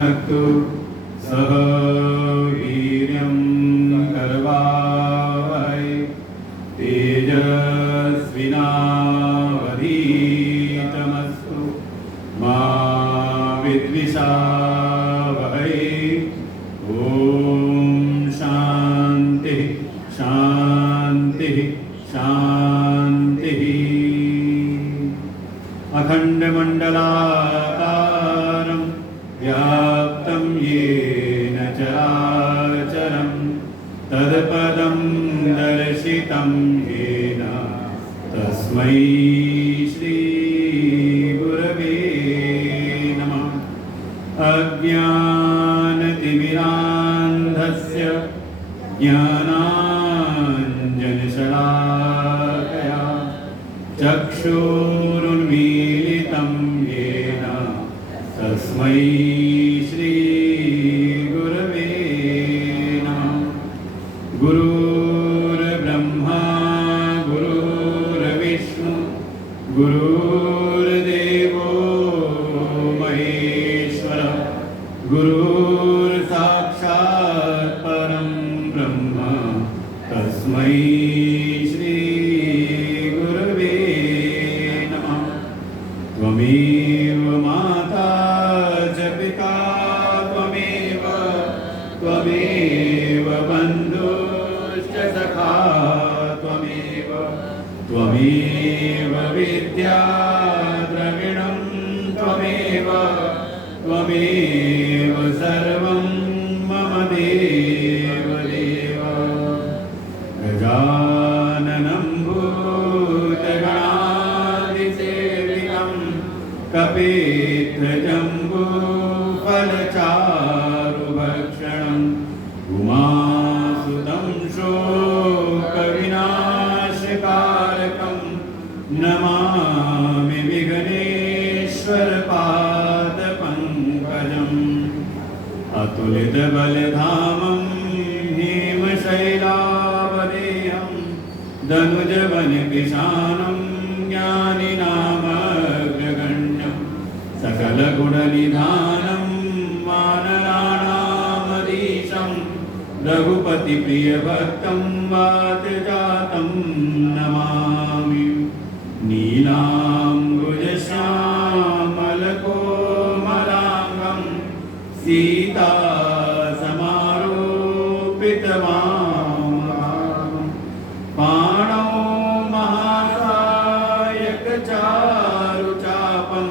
तु सह वीर्यं करवावहै तेजस्विनावधीतमस्तु मा विद्विषावहै। ॐ शान्ति शान्ति शान्तिः। अखण्डमण्डलाकारं व्याप्तं येन चराचरं तत्पदं दर्शितं येन तस्मै श्रीगुरवे नमः। अज्ञानतिमिरान्धस्य ज्ञानाञ्जनशलाकया चक्षुरुन्मीलितं येन तस्मै श्रीगुरवे नमः। गुरुर्ब्रह्मा गुरुर्विष्णु गुरुर्देवो महेश्वरः गुरुर्साक्षात् परं ब्रह्म तस्मै श्रीगुरवे नमः। त्वमेव माता च पिता त्वमेव बन्धुश्च सखा त्वमेव विद्या द्रविणं त्वमेव सर्वं मम देवदेव। गजाननं भूतगणादिसेवितं कपित्थजम्बूफलचारुभक्षणम् उमासुतं शोकविनाशकारकं नमामि विघ्नेश्वरपादपङ्कजम्। अतुलितबलधामं हेमशैलावदेहं दनुजवनकिशानं ज्ञानिनामग्रगण्यं सकलगुणनिधानं वानराणामधीशं रघुपतिप्रियभक्तं वातजातं नमामि। नीलाम्बुजश्यामलकोमलाङ्गं सीतासमारोपितवामभागं पाणौ महासायकचारुचापं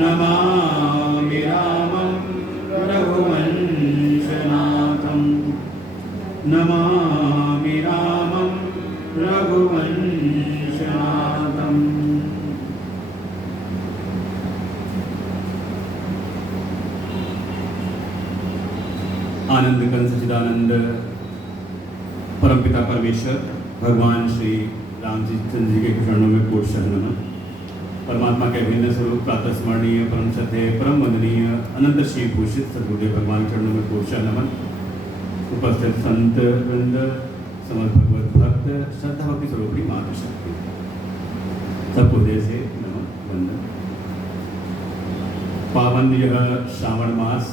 नमामि रामं रघुवंशनाथं। नमामि रामं रघुवंशनाथम्। आनंद कंद सच्चिदानंद परमपिता परमेश्वर भगवान श्री राम जी चंद्र जी के चरणों में कोट शरण। परमात्मा के अभिन्न स्वरूप प्रातः स्मरणीय परम सत्य परम वंदनीय अनंत श्री भूषित सद्गुरुदेव भगवान के चरणों में कोट नमन। उपस्थित संत वृंद समर्थ भगवत भक्त श्रद्धा भक्ति स्वरूपी मातृशक्ति सबको हृदय से नमन वंदन। पावन यह श्रावण मास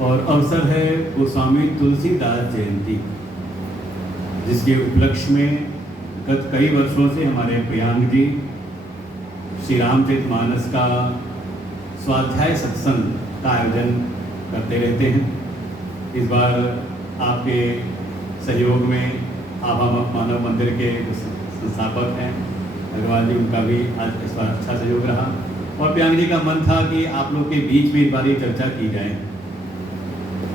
और अवसर है गोस्वामी तुलसीदास जयंती, जिसके उपलक्ष्य में गत कई वर्षों से हमारे प्रियांक जी श्री रामचरितमानस का स्वाध्याय सत्संग का आयोजन करते रहते हैं। इस बार आपके सहयोग में आभा मानव मंदिर के संस्थापक हैं अग्रवाल जी, उनका भी आज इस बार अच्छा सहयोग रहा। और प्रियांक जी का मन था कि आप लोग के बीच में इस बार ये चर्चा की जाए।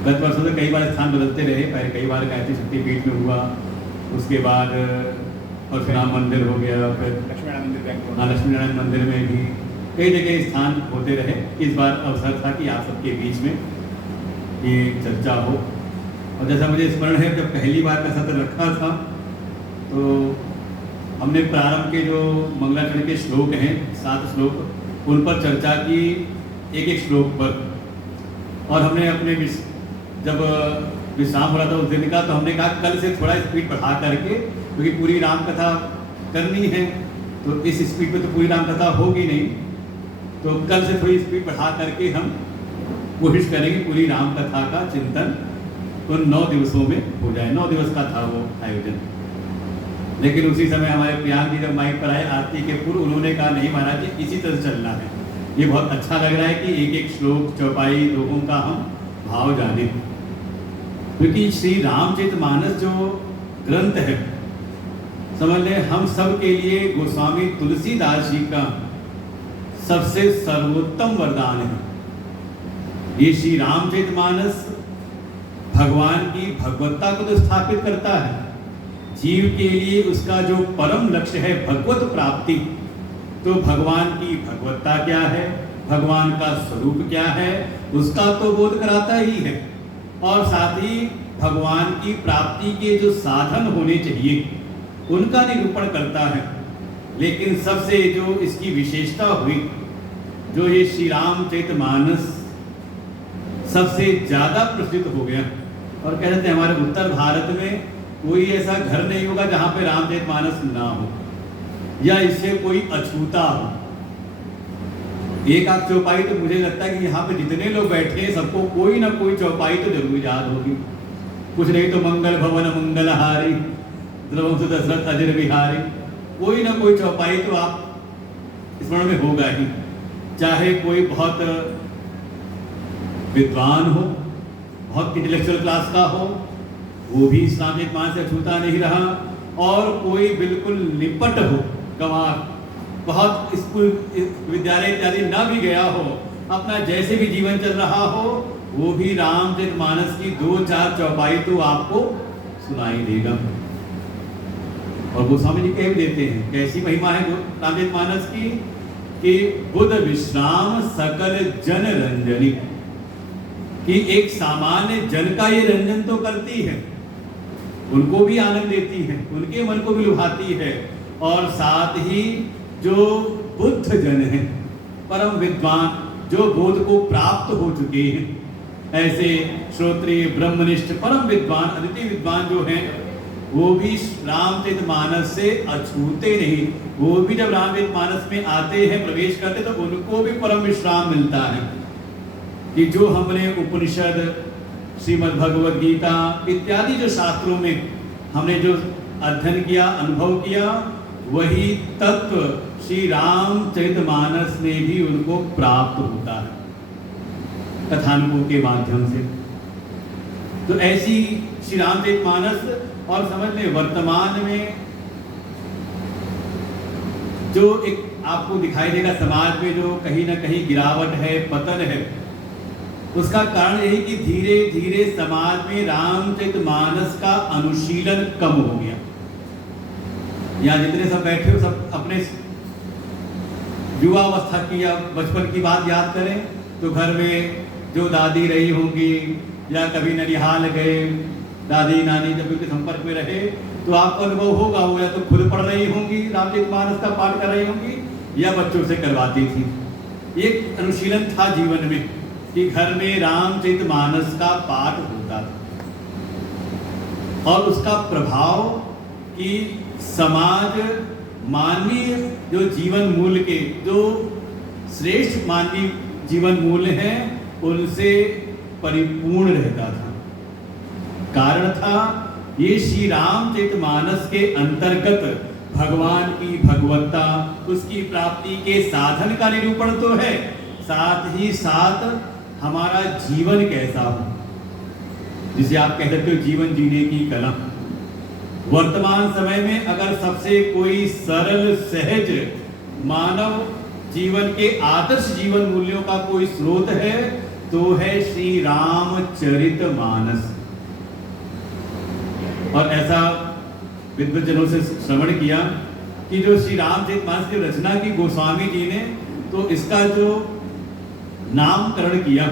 गत वर्षों से कई बार स्थान बदलते रहे, पहले कई बार गायत्री शक्तिपीठ में हुआ, उसके बाद परशुराम मंदिर हो गया, फिर लक्ष्मी नारायण मंदिर में भी कई जगह स्थान होते रहे। इस बार अवसर था कि आप सबके बीच में ये चर्चा हो। और जैसा मुझे स्मरण है, जब पहली बार का सत्र रखा था तो हमने प्रारंभ के जो मंगलाचरण के श्लोक हैं 7 श्लोक, उन पर चर्चा की एक एक श्लोक पर। और हमने अपने जब विश्राम हो रहा था उस दिन का, तो हमने कहा कल से थोड़ा स्पीड बढ़ा करके, क्योंकि पूरी राम कथा करनी है तो इस स्पीड पे तो पूरी राम कथा होगी नहीं, तो कल से थोड़ी स्पीड बढ़ा करके हम कोशिश करेंगे पूरी राम कथा का चिंतन उन 9 दिवसों में हो जाए। 9 दिवस का था वो आयोजन। लेकिन उसी समय हमारे प्रियांक जी जब माइक पर आए आरती के पूर्व, उन्होंने कहा नहीं महाराज जी इसी तरह चलना है। ये बहुत अच्छा लग रहा है कि एक एक श्लोक चौपाई लोगों का हम भाव जाने, क्योंकि श्री रामचरितमानस जो ग्रंथ है, समझ लें हम सब के लिए गोस्वामी तुलसीदास जी का सबसे सर्वोत्तम वरदान है। ये श्री रामचरितमानस भगवान की भगवत्ता को तो स्थापित करता है, जीव के लिए उसका जो परम लक्ष्य है भगवत प्राप्ति, तो भगवान की भगवत्ता क्या है, भगवान का स्वरूप क्या है, उसका तो बोध कराता ही है, और साथ ही भगवान की प्राप्ति के जो साधन होने चाहिए उनका निरूपण करता है। लेकिन सबसे जो इसकी विशेषता हुई, जो ये श्री रामचरितमानस सबसे ज्यादा प्रसिद्ध हो गया, और कहते हैं हमारे उत्तर भारत में कोई ऐसा घर नहीं होगा जहां पे रामचरितमानस ना हो या इससे कोई अछूता हो। एक आध चौपाई तो मुझे लगता है कि यहाँ पे जितने लोग बैठे हैं सबको कोई ना कोई चौपाई तो जरूर याद होगी, कुछ नहीं तो मंगल भवन मंगलहारी द्रवंश दशरथ अजर बिहारी, कोई ना कोई चौपाई तो आप स्मरण में होगा ही। चाहे कोई बहुत विद्वान हो, बहुत इंटेलेक्चुअल क्लास का हो, वो भी इस रामचरितमानस से अछूता नहीं रहा, और कोई बिल्कुल निपट हो, गंवार, बहुत स्कूल विद्यालय इत्यादि ना भी गया हो, अपना जैसे भी जीवन चल रहा हो, वो भी रामचरितमानस की 2-4 चौपाई तो आपको सुनाई देगा। और गोस्वामी जी कह भी देते हैं कैसी महिमा है रामचरितमानस की, कि बुध विश्राम सकल जन रंजनी, कि एक सामान्य जन का ये रंजन तो करती है, उनको भी आनंद देती है, उनके मन को भी लुभाती है, और साथ ही जो बुद्ध जन है, परम विद्वान, जो बोध को प्राप्त हो चुके हैं, ऐसे श्रोत्रिय ब्रह्मनिष्ठ परम विद्वान अद्वितीय विद्वान जो हैं, वो भी रामचरितमानस से अछूते नहीं। वो भी जब रामचरितमानस में आते हैं, प्रवेश करते, तो उनको भी परम विश्राम मिलता है, कि जो हमने उपनिषद, श्रीमद् भगवद गीता इत्यादि जो शास्त्रों में हमने जो अध्ययन किया, अनुभव किया, वही तत्व श्री रामचरितमानस में भी उनको प्राप्त होता है कथानकों के माध्यम से। तो ऐसी श्री रामचरितमानस, और समझ लें वर्तमान में जो एक आपको दिखाई देगा समाज में जो कहीं ना कहीं गिरावट है, पतन है, उसका कारण यही कि धीरे धीरे समाज में रामचरितमानस का अनुशीलन कम हो गया। यहाँ जितने सब बैठे हो सब अपने युवावस्था की या बचपन की बात याद करें, तो घर में जो दादी रही होंगी या कभी ननिहाल गए, दादी नानी जब उनके संपर्क में रहे, तो आपको अनुभव होगा, वो या तो खुद पढ़ रही होंगी रामचरितमानस का पाठ कर रही होंगी या बच्चों से करवाती थी। एक अनुशीलन था जीवन में कि घर में रामचरितमानस का पाठ होता था, और उसका प्रभाव कि समाज मानवीय जो जीवन मूल्य के, जो श्रेष्ठ मानवीय जीवन मूल्य हैं, उनसे परिपूर्ण रहता था। कारण था ये श्री रामचरितमानस के अंतर्गत भगवान की भगवत्ता, उसकी प्राप्ति के साधन का निरूपण तो है, साथ ही साथ हमारा जीवन कैसा हो, जिसे आप कह सकते हो जीवन जीने की कला। वर्तमान समय में अगर सबसे कोई सरल सहज मानव जीवन के आदर्श जीवन मूल्यों का कोई स्रोत है, तो है श्री रामचरितमानस। और ऐसा विद्वज्जनों से श्रवण किया कि जो श्री रामचरितमानस की रचना की गोस्वामी जी ने, तो इसका जो नामकरण किया,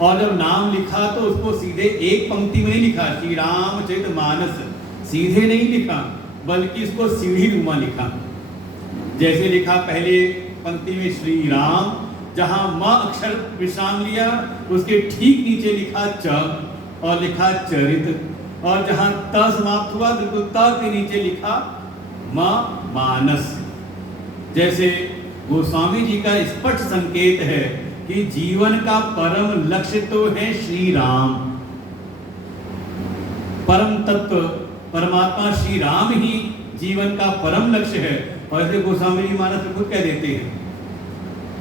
और जब नाम लिखा तो उसको सीधे एक पंक्ति में नहीं लिखा श्री रामचरितमानस, सीधे नहीं लिखा, बल्कि इसको सीढ़ी नुमा लिखा। जैसे लिखा पहले पंक्ति में श्री राम, जहां म अक्षर विश्राम लिया, उसके ठीक नीचे लिखा च और लिखा चरित, और जहां त समाप्त हुआ बिल्कुल त के नीचे लिखा म मानस। जैसे गोस्वामी जी का स्पष्ट संकेत है कि जीवन का परम लक्ष्य तो है श्री राम, परम तत्व परमात्मा श्री राम ही जीवन का परम लक्ष्य है। और ऐसे गोस्वामी जी मानस में खुद कह देते हैं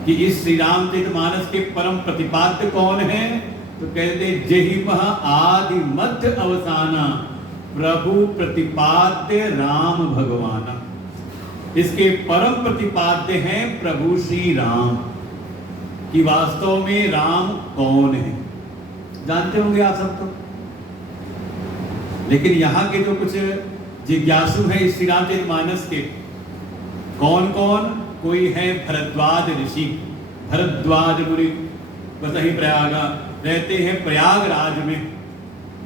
कि इस श्री रामचरितमानस के परम प्रतिपाद्य कौन है, तो कहते जहि वह आदि मध्य अवसाना प्रभु प्रतिपाद्य राम भगवाना। इसके परम प्रतिपाद्य हैं प्रभु श्री राम, कि वास्तव में राम कौन है जानते होंगे आप सब तो। लेकिन यहाँ के जो कुछ जिज्ञासु हैं इस श्री रामचरितमानस के, कौन कौन, कोई है भरद्वाज ऋषि, भरद्वाज मुनि वही प्रयागा रहते हैं प्रयागराज में,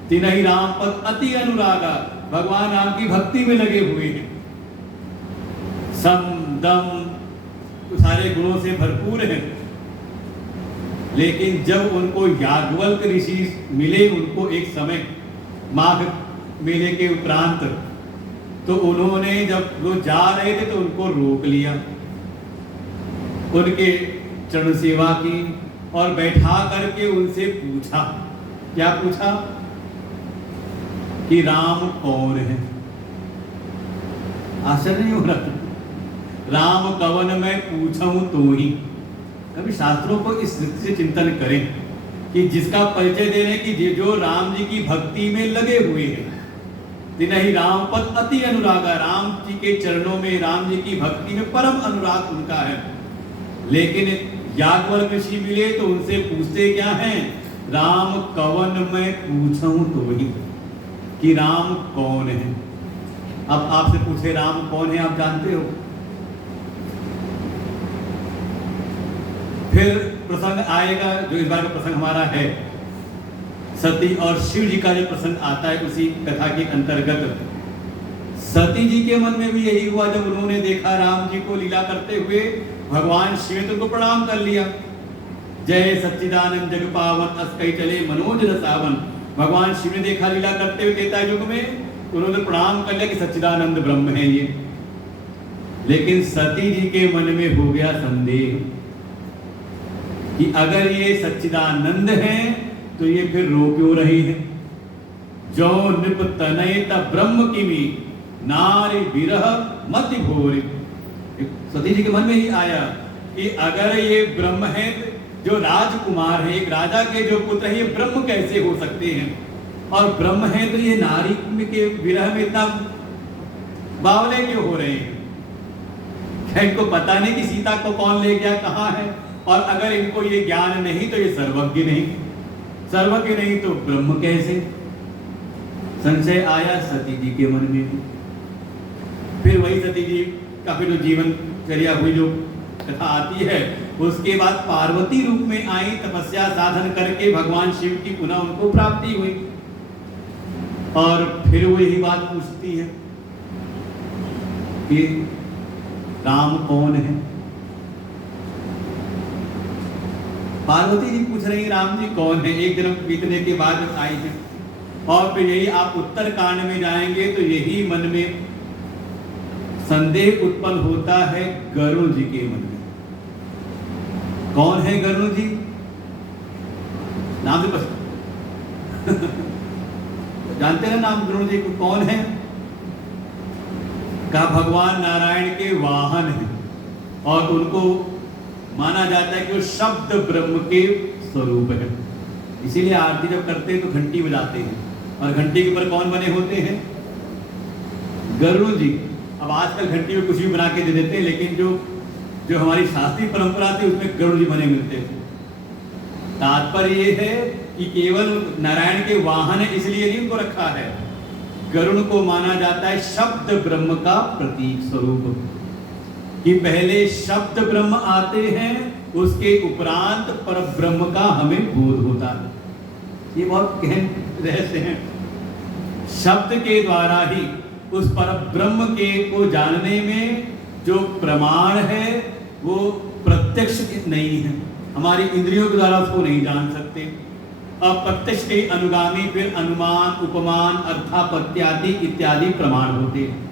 तिनहि राम पद अति अनुरागा, भगवान राम की भक्ति में लगे हुए हैं, सम दम सारे गुणों से भरपूर हैं। लेकिन जब उनको याज्ञवल्क ऋषि मिले, उनको एक समय माघ मेले के उपरांत, तो उन्होंने जब वो जा रहे थे तो उनको रोक लिया, उनके चरण सेवा की और बैठा करके उनसे पूछा, क्या पूछा कि राम कौन है। आश्चर्य नहीं हो रहा, राम कवन मैं पूछूं तो ही। कभी शास्त्रों को इस दृष्टि से चिंतन करें कि जिसका परिचय दे रहे कि जो राम जी की भक्ति में लगे हुए हैं, तिनहि राम पद अति अनुरागा, राम जी के चरणों में, राम जी की भक्ति में परम अनुराग उनका है। लेकिन याज्ञवल्क ऋषि मिले तो उनसे पूछते क्या हैं, राम कवन मैं पूछूं तो ही, कि राम कौन है। अब आपसे पूछे राम कौन है, आप जानते हो। फिर प्रसंग आएगा जो इस बार का प्रसंग हमारा है, सती और शिव जी का जो प्रसंग आता है उसी कथा के अंतर्गत। सती जी के मन में भी यही हुआ, जब उन्होंने देखा राम जी को लीला करते हुए, भगवान शिव ने उनको प्रणाम कर लिया, जय सच्चिदानंद जग पावन अस कई चले मनोज रसावन। भगवान शिव ने देखा लीला करते हुए त्रेता युग में, उन्होंने प्रणाम कर लिया कि सच्चिदानंद ब्रह्म है ये। लेकिन सती जी के मन में हो गया संदेह कि अगर ये सच्चिदानंद है तो ये फिर रो क्यों रही है। जो नृप तनयत ब्रह्म किमी नारी विरह मति भोरी। सती जी के मन में ही आया कि अगर ये ब्रह्म है, जो राजकुमार है, एक राजा के जो पुत्र है, ये ब्रह्म कैसे हो सकते हैं, और ब्रह्म है तो ये नारी के विरह में इतना बावले क्यों हो रहे हैं। क्या इनको पता नहीं कि सीता को कौन ले गया, कहाँ है, और अगर इनको ये ज्ञान नहीं तो ये सर्वज्ञ नहीं, सर्वज्ञ नहीं तो ब्रह्म कैसे। संशय आया सती जी के मन में। फिर वही सती जी का फिर जो जीवन चर्या हुई जो कथा आती है, उसके बाद पार्वती रूप में आई, तपस्या साधन करके भगवान शिव की पुनः उनको प्राप्ति हुई, और फिर वो यही बात पूछती है कि राम कौन है। पार्वती जी पूछ रही राम जी कौन है, एक जन्म बीतने के बाद आई है। और फिर यही आप उत्तर कांड में जाएंगे तो यही मन में संदेह उत्पन्न होता है गरुड़ जी के मन में। कौन है गरुड़ जी, नाम से जानते हैं नाम गरुड़ जी को, कौन है। कहा भगवान नारायण के वाहन है, और उनको माना जाता है कि वो शब्द ब्रह्म के स्वरूप है। इसीलिए आरती जब करते हैं तो घंटी बजाते हैं, और घंटी के ऊपर कौन बने होते हैं, गरुड़ जी। अब आजकल घंटी में कुछ भी बना के दे देते हैं, लेकिन जो हमारी शास्त्रीय परंपरा थी उसमें गरुड़ जी बने मिलते थे। तात्पर्य ये है कि केवल नारायण के वाहन है इसलिए नहीं उनको रखा है। गरुड़ को माना जाता है शब्द ब्रह्म का प्रतीक स्वरूप, कि पहले शब्द ब्रह्म आते हैं, उसके उपरांत पर ब्रह्म का हमें बोध होता है। ये बहुत गहन रहस्य है। शब्द के द्वारा ही उस पर ब्रह्म के को जानने में जो प्रमाण है वो प्रत्यक्ष नहीं है, हमारी इंद्रियों के द्वारा उसको नहीं जान सकते। अप्रत्यक्ष के अनुगामी फिर अनुमान, उपमान, अर्थापत्यादि इत्यादि प्रमाण होते हैं।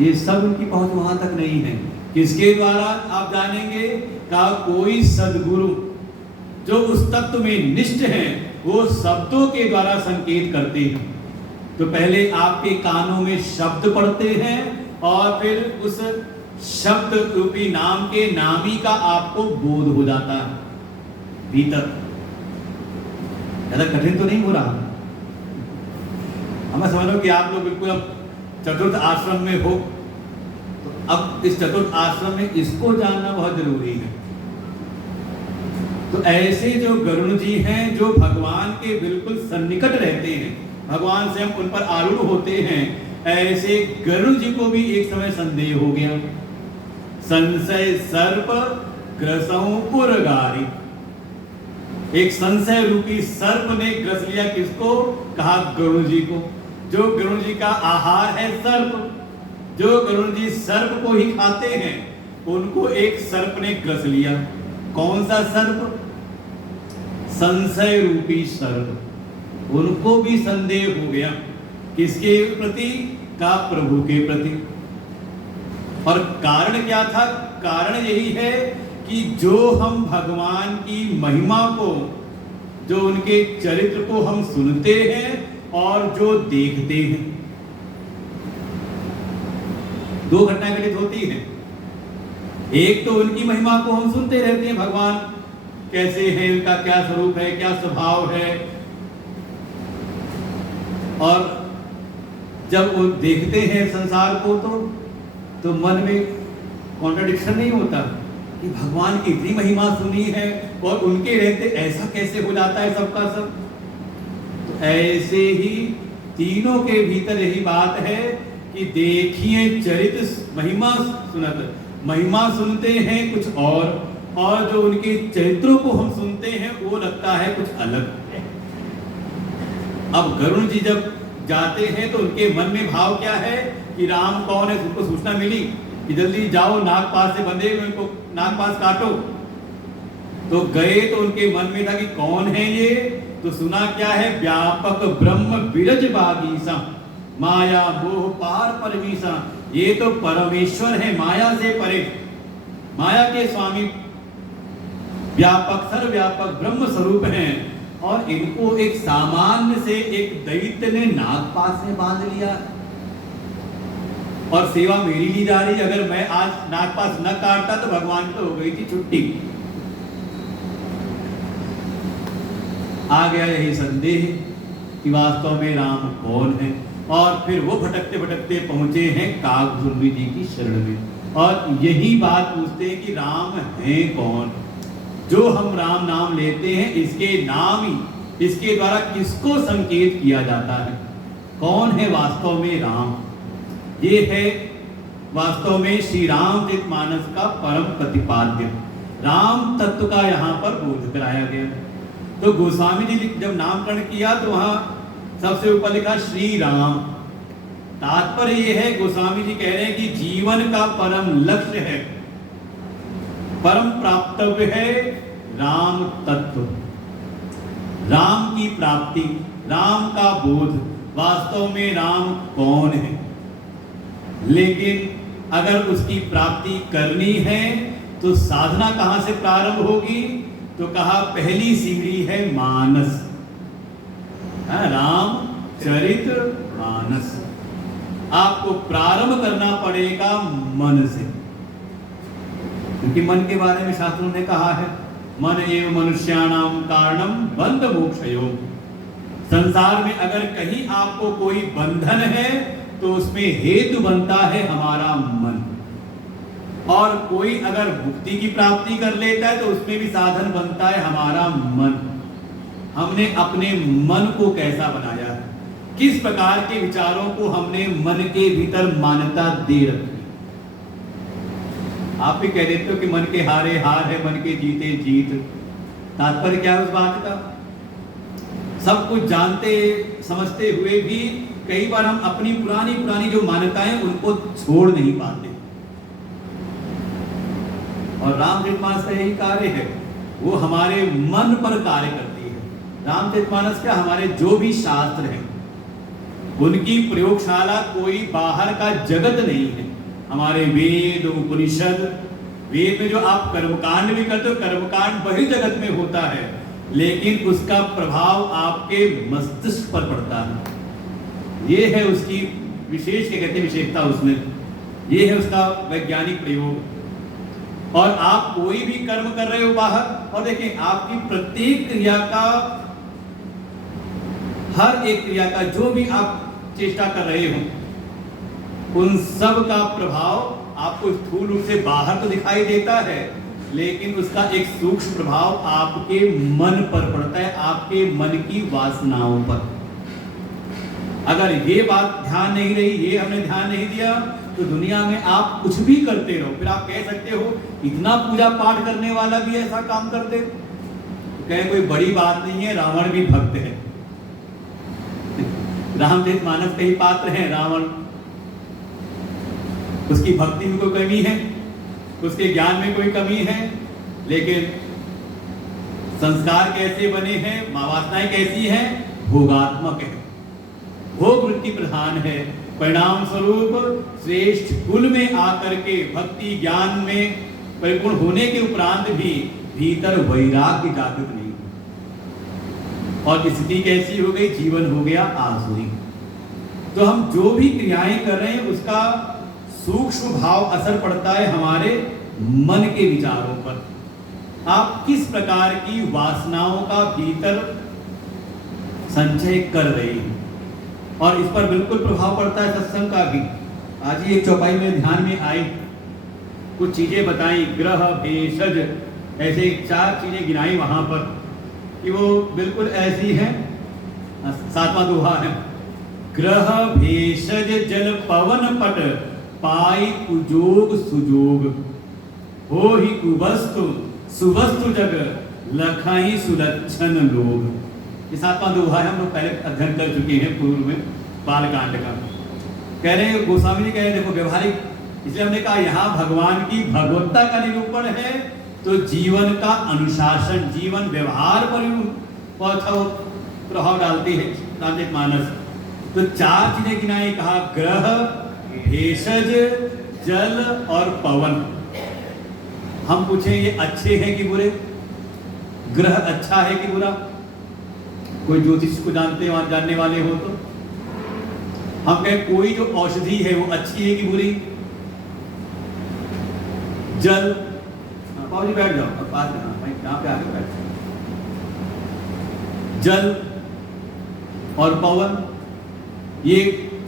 ये सब उनकी पहुंच वहां तक नहीं है। किसके द्वारा आप जानेंगे? का कोई सदगुरु जो उस तत्व में निष्ठ हैं वो शब्दों के द्वारा संकेत करते हैं। तो पहले आपके कानों में शब्द पढ़ते हैं और फिर उस शब्द रूपी नाम के नामी का आपको बोध हो जाता है भीतर। ज्यादा कठिन तो नहीं हो रहा। हमें समझ लो कि आप लोग बिल्कुल अब चतुर्थ आश्रम में हो, तो अब इस चतुर्थ आश्रम में इसको जानना बहुत जरूरी है। तो ऐसे जो गरुण जी हैं जो भगवान के बिल्कुल सन्निकट रहते हैं, भगवान से हम उन पर आरूढ़ होते हैं, ऐसे गरुण जी को भी एक समय संदेह हो गया। संशय सर्प ग्रसऊं उरगारी, एक संशय रूपी सर्प ने ग्रस लिया किसको? कहा गरुण जी को। जो गरुण जी का आहार है सर्प, जो गरुण जी सर्प को ही खाते हैं, उनको एक सर्प ने ग्रस लिया। कौन सा सर्प? संशय रूपी सर्प। उनको भी संदेह हो गया। किसके प्रति? का प्रभु के प्रति। और कारण क्या था? कारण यही है कि जो हम भगवान की महिमा को, जो उनके चरित्र को हम सुनते हैं और जो देखते हैं, दो घटनाएं घटित होती हैं। एक तो उनकी महिमा को हम सुनते रहते हैं, भगवान कैसे है, उनका क्या स्वरूप है, क्या स्वभाव है, और जब वो देखते हैं संसार को तो मन में कॉन्ट्रडिक्शन नहीं होता कि भगवान की इतनी महिमा सुनी है और उनके रहते ऐसा कैसे हो जाता है सबका सब। तो ऐसे ही तीनों के भीतर यही बात है कि देखिए चरित्र महिमा सुनत, महिमा सुनते हैं कुछ और जो उनके चरित्रों को हम सुनते हैं वो लगता है कुछ अलग है। अब गरुण जी जब जाते हैं तो उनके मन में भाव क्या है कि राम कौन है, उनको सूचना मिली कि जल्दी जाओ नागपाश से बंधे हुए उनको नागपाश काटो। तो गए तो उनके मन में था कि कौन है ये, तो सुना क्या है? व्यापक ब्रह्म विरज बागीसा माया मोह पार परमीसा। ये तो परमेश्वर है, माया से परे, माया के स्वामी, व्यापक सर्वव्यापक ब्रह्म स्वरूप हैं। और इनको एक सामान्य से एक दैत्य ने नागपाश में बांध लिया और सेवा मेरी ली जा रही। अगर मैं आज नागपाश न काटता तो भगवान को हो गई थी छुट्टी। आ गया यही संदेह कि वास्तव में राम कौन है। और फिर वो भटकते भटकते पहुंचे हैं कागभूमि जी की शरण में और यही बात पूछते हैं कि राम है कौन? जो हम राम नाम लेते हैं इसके नाम ही, इसके द्वारा किसको संकेत किया जाता है? कौन है वास्तव में राम? ये है वास्तव में श्री रामचरितमानस का परम प्रतिपाद्य राम तत्व का यहाँ पर बोध कराया गया। तो गोस्वामी जी जब नामकरण किया तो वहां सबसे ऊपर लिखा श्री राम। तात्पर्य ये है, गोस्वामी जी कह रहे हैं कि जीवन का परम लक्ष्य है, परम प्राप्तव्य है राम तत्व, राम की प्राप्ति, राम का बोध, वास्तव में राम कौन है। लेकिन अगर उसकी प्राप्ति करनी है तो साधना कहां से प्रारंभ होगी? तो कहा पहली सीढ़ी है मानस, राम चरित्र मानस। आपको प्रारंभ करना पड़ेगा मन से, क्योंकि मन के बारे में शास्त्रों ने कहा है मन एव मनुष्याणाम कारणम बंध मोक्षयो। संसार में अगर कहीं आपको कोई बंधन है तो उसमें हेतु बनता है हमारा मन, और कोई अगर मुक्ति की प्राप्ति कर लेता है तो उसमें भी साधन बनता है हमारा मन। हमने अपने मन को कैसा बनाया है, किस प्रकार के विचारों को हमने मन के भीतर मान्यता दे रखी। आप भी कह देते हो कि मन के हारे हार है, मन के जीते जीत। तात्पर्य क्या है उस बात का? सब कुछ जानते समझते हुए भी कई बार हम अपनी पुरानी जो मान्यताएं उनको छोड़ नहीं पाते। और रामचरितमानस का यही कार्य है, वो हमारे मन पर कार्य करती है। रामचरितमानस क्या, हमारे जो भी शास्त्र हैं उनकी प्रयोगशाला कोई बाहर का जगत नहीं है, हमारे वेद उपनिषद, वेद में जो आप कर्मकांड भी करते हो, कर्मकांड वही जगत में होता है, लेकिन उसका प्रभाव आपके मस्तिष्क पर पड़ता है। ये है उसकी विशेष, क्या कहते हैं, विशेषता उसमें, ये है उसका वैज्ञानिक प्रयोग। और आप कोई भी कर्म कर रहे हो बाहर, और देखें आपकी प्रत्येक क्रिया का, हर एक क्रिया का, जो भी आप चेष्टा कर रहे हो, उन सब का प्रभाव आपको स्थूल रूप से बाहर तो दिखाई देता है, लेकिन उसका एक सूक्ष्म प्रभाव आपके मन पर पड़ता है, आपके मन की वासनाओं पर। अगर ये बात ध्यान नहीं रही, ये हमने ध्यान नहीं दिया, तो दुनिया में आप कुछ भी करते रहो, फिर आप कह सकते हो इतना पूजा पाठ करने वाला भी ऐसा काम कर दे, तो कहे कोई बड़ी बात नहीं है, रावण भी भक्त है। रामचरितमानस के ही पात्र हैं रावण, उसकी भक्ति में कोई कमी है, उसके ज्ञान में कोई कमी है, लेकिन संस्कार कैसे बने हैं, वासनाएं कैसी हैं, भोगात्मक है, भोग वृत्ति प्रधान है। परिणाम स्वरूप श्रेष्ठ कुल में आकर के भक्ति ज्ञान में परिपूर्ण होने के उपरांत भी भीतर वैराग्य जागृत नहीं, और स्थिति कैसी हो गई, जीवन हो गया आसुरी। तो हम जो भी क्रियाएं कर रहे हैं उसका सूक्ष्म भाव असर पड़ता है हमारे मन के विचारों पर। आप किस प्रकार की वासनाओं का भीतर संचय कर रहे हैं, और इस पर बिल्कुल प्रभाव पड़ता है सत्संग का भी। आज ही एक चौपाई में ध्यान में आई, कुछ चीजें बताई, ग्रह भेषज, ऐसे 4 चीजें गिनाई वहां पर कि वो बिल्कुल ऐसी हैं। 7वां दोहा है, ग्रह भेषज जल पवन पट पाई कुजोग सुजोग, हो ही कुवस्तु सुवस्तु जग लखाई सुलक्षण लोग। ये 7वां दोहा है, हम लोग पहले अध्ययन कर चुके हैं पूर्व में बालकांड का। कह रहे हैं, गोस्वामी जी कह रहे हैं, देखो व्यवहारिक, इसलिए हमने कहा यहाँ भगवान की भगवत्ता का निरूपण है, तो जीवन का अनुशासन, जीवन व्यवहार पर प्रभाव डालती है रामचरितमानस। तो 4 चीजें गिनाई, कहा ग्रह भेषज जल और पवन। हम पूछें ये अच्छे हैं कि बुरे, ग्रह अच्छा है कि बुरा, कोई ज्योतिष को जानने वाले हो तो हम कहें कोई जो औषधि है वो अच्छी है कि बुरी। जल, बाबू जी बैठ जाओ, पास में भाई, यहाँ पे आके बैठ। जल और पवन ये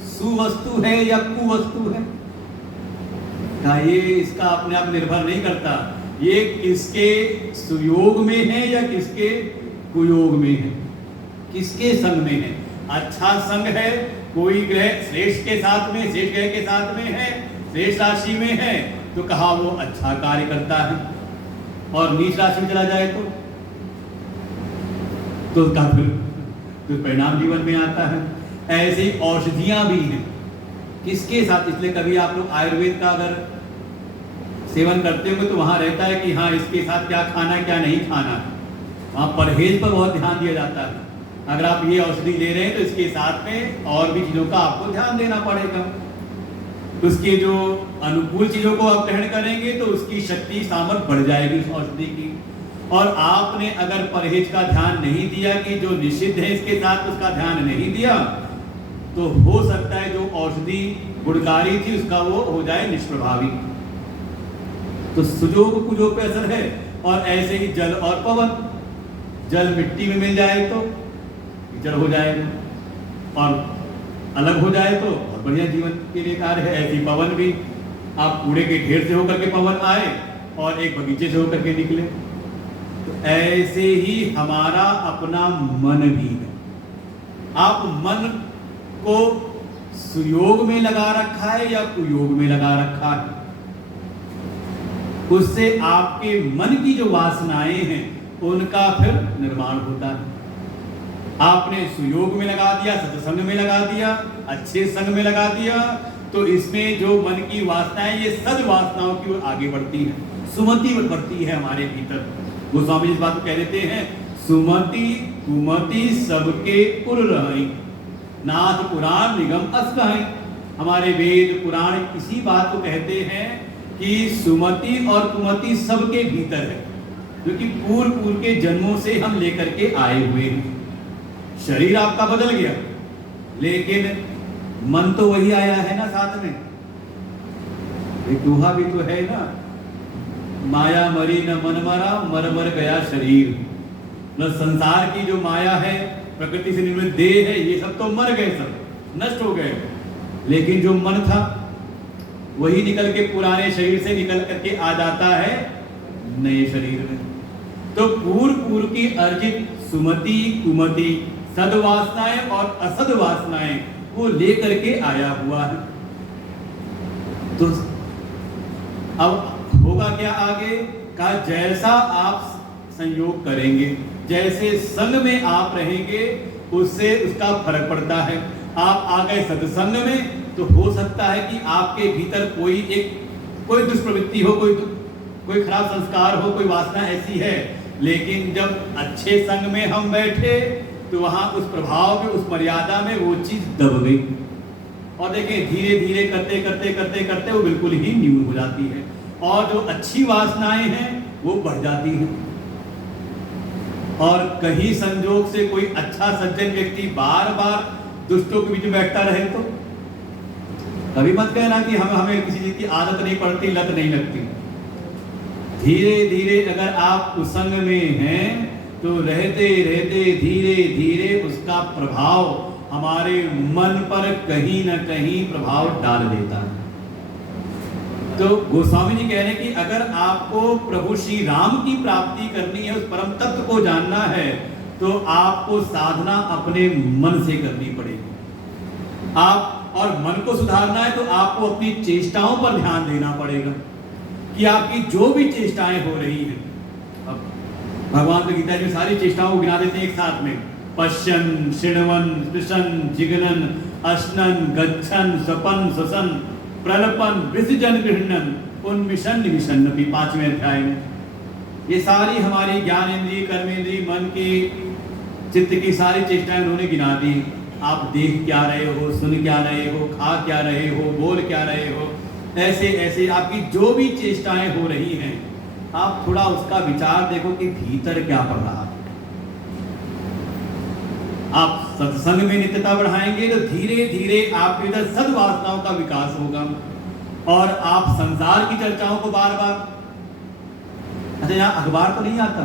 सुवस्तु है या कुवस्तु है, क्या ये इसका अपने आप निर्भर नहीं करता, ये किसके सुयोग में है या किसके कुयोग में है, किसके संग में है। अच्छा संग है, कोई ग्रह श्रेष्ठ के साथ में, श्रेष्ठ ग्रह के साथ में है, श्रेष्ठ राशि में है, तो कहा वो अच्छा कार्य करता है, और नीच राशि में चला जाए तो उसका फिर परिणाम जीवन में आता है। ऐसी औषधियां भी हैं, किसके साथ, इसलिए कभी आप लोग आयुर्वेद का अगर सेवन करते होंगे तो वहां रहता है कि हाँ इसके साथ क्या खाना क्या नहीं खाना, वहां परहेज पर बहुत ध्यान दिया जाता है। अगर आप ये औषधि ले रहे हैं तो इसके साथ में और भी चीजों का आपको ध्यान देना पड़ेगा। उसके जो अनुकूल चीजों को आप ग्रहण करेंगे तो उसकी शक्ति सामर्थ्य बढ़ जाएगी उस औषधि की। और आपने अगर परहेज का ध्यान नहीं दिया कि जो निषिद्ध है इसके साथ उसका ध्यान नहीं दिया, तो हो सकता है जो औषधि गुणकारी थी उसका वो हो जाए निष्प्रभावी। तो सुजोग कुजोग पे असर है। और ऐसे ही जल और पवन, जल मिट्टी में मिल जाए तो जल हो जाएगा, और अलग हो जाए तो बहुत बढ़िया जीवन के लिए कार्य है। ऐसी पवन भी, आप कूड़े के ढेर से होकर के पवन आए और एक बगीचे से होकर के निकले, तो ऐसे ही हमारा अपना मन भी है। आप मन को सुयोग में लगा रखा है या कुयोग में लगा रखा है, उससे आपके मन की जो वासनाएं हैं उनका फिर निर्माण होता है। आपने सुयोग में लगा दिया, सत्संग में लगा दिया, अच्छे संग में लगा दिया, तो इसमें जो मन की वासनाएं ये सद वासनाओं की ओर आगे बढ़ती है, सुमति बढ़ती है हमारे भीतर। गोस्वामी इस बात को कह देते हैं, सुमति कुमति सबके उर रही, नाथ पुराण निगम अस कहें। हमारे वेद पुराण इसी बात को कहते हैं कि सुमति और कुमति सबके भीतर है, क्योंकि पूर्व के जन्मों से हम लेकर के आए हुए हैं। शरीर आपका बदल गया, लेकिन मन तो वही आया है ना साथ में। एक दोहा भी तो है ना, माया मरी न मन मरा, मर मर गया शरीर। न संसार की जो माया है, प्रकृति से निर्मित देह है, ये सब तो मर गए, सब नष्ट हो गए, लेकिन जो मन था वही निकल के पुराने शरीर से निकल करके आ जाता है नए शरीर में। तो पूर्व की अर्जित सुमति कुमति, सद्वासनाएं और असद्वासनाएं वो लेकर के आया हुआ है। तो अब होगा क्या आगे का, जैसा आप संयोग करेंगे, जैसे संग में आप रहेंगे, उससे उसका फर्क पड़ता है। आप आ गए सत्संग में तो हो सकता है कि आपके भीतर कोई दुष्प्रवृत्ति हो, कोई खराब संस्कार हो, कोई वासना ऐसी है, लेकिन जब अच्छे संग में हम बैठे तो वहां उस प्रभाव में, उस मर्यादा में वो चीज दब गई, और देखें धीरे धीरे करते करते करते करते वो बिल्कुल ही न्यून हो जाती है, और जो अच्छी वासनाएं हैं वो बढ़ जाती हैं। और कहीं संजोग से कोई अच्छा सज्जन व्यक्ति बार बार दुष्टों के बीच में बैठता रहे तो कभी मत कहना कि हमें किसी चीज की आदत नहीं पड़ती, लत नहीं लगती। धीरे धीरे अगर आप कुसंग में हैं तो रहते रहते धीरे धीरे उसका प्रभाव हमारे मन पर कहीं ना कहीं प्रभाव डाल देता है। तो गोस्वामी जी कह रहे हैं कि अगर आपको प्रभु श्री राम की प्राप्ति करनी है, उस परम तत्व को जानना है, तो आपको साधना अपने मन से करनी पड़ेगी। और मन को सुधारना है तो आपको अपनी चेष्टाओं पर ध्यान देना पड़ेगा कि आपकी जो भी चेष्टाएं हो रही हैं। अब भगवान तो गीता जी सारी चेष्टाओं को गिना देते हैं एक साथ में, पश्यन शृण्वन स्पृशन जिगनन अश्नन गच्छन स्वपन स्वसन प्रलपन विसर्जन गृहणन उन्मिशन निमिशन, 5वें अध्याय में ये सारी हमारी ज्ञान इंद्रिय, कर्मेंद्रिय, मन की, चित्त की सारी चेष्टाएं उन्होंने गिना दी। आप देख क्या रहे हो, सुन क्या रहे हो, खा क्या रहे हो, बोल क्या रहे हो, ऐसे ऐसे आपकी जो भी चेष्टाएं हो रही हैं, आप थोड़ा उसका विचार देखो कि भीतर क्या पड़ रहा है। आप सत्संग में नित्यता बढ़ाएंगे तो धीरे धीरे आपके अंदर सद्वासनाओं का विकास होगा, और आप संसार की चर्चाओं को बार बार, अच्छा यहाँ अखबार तो नहीं आता,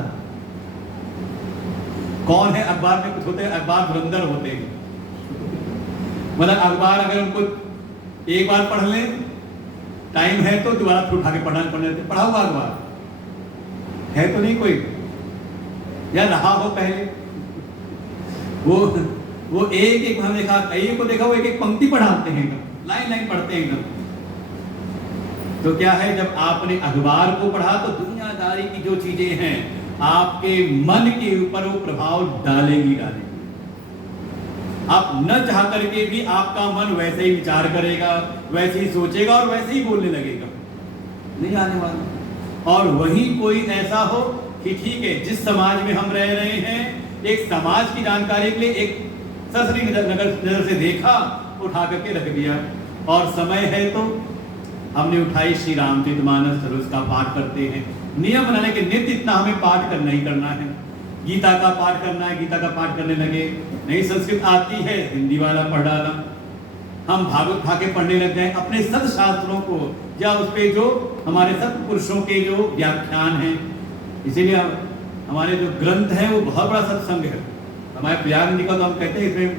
कौन है अखबार में कुछ होते हैं, अखबार धुरंधर होते हैं, मतलब अखबार अगर उनको एक बार पढ़ लें, टाइम है तो दोबारा फिर उठा के पढ़ने पढ़ा हुआ अखबार है तो नहीं कोई, या रहा हो पहले, वो एक एक हमने देखा, कई को देखा, वो एक एक पंक्ति पढ़ाते हैं, लाइन लाइन पढ़ते हैं। तो क्या है, जब आपने अखबार को पढ़ा तो दुनियादारी की जो चीजें हैं आपके मन के ऊपर वो प्रभाव डालेंगी। आप न चाह करके भी आपका मन वैसे ही विचार करेगा, वैसे ही सोचेगा और वैसे ही बोलने लगेगा, नहीं आने वाला। और वही कोई ऐसा हो कि ठीक है, जिस समाज में हम रह रहे हैं, एक समाज की जानकारी के लिए एक सरसरी नजर से देखा, उठा करके रख दिया, और समय है तो हमने उठाई श्री रामचरितमानस, उसका पाठ करते हैं। नियम बनाने के नित्य इतना हमें पाठ करना ही करना है, गीता का पाठ करना है, गीता का पाठ करने लगे, नहीं संस्कृत आती है हिंदी वाला पढ़ डाला, हम भागवत खा के पढ़ने लग गए, अपने सद शास्त्रों को या उस पे जो हमारे सत पुरुषों के जो व्याख्यान हैं। इसीलिए हमारे जो ग्रंथ है वो बहुत बड़ा सत्संग है। हमारे प्रयाग निकल तो हम कहते हैं इसमें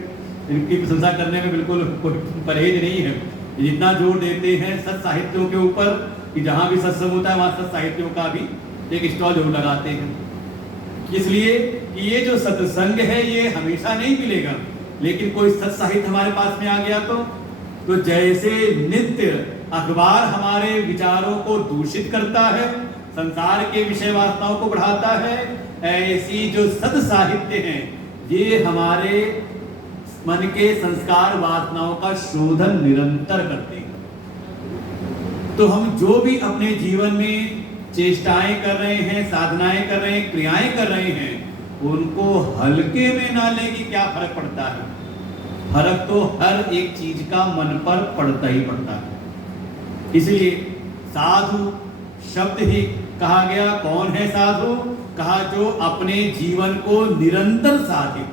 इनकी प्रशंसा करने में बिल्कुल कोई परहेज नहीं है। जितना जोर देते हैं सत साहित्यों के ऊपर कि जहाँ भी सत्संग होता है वहाँ सत साहित्यों का भी एक स्टॉल जरूर लगाते हैं, इसलिए कि ये जो सत्संग है ये हमेशा नहीं मिलेगा, लेकिन कोई सत साहित्य हमारे पास में आ गया तो जैसे नित्य अखबार हमारे विचारों को दूषित करता है, संसार के विषय वासनाओं को बढ़ाता है, ऐसी जो सत साहित्य हैं ये हमारे मन के संस्कार वासनाओं का शोधन निरंतर करते हैं। तो हम जो भी अपने जीवन में चेष्टाएं कर रहे हैं, साधनाएं कर रहे हैं, क्रियाएं कर रहे हैं, उनको हल्के में ना लें कि क्या फर्क पड़ता है। फर्क तो हर एक चीज का मन पर पड़ता ही पड़ता है। इसलिए साधु शब्द ही कहा गया। कौन है साधु? कहा जो अपने जीवन को निरंतर साधे,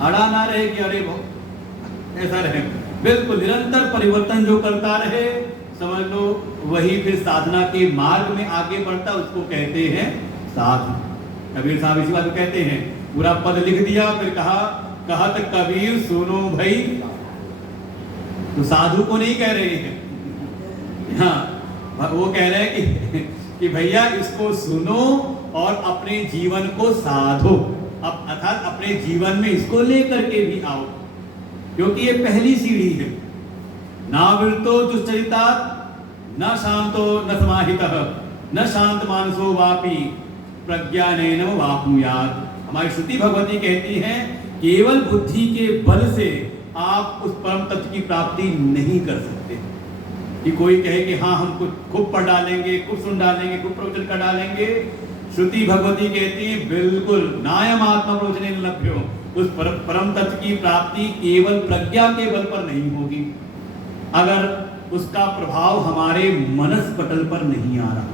अड़ा ना रहे कि अरे ऐसा रहे, बिल्कुल निरंतर परिवर्तन जो करता रहे, समझ लो वही फिर साधना के मार्ग में आगे बढ़ता, उसको कहते हैं साधु। कबीर साहब इसी बात को कहते हैं, पूरा पद लिख दिया, फिर कहा कहत कबीर सुनो भाई। तो साधु को नहीं कह रहे हैं, हाँ वो कह रहे हैं कि भैया इसको सुनो और अपने जीवन को साधो, अब अर्थात अपने जीवन में इसको लेकर के भी आओ, क्योंकि ये पहली सीढ़ी है। ना वृतो दुश्चरिता न शांतो न समाहितः न शांत मानसो वापी प्रज्ञानेन वाप्नुयात्। हमारी श्रुति भगवती कहती है केवल बुद्धि के बल से आप उस परम तत्व की प्राप्ति नहीं कर सकते। कि कोई कहे कि हाँ हम कुछ खूब पढ़ डालेंगे, खूब सुन डालेंगे, खूब प्रवचन कर डालेंगे, श्रुति भगवती कहती है बिल्कुल नायम आत्मा प्रवचने लभ्यो, उस परम तत्व की प्राप्ति केवल प्रज्ञा के बल पर नहीं होगी अगर उसका प्रभाव हमारे मनस पटल पर नहीं आ रहा,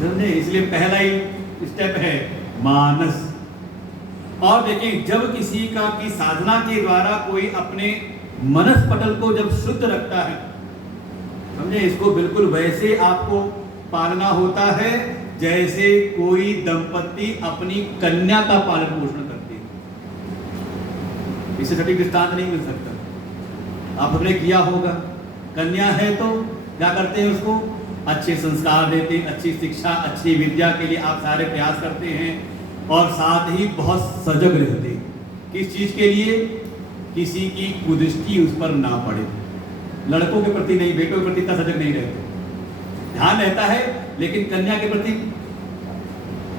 समझे? इसलिए पहला ही स्टेप है मानस। और देखिए जब किसी का की साधना के द्वारा कोई अपने मनस पटल को जब शुद्ध रखता है, समझे, इसको बिल्कुल वैसे आपको पालना होता है जैसे कोई दंपति अपनी कन्या का पालन पोषण करते हैं। इससे सटीक दृष्टांत नहीं मिल सकता। आप अपने किया होगा, कन्या है तो क्या करते हैं, उसको अच्छे संस्कार देते हैं, अच्छी शिक्षा, अच्छी विद्या के लिए आप सारे प्रयास करते हैं, और साथ ही बहुत सजग रहते हैं। किस चीज के लिए? किसी की कुदृष्टि उस पर ना पड़े। लड़कों के प्रति नहीं, बेटों के प्रति इतना सजग नहीं रहते, ध्यान रहता है, लेकिन कन्या के प्रति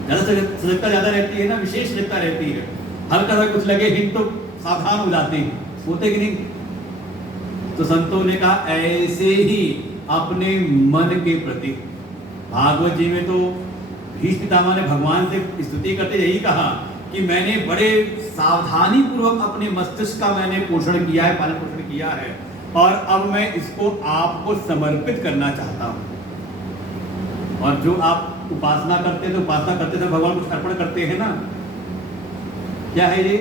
ज्यादा सजगता ज्यादा रहती है ना, विशेष सजगता रहती है। हल्का सा कुछ लगे हिंट तो सावधान हो जाते हैं, होते कि नहीं? तो संतों ने कहा ऐसे ही अपने मन के प्रति। भागवत जी में तो भीष्म पितामह ने भगवान से स्तुति करते यही कहा कि मैंने बड़े सावधानी पूर्वक अपने मस्तिष्क का मैंने पोषण किया है, पालन पोषण किया है, और अब मैं इसको आपको समर्पित करना चाहता हूं। और जो आप उपासना करते थे, उपासना करते थे भगवान कुछ अर्पण करते हैं ना, क्या है ये?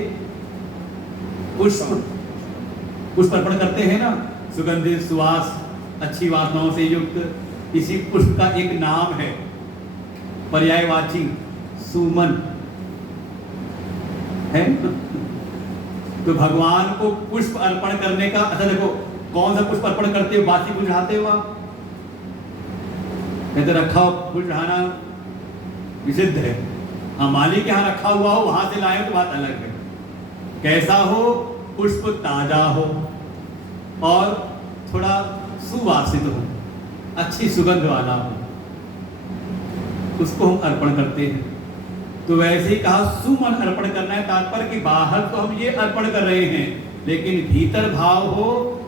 पुष्प, पुष्प अर्पण करते हैं ना, सुगंधित सुवास, अच्छी वासनाओं से युक्त। इसी पुष्प का एक नाम है पर्यायवाची, सुमन है। तो भगवान को पुष्प अर्पण करने का, अच्छा देखो कौन सा पुष्प अर्पण करते हो? बासी फूल चढ़ाते हो आप? तो रखा हो फूल चढ़ाना निषिद्ध है। हाँ, माली के यहाँ रखा हुआ हो, वहां से लाए हो तो बात अलग है। कैसा हो? पुष्प ताजा हो और थोड़ा सुवासित हो, अच्छी सुगंध वाला हो, उसको हम अर्पण करते हैं। तो वैसे ही कहा सुमन अर्पण करना है, तात्पर्य कि बाहर तो हम ये अर्पण कर रहे हैं, लेकिन भीतर भाव हो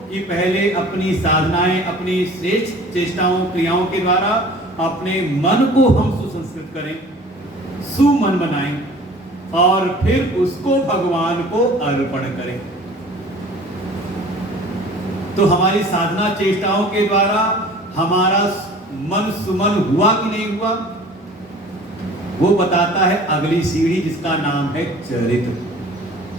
कि पहले अपनी साधनाएं, अपनी श्रेष्ठ चेष्टाओं, क्रियाओं के द्वारा अपने मन को हम सुसंस्कृत करें, सुमन बनाएं, और फिर उसको भगवान को अर्पण करें। तो हमारी साधना चेष्टाओं के द्वारा हमारा मन सुमन हुआ कि नहीं हुआ, वो बताता है अगली सीढ़ी, जिसका नाम है चरित्र।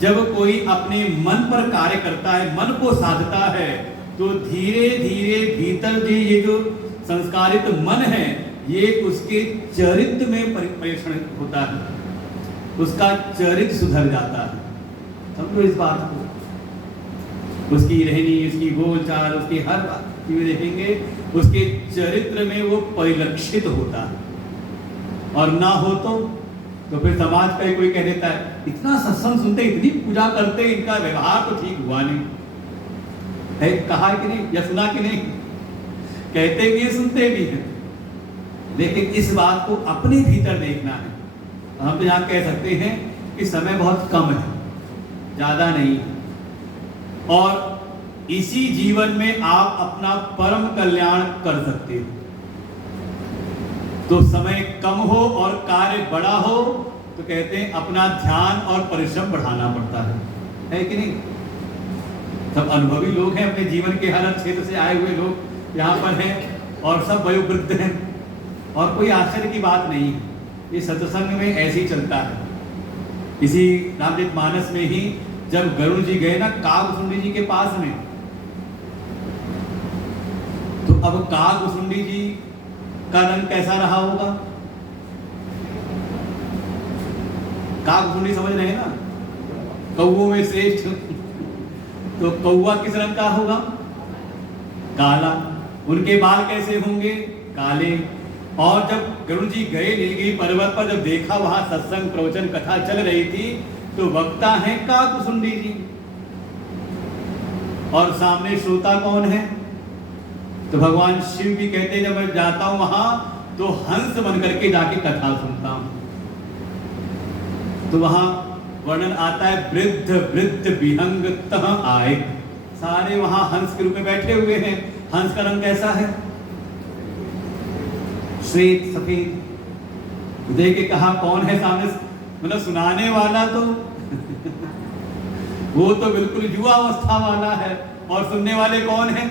जब कोई अपने मन पर कार्य करता है, मन को साधता है, तो धीरे धीरे भीतर ये जो संस्कारित मन है, ये उसके चरित्र में परीक्षण होता है, उसका चरित्र सुधर जाता है। समझो इस बात को, उसकी रहनी, उसकी बोलचाल, उसकी हर बात में देखेंगे, उसके चरित्र में वो परिलक्षित होता है। और ना हो तो फिर समाज का कोई कह देता है इतना सत्संग सुनते, इतनी पूजा करते, इनका व्यवहार तो ठीक हुआ नहीं है। कहा कि नहीं या सुना कि नहीं? कहते भी, सुनते भी हैं, लेकिन इस बात को अपने भीतर देखना है। हम तो यहाँ कह सकते हैं कि समय बहुत कम है, ज्यादा नहीं है, और इसी जीवन में आप अपना परम कल्याण कर सकते हो। तो समय कम हो और कार्य बड़ा हो, तो कहते हैं अपना ध्यान और परिश्रम बढ़ाना पड़ता है। है कि नहीं? सब अनुभवी लोग हैं, अपने जीवन के हर क्षेत्र से आए हुए लोग यहाँ पर हैं और सब वयोवृद्ध हैं और कोई आश्चर्य की बात नहीं है। ये सत्संग में ऐसे ही चलता है। इसी रामचरितमानस में ही जब गरुड़ जी गए ना कागभुसुंडी जी के पास में, तो अब कागभुसुंडी जी का रंग कैसा रहा होगा? कागभुसुंडी समझ रहे हैं ना, कौओं में श्रेष्ठ। तो कौआ किस रंग का होगा? काला। उनके बाल कैसे होंगे? काले। और जब गरुड़ जी गए नीलगिरी पर्वत पर, जब देखा वहां सत्संग प्रवचन कथा चल रही थी, तो वक्ता है कागभुसुंडी जी और सामने श्रोता कौन है? तो भगवान शिव भी कहते हैं जब मैं जाता हूं वहां तो हंस बन करके जाके कथा सुनता हूं। तो वहां वर्णन आता है वृद्ध वृद्ध विहंग तह आए, सारे वहां हंस के रूप में बैठे हुए हैं। हंस का रंग कैसा है? श्वेत सफेद। देख के कहा कौन है सामने, मतलब सुनाने वाला तो वो तो बिल्कुल युवा अवस्था वाला है और सुनने वाले कौन है?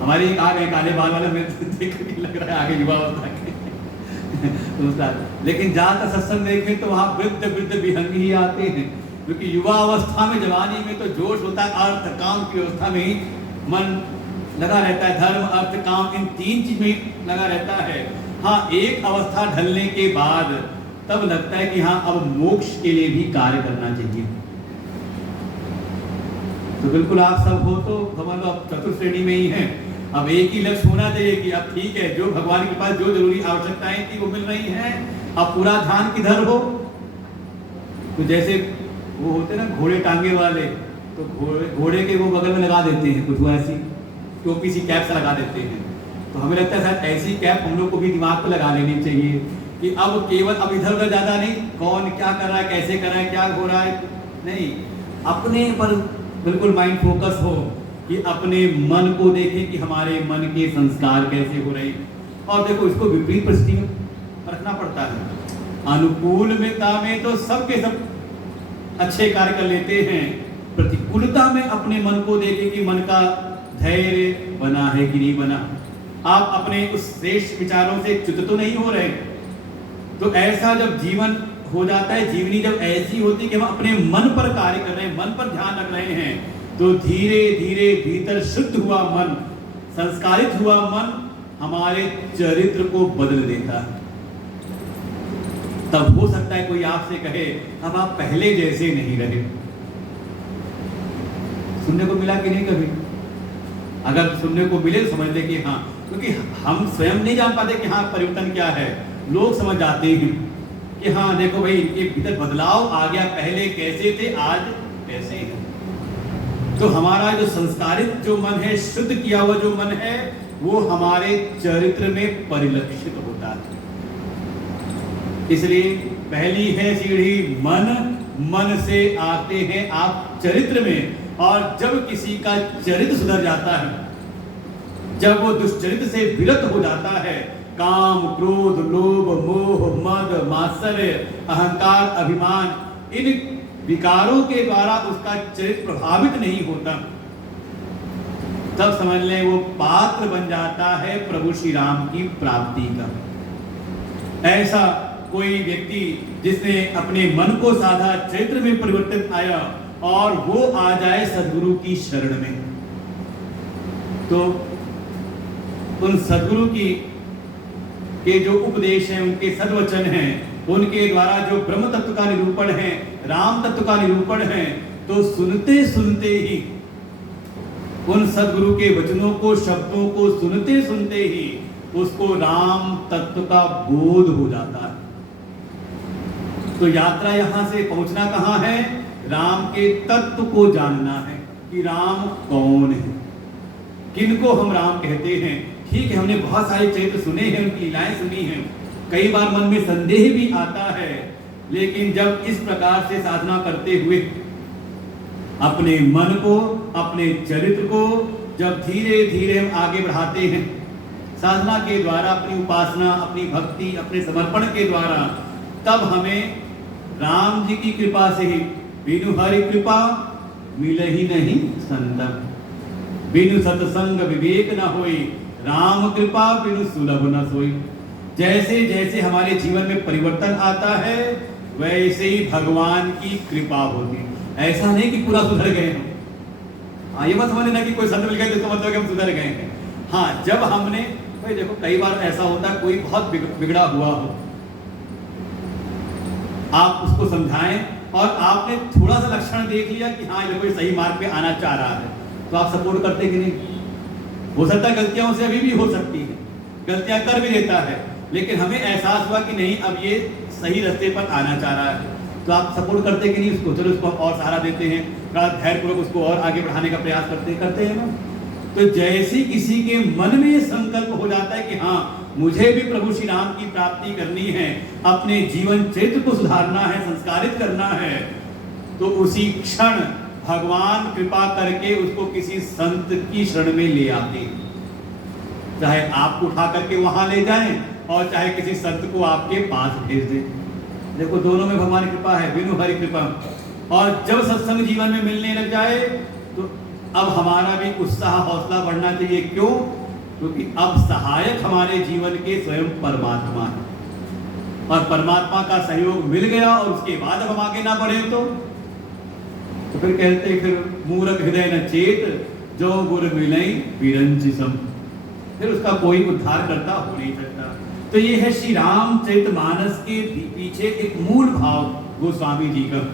हमारे एक आ गए काले बाल वाला, मैं देख के लग रहा है आगे युवा अवस्था के लेकिन जाकर सत्संग देखें तो वहां वृद्ध वृद्ध विहंगी ही आते हैं, क्योंकि युवा अवस्था में जवानी में तो जोश होता है, अर्थ काम की अवस्था में ही मन लगा रहता है, धर्म अर्थ काम इन तीन चीज में लगा रहता है। हाँ, एक अवस्था ढलने के बाद तब लगता है कि हाँ अब मोक्ष के लिए भी कार्य करना चाहिए। तो बिल्कुल आप सब हो तो समझ लो अब चतुर्थ श्रेणी में ही हैं। अब एक ही लक्ष्य होना चाहिए कि अब ठीक है, जो भगवान के पास जो जरूरी आवश्यकताएं थी वो मिल रही हैं, अब पूरा ध्यान किधर हो? तो जैसे वो होते ना घोड़े टांगे वाले, तो घोड़े के वो बगल में लगा देते हैं कुछ ऐसी टोपी सी कैप से लगा देते हैं। तो हमें लगता है शायद ऐसी कैप हम लोग को भी दिमाग पर लगा लेनी चाहिए कि अब केवल अब इधर उधर ज्यादा नहीं, कौन क्या कर रहा है, कैसे कर रहा है, क्या हो रहा है, नहीं, अपने पर बिल्कुल माइंड फोकस हो कि अपने मन को देखें कि हमारे मन के संस्कार कैसे हो रहे हैं। और देखो इसको विपरीत परिस्थिति में रखना पड़ता है। अनुकूलता में तो सबके सब अच्छे कार्य कर लेते हैं, प्रतिकूलता में अपने मन को देखें कि मन का धैर्य बना है कि नहीं बना, आप अपने उस श्रेष्ठ विचारों से च्युत तो नहीं हो रहे। तो ऐसा जब जीवन हो जाता है, जीवनी जब ऐसी होती कि हम अपने मन पर कार्य कर रहे हैं, मन पर ध्यान रख रहे हैं, तो धीरे धीरे भीतर शुद्ध हुआ मन, संस्कारित हुआ मन हमारे चरित्र को बदल देता है। तब हो सकता है कोई आपसे कहे अब आप पहले जैसे नहीं रहे। सुनने को मिला कि नहीं कभी? अगर सुनने को मिले तो समझ ले कि हाँ, क्योंकि हम स्वयं नहीं जान पाते कि हाँ परिवर्तन क्या है, लोग समझ जाते हैं कि हाँ देखो भाई इनके भीतर बदलाव आ गया, पहले कैसे थे आज कैसे हैं। तो हमारा जो संस्कारित जो मन है, शुद्ध किया हुआ जो मन है, वो हमारे चरित्र में परिलक्षित होता है। इसलिए पहली है सीढ़ी मन, मन से आते हैं आप चरित्र में। और जब किसी का चरित्र सुधर जाता है, जब वो दुष्चरित्र से विरत हो जाता है, काम क्रोध लोभ मोह मद मात्सर्य अहंकार अभिमान इन विकारों के द्वारा उसका चरित्र प्रभावित नहीं होता, तब समझ लें वो पात्र बन जाता है प्रभु श्री राम की प्राप्ति का। ऐसा कोई व्यक्ति जिसने अपने मन को साधा, चरित्र में परिवर्तन आया और वो आ जाए सद्गुरु की शरण में, तो उन सद्गुरु की के जो उपदेश हैं, उनके सद्वचन हैं, उनके द्वारा जो ब्रह्म तत्व का निरूपण है, राम तत्व का निरूपण है, तो सुनते सुनते ही उन सद्गुरु के वचनों को, शब्दों को सुनते सुनते ही उसको राम तत्व का बोध हो जाता है। तो यात्रा यहां से पहुंचना कहां है? राम के तत्व को जानना है कि राम कौन है, किनको हम राम कहते हैं। ठीक है, हमने बहुत सारे चरित्र सुने हैं, उनकी लीलाएं सुनी हैं, कई बार मन में संदेह भी आता है, लेकिन जब इस प्रकार से साधना करते हुए अपने मन को, अपने चरित्र को जब धीरे धीरे हम आगे बढ़ाते हैं, साधना के द्वारा, अपनी उपासना, अपनी भक्ति, अपने समर्पण के द्वारा, तब हमें राम जी की कृपा से ही बिनु हरि कृपा मिले ही नहीं संतन, बिनु सत्संग विवेक न होई, राम कृपा बिनु सुलभ न सोई। जैसे जैसे हमारे जीवन में परिवर्तन आता है वैसे ही भगवान की कृपा होती है। ऐसा नहीं कि पूरा सुधर गए हम, हाँ ये मत समझ लेना कि कोई संत मिल गए तो इसका मतलब कि हम सुधर गए हैं। हाँ, जब हमने, भाई देखो कई बार ऐसा होता है कोई बहुत बिगड़ा हुआ हो, आप उसको समझाएं और आपने थोड़ा सा लक्षण देख लिया कि हाँ ये कोई सही मार्ग पे आना चाह रहा है, तो आप सपोर्ट करते कि नहीं? हो सकता है गलतियां उसे अभी भी हो सकती है, गलतियां कर भी देता है, लेकिन हमें एहसास हुआ कि नहीं अब ये सही रास्ते पर आना चाह रहा है, तो आप सपोर्ट करते कि नहीं उसको? चलो उसको और सहारा देते हैं, थोड़ा धैर्यपूर्वक उसको और आगे बढ़ाने का प्रयास करते हैं ना। तो जैसे किसी के मन में संकल्प हो जाता है कि हाँ मुझे भी प्रभु श्री राम की प्राप्ति करनी है, अपने जीवन चरित्र को सुधारना है, संस्कारित करना है, तो उसी क्षण भगवान कृपा करके उसको किसी संत की शरण में ले आते हैं। चाहे आपको उठा करके वहां ले जाएं और चाहे किसी संत को आपके पास भेज दें। देखो दोनों में भगवान कृपा है, बिनु हरि कृपा। और जब सत्संग जीवन में मिलने लग जाए तो अब हमारा भी उत्साह हौसला बढ़ना चाहिए। क्यों? क्योंकि अब सहायक हमारे जीवन के स्वयं परमात्मा है, और परमात्मा का सहयोग मिल गया और उसके बाद अब हम आगे ना बढ़े तो फिर कहते फिर मूर्ख हृदय न चेत, जो गुर मिलई विरंचि सम, फिर उसका कोई उद्धार करता हो नहीं सकता। तो ये है श्री रामचरितमानस के पीछे एक मूल भाव गोस्वामी जी का।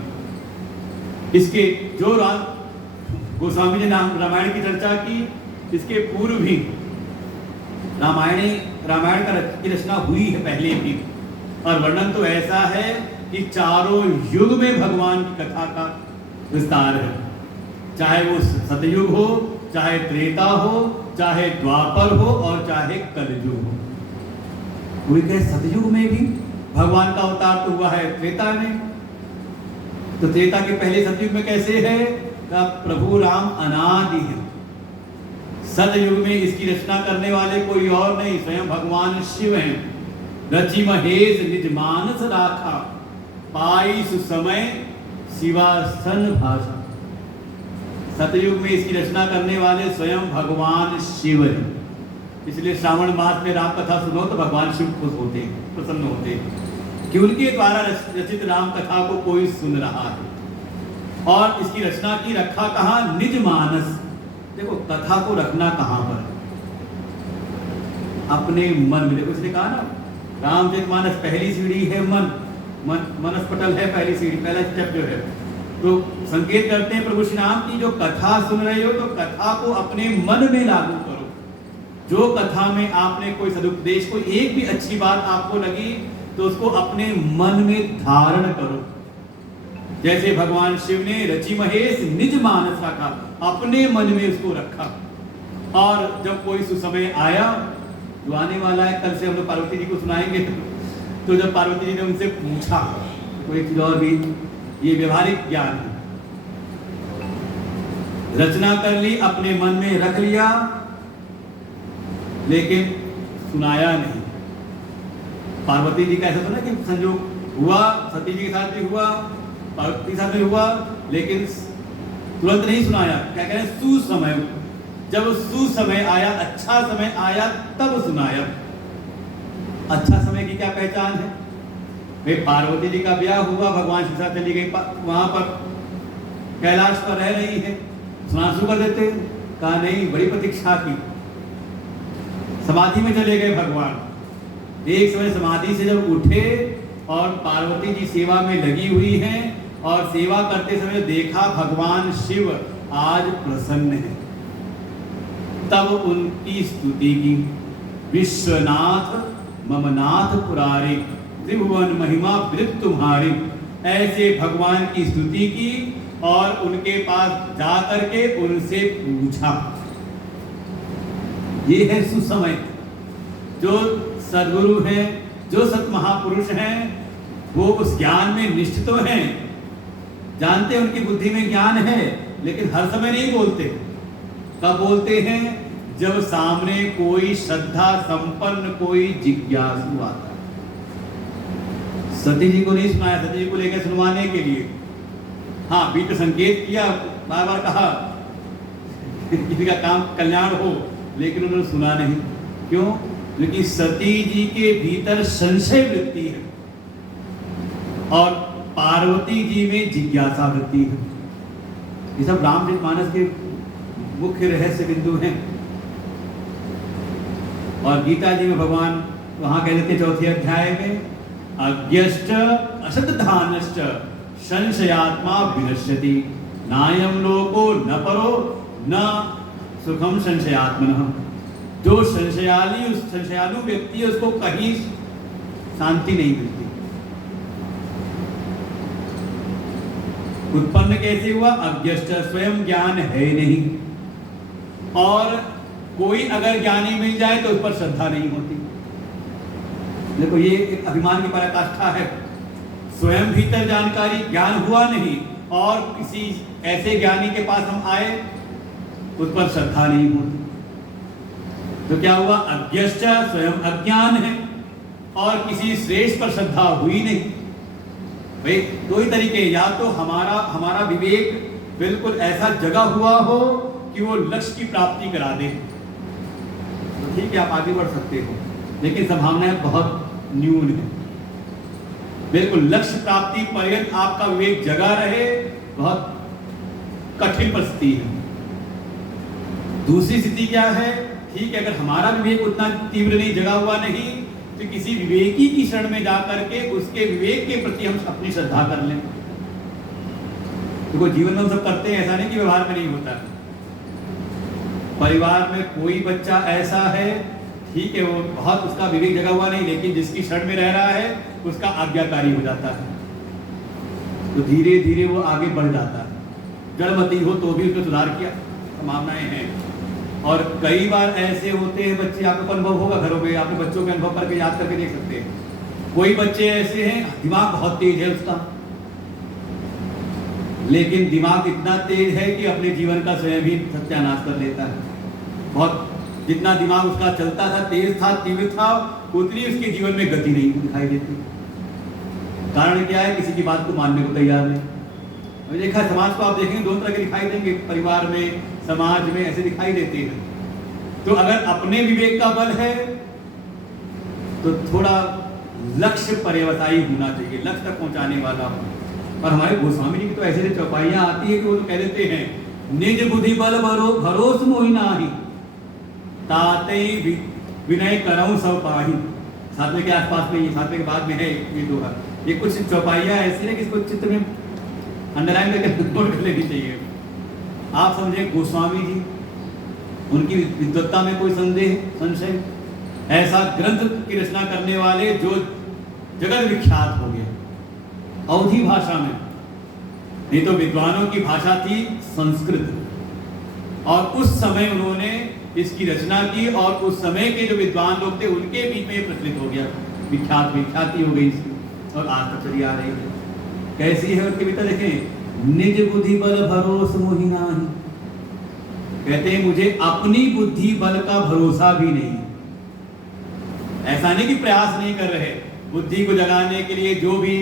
इसके जो गोस्वामी जी ने रामायण की चर्चा की, इसके पूर्व भी रामायण की रचना हुई है पहले भी, और वर्णन तो ऐसा है कि चारों युग में भगवान की कथा का विस्तार है। चाहे वो सतयुग हो, चाहे त्रेता हो, चाहे द्वापर हो और चाहे कलयुग हो। कोई कहे सतयुग में भी भगवान का अवतार तो हुआ है त्रेता में, तो त्रेता के पहले सतयुग में कैसे है? का प्रभु राम अनादि है। सतयुग में इसकी रचना करने वाले कोई और नहीं, स्वयं भगवान शिव हैं। रचि महेश निज मानस राखा, पाई सुसमय शिवासन भाषा। सतयुग में इसकी रचना करने वाले स्वयं भगवान शिव हैं। इसलिए श्रावण मास में राम कथा सुनो तो भगवान शिव खुश होते हैं, प्रसन्न होते हैं कि उनके द्वारा रचित राम कथा को कोई सुन रहा है। और इसकी रचना की रखा कहाँ? निज मानस। देखो कथा को रखना कहाँ पर? अपने मन में। देखो इसने कहा ना रामचरितमानस पहली सीढ़ी है मन, मनस पटल है पहली सीढ़ी, पहला स्टेप जो है। तो संकेत करते हैं प्रभु श्री राम की जो कथा सुन रहे हो तो कथा को अपने मन में लागू करो। जो कथा में आपने कोई सदुपदेश, कोई एक भी अच्छी बात आपको लगी तो उसको अपने मन में धारण करो। जैसे भगवान शिव ने रचि महेश निज मानस रखा, अपने मन में उसको रखा। और जब कोई सुसमय आया, जो आने वाला है, कल से हम लोग पार्वती जी को सुनाएंगे, तो जब पार्वती जी ने उनसे पूछा, तो एक चीज और भी, ये व्यवहारिक ज्ञान है। रचना कर ली, अपने मन में रख लिया, लेकिन सुनाया नहीं। पार्वती जी का ऐसा तो ना कि संयोग हुआ, सती जी के साथ भी हुआ, पार्वती के साथ भी हुआ, लेकिन तुरंत नहीं सुनाया। क्या कह रहे हैं? सुसमय। जब सुसमय आया, अच्छा समय आया, तब सुनाया। अच्छा समय की क्या पहचान है? भाई पार्वती जी का ब्याह हुआ, भगवान शिव साथ चली गई, वहां पर कैलाश पर रह रही है, सुना शुरू कर देते। कहा नहीं, बड़ी प्रतीक्षा की। समाधि में चले गए भगवान। एक समय समाधि से जब उठे और पार्वती जी सेवा में लगी हुई हैं, और सेवा करते समय देखा भगवान शिव आज प्रसन्न है, तब उनकी स्तुति की। विश्वनाथ ममनाथ पुरारी, त्रिभुवन महिमा वृत तुम्हारी। ऐसे भगवान की स्तुति की और उनके पास जा करके उनसे पूछा। ये है सुसमय। जो सद्गुरु हैं, जो सत महापुरुष हैं, वो उस ज्ञान में निष्ठ तो हैं, जानते हैं उनकी बुद्धि में ज्ञान है, लेकिन हर समय नहीं बोलते। कब बोलते हैं? जब सामने कोई श्रद्धा संपन्न, कोई जिज्ञासु आता है। सती जी को नहीं सुनाया, सती जी को लेकर सुनवाने के लिए। हाँ, बीच में संकेत किया, बार बार कहा किसी का काम कल्याण हो, लेकिन उन्होंने सुना नहीं। क्यों? क्योंकि सती जी के भीतर संशय वृत्ति है और पार्वती जी में जिज्ञासा वृत्ति है। ये सब रामचरितमानस के मुख्य रहस्य बिंदु हैं। और गीता जी में भगवान वहां कह देते 4थे अध्याय में, अज्ञश्च असतधानश्च संशयात्मा विनश्यति नायम लोको न परो न सुखम संशयात्मनः। जो संशयालु व्यक्ति है उसको कहीं शांति नहीं मिलती। उत्पन्न कैसे हुआ? अज्ञश्च, स्वयं ज्ञान है नहीं, और कोई अगर ज्ञानी मिल जाए तो उस पर श्रद्धा नहीं होती। देखो, ये एक अभिमान की पराकाष्ठा है। स्वयं भीतर जानकारी, ज्ञान हुआ नहीं, और किसी ऐसे ज्ञानी के पास हम आए, उस पर श्रद्धा नहीं होती। तो क्या हुआ? अज्ञश्च, स्वयं अज्ञान है, और किसी श्रेष्ठ पर श्रद्धा हुई नहीं। भाई दो ही तरीके, या तो हमारा विवेक बिल्कुल ऐसा जगा हुआ हो कि वो लक्ष्य की प्राप्ति करा दे, तो ठीक है, आप आगे बढ़ सकते हो, लेकिन संभावनाएं बहुत न्यून है। बिल्कुल लक्ष्य प्राप्ति पर्यंत आपका विवेक जगा रहे, बहुत कठिन परिस्थिति है। दूसरी स्थिति क्या है? ठीक है, अगर हमारा विवेक उतना तीव्र नहीं, जगा हुआ नहीं, तो किसी विवेकी की शरण में जाकर के उसके विवेक के प्रति हम अपनी श्रद्धा कर लें। देखो, जीवन में हम सब करते हैं, ऐसा नहीं कि व्यवहार में नहीं होता। परिवार में कोई बच्चा ऐसा है, ठीक है, वो बहुत उसका विवेक जगा हुआ नहीं, लेकिन जिसकी शरण में रह रहा है उसका आज्ञाकारी हो जाता है, तो धीरे धीरे वो आगे बढ़ जाता है। जड़मती हो तो भी उसमें सुधार किया संभावनाएं हैं। और कई बार ऐसे होते हैं बच्चे, आपको अनुभव होगा घरों में, आपने बच्चों के अनुभव करके याद करके देख सकते हैं। कोई बच्चे ऐसे हैं, दिमाग बहुत तेज है उसका, लेकिन दिमाग इतना तेज है कि अपने जीवन का स्वयं भी सत्यानाश कर लेता है। बहुत जितना दिमाग उसका चलता था, तेज था, तीव्र था, उतनी उसके जीवन में गति नहीं दिखाई देती। कारण क्या है? किसी की बात को मानने को तैयार नहीं। देखा, समाज को आप देखेंगे दोनों तरह के दिखाई देंगे, परिवार में, समाज में ऐसे दिखाई देते हैं। तो अगर अपने विवेक का बल है तो थोड़ा लक्ष्य पर्यवसायी होना चाहिए, लक्ष्य तक पहुंचाने वाला हो। और हमारे गोस्वामी जी की तो ऐसे चौपाइयां आती है कि वो तो कह देते हैं, निज बुद्धि बल भरोस मोहि नाही, ताते विनय करऊं सब पाही। सातवें के आसपास में, ये सातवें के बाद में है ये दोहा। ये कुछ चौपाइयां ऐसी है कि इसको चित्त में अंडरलाइन करके नोट कर लेनी चाहिए। आप समझे, गोस्वामी जी, उनकी विद्वत्ता में कोई संशय, ऐसा ग्रंथ की रचना करने वाले जो जगत विख्यात हो गए अवधी भाषा में। नहीं तो विद्वानों की भाषा थी संस्कृत, और उस समय उन्होंने इसकी रचना की, और उस समय के जो विद्वान लोग थे उनके बीच में प्रचलित हो गया, विख्याति हो गई इसकी, और आज तक चली आ रही है। कैसी है उसके भीतर? देखें, निज बुद्धि बल भरोस मोहि नाही, कहते हैं मुझे अपनी बुद्धि बल का भरोसा भी नहीं। ऐसा नहीं कि प्रयास नहीं कर रहे, बुद्धि को जगाने के लिए जो भी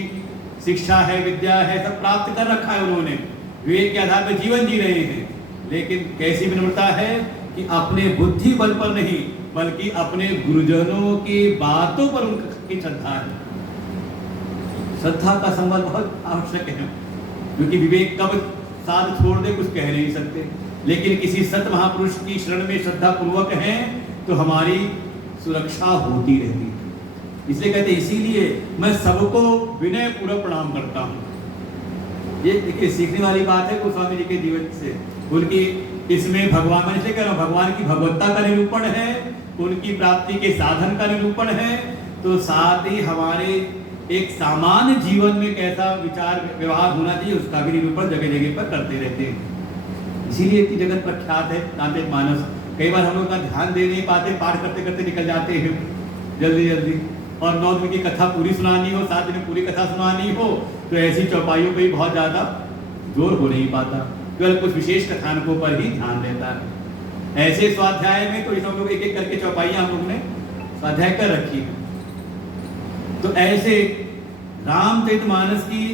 शिक्षा है, विद्या है, सब प्राप्त कर रखा है उन्होंने, विवेक के आधार पर जीवन जी रहे हैं, लेकिन कैसी विनम्रता है कि अपने बुद्धि बल पर नहीं, बल्कि अपने गुरुजनों की बातों पर उनकी श्रद्धा है। श्रद्धा का संबल बहुत आवश्यक है, क्योंकि विवेक कब साथ छोड़ दे कुछ कह नहीं सकते, लेकिन किसी सत महापुरुष की शरण में श्रद्धा पूर्वक है तो हमारी सुरक्षा होती रहती है। इसलिए कहते, इसीलिए मैं सबको विनय पूर्वक प्रणाम करता हूँ। ये देखिए सीखने वाली बात है गोस्वामी जी के जीवन से, उनकी इसमें भगवान, मैं इसलिए कह रहा हूँ, भगवान की भगवत्ता का निरूपण है, उनकी प्राप्ति के साधन का निरूपण है, तो साथ ही हमारे एक सामान्य जीवन में कैसा विचार व्यवहार होना चाहिए उसका भी निरूपण जगह जगह पर करते रहते हैं। इसीलिए इतनी जगत प्रख्यात है रामचरितमानस। कई बार हम लोग का ध्यान दे नहीं पाते, पाठ करते करते निकल जाते हैं जल्दी जल्दी, और 9 दिन की कथा पूरी सुनानी हो, 7 दिन पूरी कथा सुनानी हो, तो ऐसी चौपाइयों पर ही बहुत ज़्यादा जोर हो नहीं पाता, केवल कुछ विशेष कथानकों पर ही ध्यान देता है। ऐसे स्वाध्याय में तो इस हम लोग एक एक करके चौपाइयाँ हम लोगों ने स्वाध्याय कर रखी है। तो ऐसे रामचरितमानस की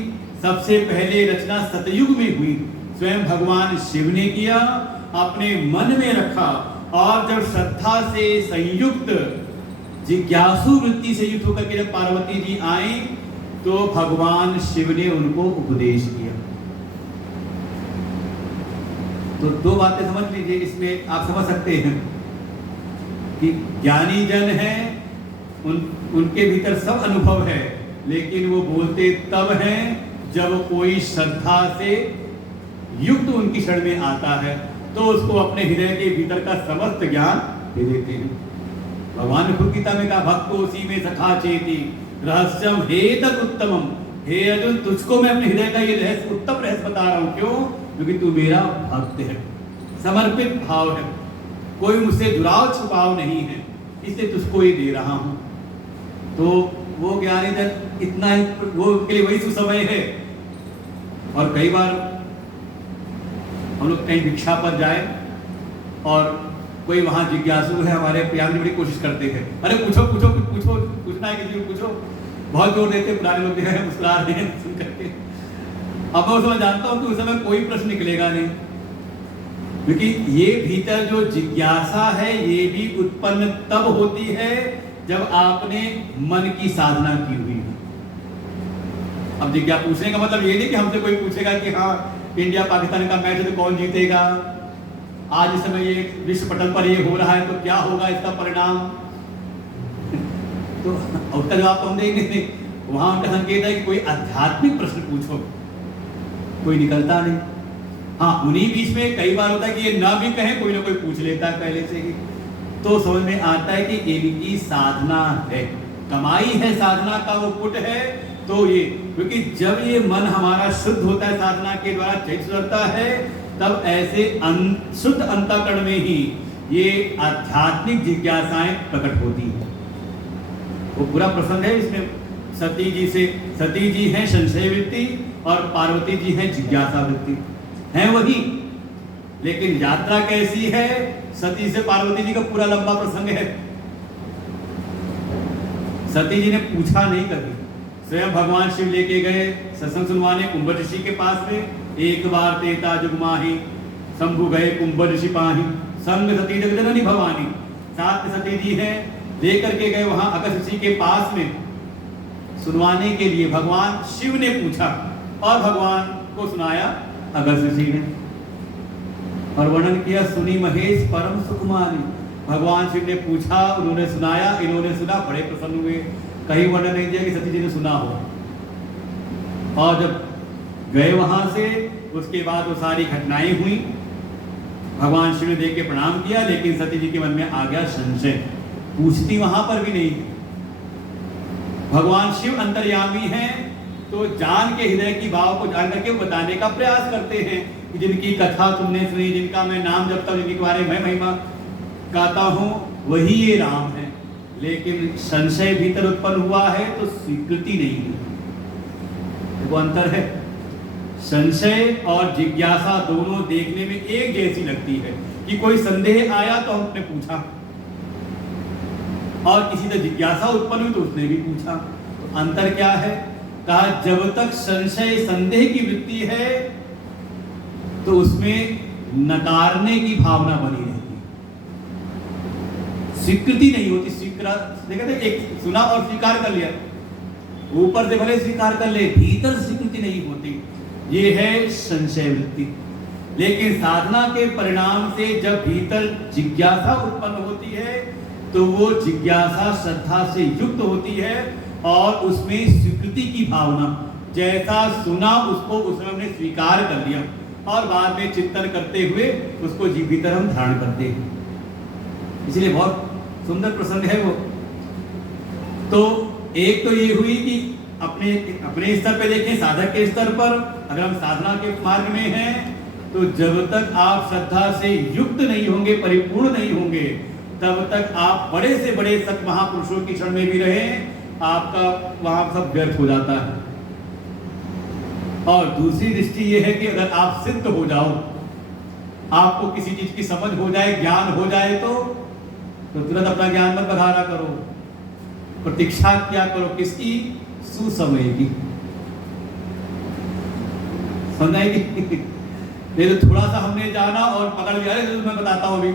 सबसे पहले रचना सतयुग में हुई, स्वयं भगवान शिव ने किया, अपने मन में रखा, और जब श्रद्धा से संयुक्त जिज्ञासु वृत्ति से युक्त होकर के जब पार्वती जी आई तो भगवान शिव ने उनको उपदेश किया। तो दो बातें समझ लीजिए, इसमें आप समझ सकते हैं कि ज्ञानी जन हैं, उनके भीतर सब अनुभव है, लेकिन वो बोलते तब हैं जब कोई श्रद्धा से युक्त उनकी शरण में आता है तो उसको अपने हृदय के भीतर का समस्त ज्ञान दे देते हैं। भगवान ने खुद गीता में कहा, भक्तोसी में सखा चेती रहस्यम हे तद उत्तमम। हे अर्जुन, तुझको मैं अपने हृदय का ये रहस्य, उत्तम रहस्य बता रहा हूं। क्यों? क्योंकि तू मेरा भक्त है, समर्पित भाव है, कोई मुझसे जुड़ाव छुपाव नहीं है, इसलिए तुझको ये दे रहा हूं। तो वो ज्ञानी जन इतना ही, वो उनके लिए वही सुसमय है। और कई बार हम लोग कहीं भिक्षा पर जाए और कोई वहां जिज्ञासु है, हमारे प्यार की बड़ी कोशिश करते हैं, अरे पूछो पूछो कुछ पूछो, पूछना है किसी को पूछो, बहुत जोर देते, पुराने लोग हैं मुस्कुरा रहे हैं सुन करके। अब मैं उस समय जानता हूं कि उस समय कोई प्रश्न निकलेगा नहीं, क्योंकि ये भीतर जो जिज्ञासा है ये भी उत्पन्न तब होती है जब आपने मन की साधना की हुई है। अब जिज्ञासा पूछने का मतलब ये नहीं कि हमसे कोई पूछेगा कि हाँ इंडिया पाकिस्तान का मैच है तो कौन जीतेगा, आज इस समय ये विश्व पटल पर ये हो रहा है तो क्या होगा इसका परिणाम, तो उसका जवाब तो हम देंगे नहीं। वहां उनका संकेत है कि कोई आध्यात्मिक प्रश्न पूछो, कोई निकलता नहीं। हाँ, उन्हीं बीच में कई बार होता है कि ये ना भी कहें, कोई ना कोई पूछ लेता है पहले से ही, तो समझ में आता है कि इनकी साधना है, कमाई है साधना का, वो पुट है। तो ये, क्योंकि जब ये मन हमारा शुद्ध होता है साधना के द्वारा, चैत सुधरता है, तब ऐसे शुद्ध अंतःकरण में ही ये आध्यात्मिक जिज्ञासाएं प्रकट होती हैं। वो पूरा प्रसंग है इसमें, सती जी से, सती जी हैं संशय वृत्ति और पार्वती जी हैं जिज्ञासा वृत्ति, हैं वही, लेकिन यात्रा कैसी है। सती से पार्वती जी का पूरा लंबा प्रसंग है। सती जी ने पूछा नहीं कभी, स्वयं भगवान शिव लेके गए सत्संग सुनवाने कुंभ ऋषि के पास में। एक बार तेता जुगमाही शंभु गए कुंभ ऋषि पाही, संग सती जग जननी भवानी। साथ में सती जी हैं, लेकर के गए वहां अगस्त्य ऋषि के पास में सुनवाने के लिए। भगवान शिव ने पूछा और भगवान को सुनाया अगस्त्य ऋषि ने, और वर्णन किया सुनी महेश परम सुकुमारी। भगवान शिव ने पूछा, उन्होंने सुनाया, इन्होंने सुना, बड़े प्रसन्न हुए। कहीं वर्णन नहीं दिया कि सती जी ने सुना हो। और जब गए वहां से, उसके बाद वो सारी घटनाएं हुई, भगवान शिव ने देख के प्रणाम किया, लेकिन सती जी के मन में आ गया संशय, पूछती वहां पर भी नहीं। भगवान शिव अंतर्यामी हैं, तो जान के हृदय की भाव को जान करके बताने का प्रयास करते हैं कि जिनकी कथा तुमने सुनी, जिनका मैं नाम जपता हूं, जिनके बारे में महिमा गाता हूं, वही ये राम है। लेकिन संशय भीतर उत्पन्न हुआ है तो स्वीकृति नहीं है। देखो अंतर है, संशय और जिज्ञासा दोनों देखने में एक जैसी लगती है कि कोई संदेह आया तो हमने पूछा, और किसी से जिज्ञासा उत्पन्न हुई तो उसने भी पूछा। तो अंतर क्या है? कहा जब तक संशय संदेह की वृत्ति है तो उसमें नकारने की भावना बनी रहती, स्वीकृति नहीं होती। देखा था, एक सुना और स्वीकार कर लिया, ऊपर से भले स्वीकार कर ले, भीतर स्वीकृति नहीं होती, ये है संशय वृत्ति। लेकिन साधना के परिणाम से जब भीतर जिज्ञासा उत्पन्न होती है तो वो जिज्ञासा श्रद्धा से युक्त होती है और उसमें स्वीकृति की भावना, जैसा सुना उसको उसमें हमने स्वीकार कर लिया और बाद में चिंतन करते हुए उसको जीव भीतर हम धारण करते हैं। इसलिए बहुत सुंदर प्रसंग है वो। तो एक तो ये हुई कि अपने स्तर पे देखें, साधक के स्तर पर अगर हम साधना के मार्ग में हैं तो जब तक आप श्रद्धा से युक्त नहीं होंगे, परिपूर्ण नहीं होंगे, तब तक आप बड़े से बड़े सत महापुरुषों की शरण में भी रहें, आपका वहां सब व्यर्थ हो जाता है। और दूसरी दृष्टि यह है कि अगर आप सिद्ध हो जाओ, आपको किसी चीज की समझ हो जाए, ज्ञान हो जाए, तो तुरंत अपना ज्ञान मत बघारा करो, प्रतीक्षा क्या करो, किसकी? सुसमय की। समझ आएगी? नहीं तो थोड़ा सा हमने जाना और पकड़ लिया, अरे तो मैं बताता हूँ अभी,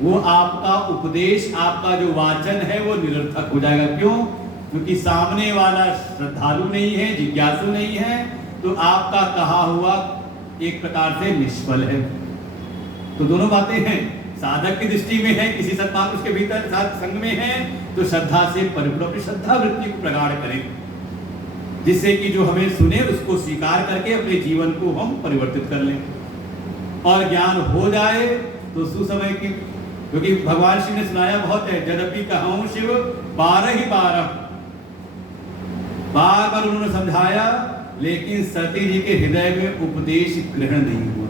वो आपका उपदेश, आपका जो वाचन है वो निरर्थक हो जाएगा। क्यों? क्योंकि सामने वाला श्रद्धालु नहीं है, जिज्ञासु नहीं है, तो आपका कहा हुआ एक प्रकार से निष्फल है। तो दोनों बातें हैं, साधक की दृष्टि में है, किसी सत्पुरुष के भीतर साथ संग में है, तो श्रद्धा से परिपूर्ण अपनी श्रद्धा वृत्ति को प्रगाढ़ करें, जिससे कि जो हमें सुने उसको स्वीकार करके अपने जीवन को हम परिवर्तित कर लें। और ज्ञान हो जाए तो सुसमय की, क्योंकि भगवान शिव ने सुनाया बहुत है, यद्यपि कहूं शिव 12 ही 12, बार बार उन्होंने समझाया, लेकिन सती जी के हृदय में उपदेश ग्रहण नहीं हुआ।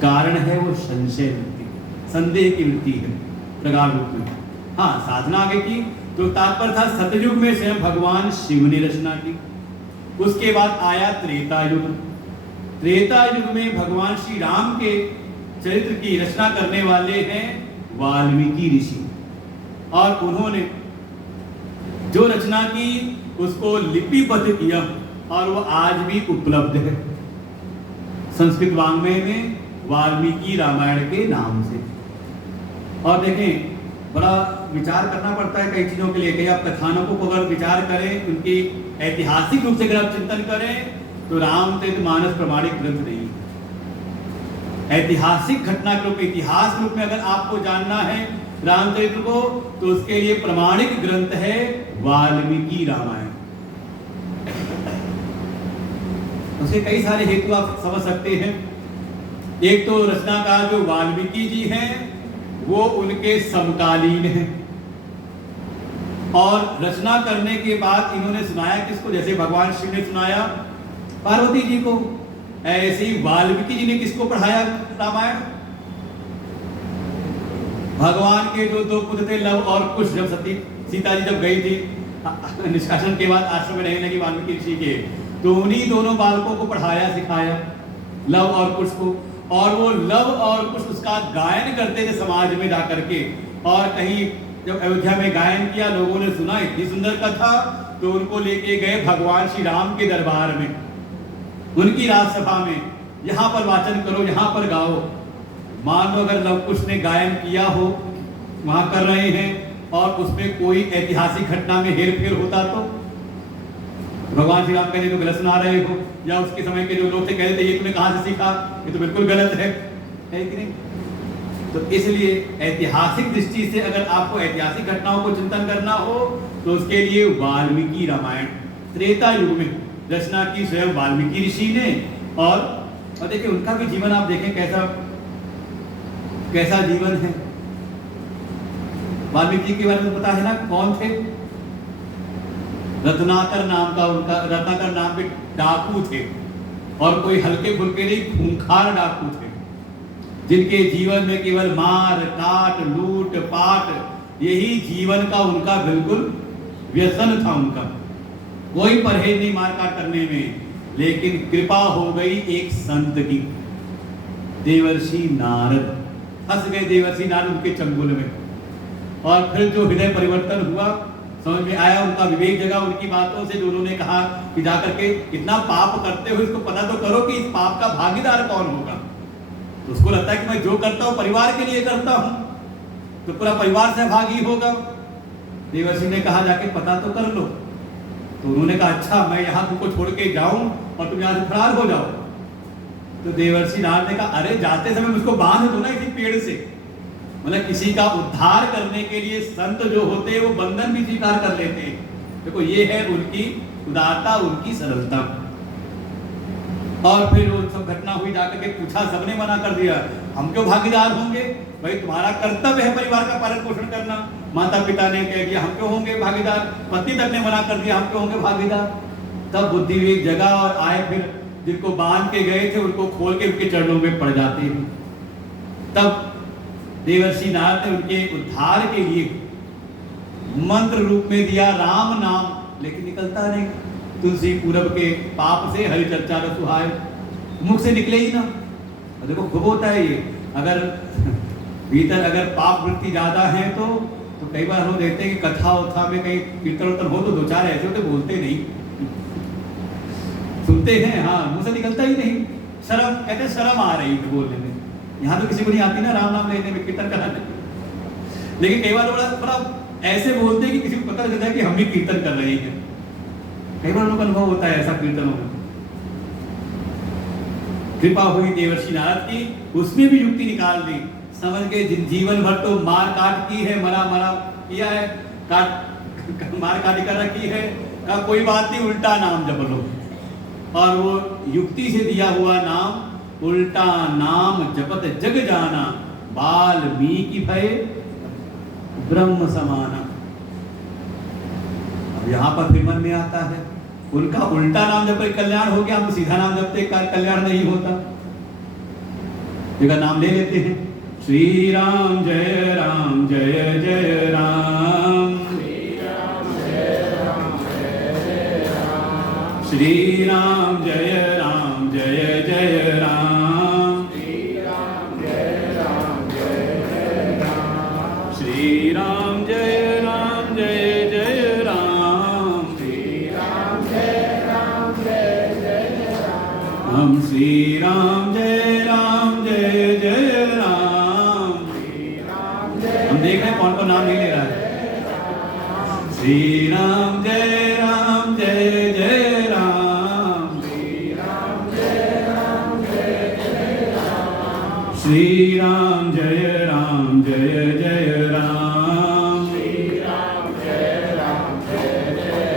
कारण है वो संशय वृत्ति, संदेह की वृत्ति है प्रगाढ़ रूप में। हाँ, साधना आगे की तो तात्पर्य था सतयुग में स्वयं भगवान शिव ने रचना की। उसके बाद आया त्रेता युग। त्रेता युग में भगवान श्री राम के चरित्र की रचना करने वाले हैं वाल्मीकि ऋषि, और उन्होंने जो रचना की उसको लिपिबद्ध किया, और वो आज भी उपलब्ध है संस्कृत वाङ्मय में वाल्मीकि रामायण के नाम से। और देखें, बड़ा विचार करना पड़ता है कई चीजों के लिए। कई आप कथानकों को अगर विचार करें, उनकी ऐतिहासिक रूप से अगर आप चिंतन करें, तो रामचरितमानस प्रमाणिक ग्रंथ नहीं। ऐतिहासिक घटना के रूप में, इतिहास रूप में अगर आपको जानना है रामचरित्र को, तो उसके लिए प्रमाणिक ग्रंथ है वाल्मीकि रामायण। उसके कई सारे हेतु आप समझ सकते हैं। एक तो रचनाकार जो वाल्मीकि जी हैं वो उनके समकालीन हैं, और रचना करने के बाद इन्होंने सुनाया किसको? जैसे भगवान शिव ने सुनाया पार्वती जी को, ऐसे ही वाल्मीकि जी ने किसको पढ़ाया रामायण? भगवान के जो दो पुत्र थे लव और कुश, जब सीता जी जब गई थी निष्कासन के बाद आश्रम में रहने लगी वाल्मीकि ऋषि के, तो उन्हीं दोनों बालकों को पढ़ाया सिखाया, लव और कुश को। और वो लव और कुश उसका गायन करते थे समाज में जाकर के, और कहीं जब अयोध्या में गायन किया, लोगों ने सुना इतनी सुंदर कथा, तो उनको लेके गए भगवान श्री राम के दरबार में, उनकी राजसभा में, यहाँ पर वाचन करो, यहाँ पर गाओ। मान लो अगर लव कुश ने गायन किया हो, वहां कर रहे हैं, और उसमें कोई ऐतिहासिक घटना में हेर फेर होता, तो भगवान श्री राम कहते तो गलत सुना रहे हो, या उसके समय के जो लोग थे कहते थे ये तुमने कहां से सीखा, ये तो बिल्कुल गलत है कि नहीं? तो इसलिए ऐतिहासिक दृष्टि से अगर आपको ऐतिहासिक घटनाओं को चिंतन करना हो, तो उसके लिए वाल्मीकि रामायण त्रेता युग में रचना की स्वयं वाल्मीकि ऋषि ने। और देखिए उनका भी जीवन आप देखें कैसा जीवन है। वाल्मीकि के बारे में पता है ना कौन थे? रत्नाकर नाम का उनका, रत्नाकर नाम के डाकू थे, और कोई हल्के फुल्के नहीं, खूंखार डाकू थे, जिनके जीवन में केवल मार काट लूट पाट यही जीवन का उनका बिल्कुल व्यसन था। उनका कोई परहेज नहीं मार काट करने में। लेकिन कृपा हो गई एक संत की, देवर्षि नारद। फंस गए देवर्षि नारद उनके चंगुल में, और फिर जो हृदय परिवर्तन हुआ, समझ में आया, उनका विवेक जगा उनकी बातों से, जो उन्होंने कहा कि जाकर के इतना पाप करते हो, इसको पता तो करो कि इस पाप का भागीदार कौन होगा। तो उसको लगता है कि मैं जो करता हूँ परिवार के लिए करता हूँ, तो पूरा परिवार सहभागी होगा। देवर्षि ने कहा जाके पता तो कर लो। तो उन्होंने कहा अच्छा, मैं यहाँ तुमको छोड़ के जाऊं और तुम यहाँ से फरार हो जाओ। तो देवर्षि नारद ने कहा अरे जाते समय मुझको बांध दो ना इसी पेड़ से। मतलब किसी का उद्धार करने के लिए संत जो होते हैं वो बंधन भी स्वीकार कर लेते हैं। देखो ये है उनकी उदारता, उनकी सरलता। और फिर वो सब घटना हुई, जाकर के पूछा, सबने मना कर दिया, हम क्यों भागीदार होंगे, भाई तुम्हारा कर्तव्य है परिवार का पालन पोषण करना। माता पिता ने कह दिया हम क्यों होंगे भागीदार, पत्नी तक ने मना कर दिया हम क्यों होंगे भागीदार। तब बुद्धि विवेक जगा और आए, फिर जिनको बांध के गए थे उनको खोल के उनके चरणों में पड़ जाते हैं। तब देवर्षि नारद ने उनके उद्धार के लिए मंत्र रूप में दिया राम नाम, लेकिन निकलता नहीं। तुलसी पूरब के पाप से हरि चर्चा न सुहाए, मुख से निकले ही ना। देखो खूब होता है ये, अगर भीतर अगर पाप वृत्ति ज्यादा है तो कई बार हम देखते हैं कि कथा उथा में कहीं कीर्तन उर्तन हो तो दो चार ऐसे होते बोलते नहीं, सुनते बोलते हैं, हाँ मुंह से निकलता ही नहीं, शर्म, कहते हैं शर्म आ रही है बोलने में। यहाँ तो किसी को नहीं आती ना राम नाम लेने में, कीर्तन कराने में, लेकिन कई बार बड़ा ऐसे बोलते हैं कि किसी को पता चलता है कि हम भी कीर्तन कर रहे हैं। कई बार लोगों का अनुभव होता है ऐसा कीर्तनों में। कृपा हुई देवर्षि नारद की, उसमें भी युक्ति निकाल दी, समझ के जीवन भर तो मार काट की है, मरा मरा किया है, मार काट कर रखी है, का कोई बात नहीं, उल्टा नाम जप लो। और वो युक्ति से दिया हुआ नाम, उल्टा नाम जपत जग जाना, वाल्मीकि भय ब्रह्म समाना। अब यहाँ पर फिर मन में आता है, उनका उल्टा नाम जब कल्याण हो गया, हम सीधा नाम जपते कल्याण नहीं होता। देखा नाम ले लेते हैं, श्री राम जय राम जय जय राम, श्री राम जय राम जय राम, श्री राम जय राम जय जय राम, श्री राम जय राम जय राम, श्री राम जय राम जय जय राम, श्री राम जय राम जय जय राम, हम श्री राम जय राम जय जय राम, हम देख रहे हैं कौन कौन नाम नहीं ले रहा है। श्री राम जय राम जय जय राम, श्री राम जय राम जय जय राम, श्री राम जय राम जय जय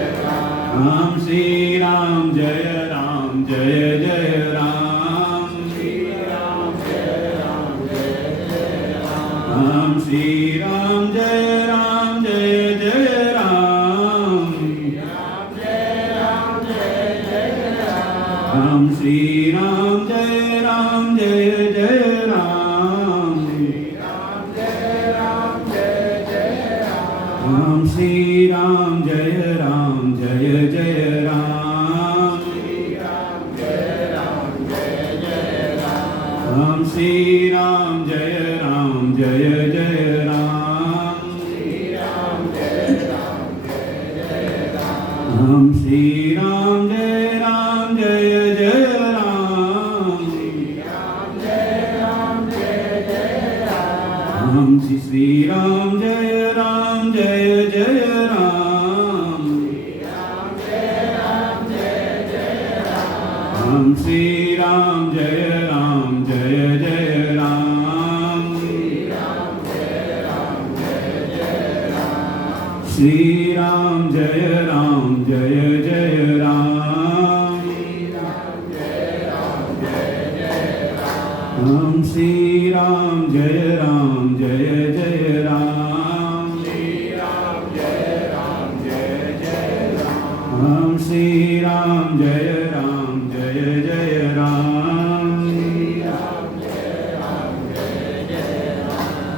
राम, श्री राम जय राम जय जय राम, श्री राम जय राम जय जय राम, श्री राम जय राम जय जय राम, श्री राम जय राम जय जय राम, श्री राम जय राम जय जय राम, श्री राम जय राम जय जय राम, श्री राम जय राम जय जय राम, श्री राम जय राम जय जय राम, श्री राम जय राम जय जय राम, श्री राम जय राम जय जय राम, श्री राम जय राम जय जय राम, श्री राम जय राम जय जय राम, श्री राम जय राम जय जय राम,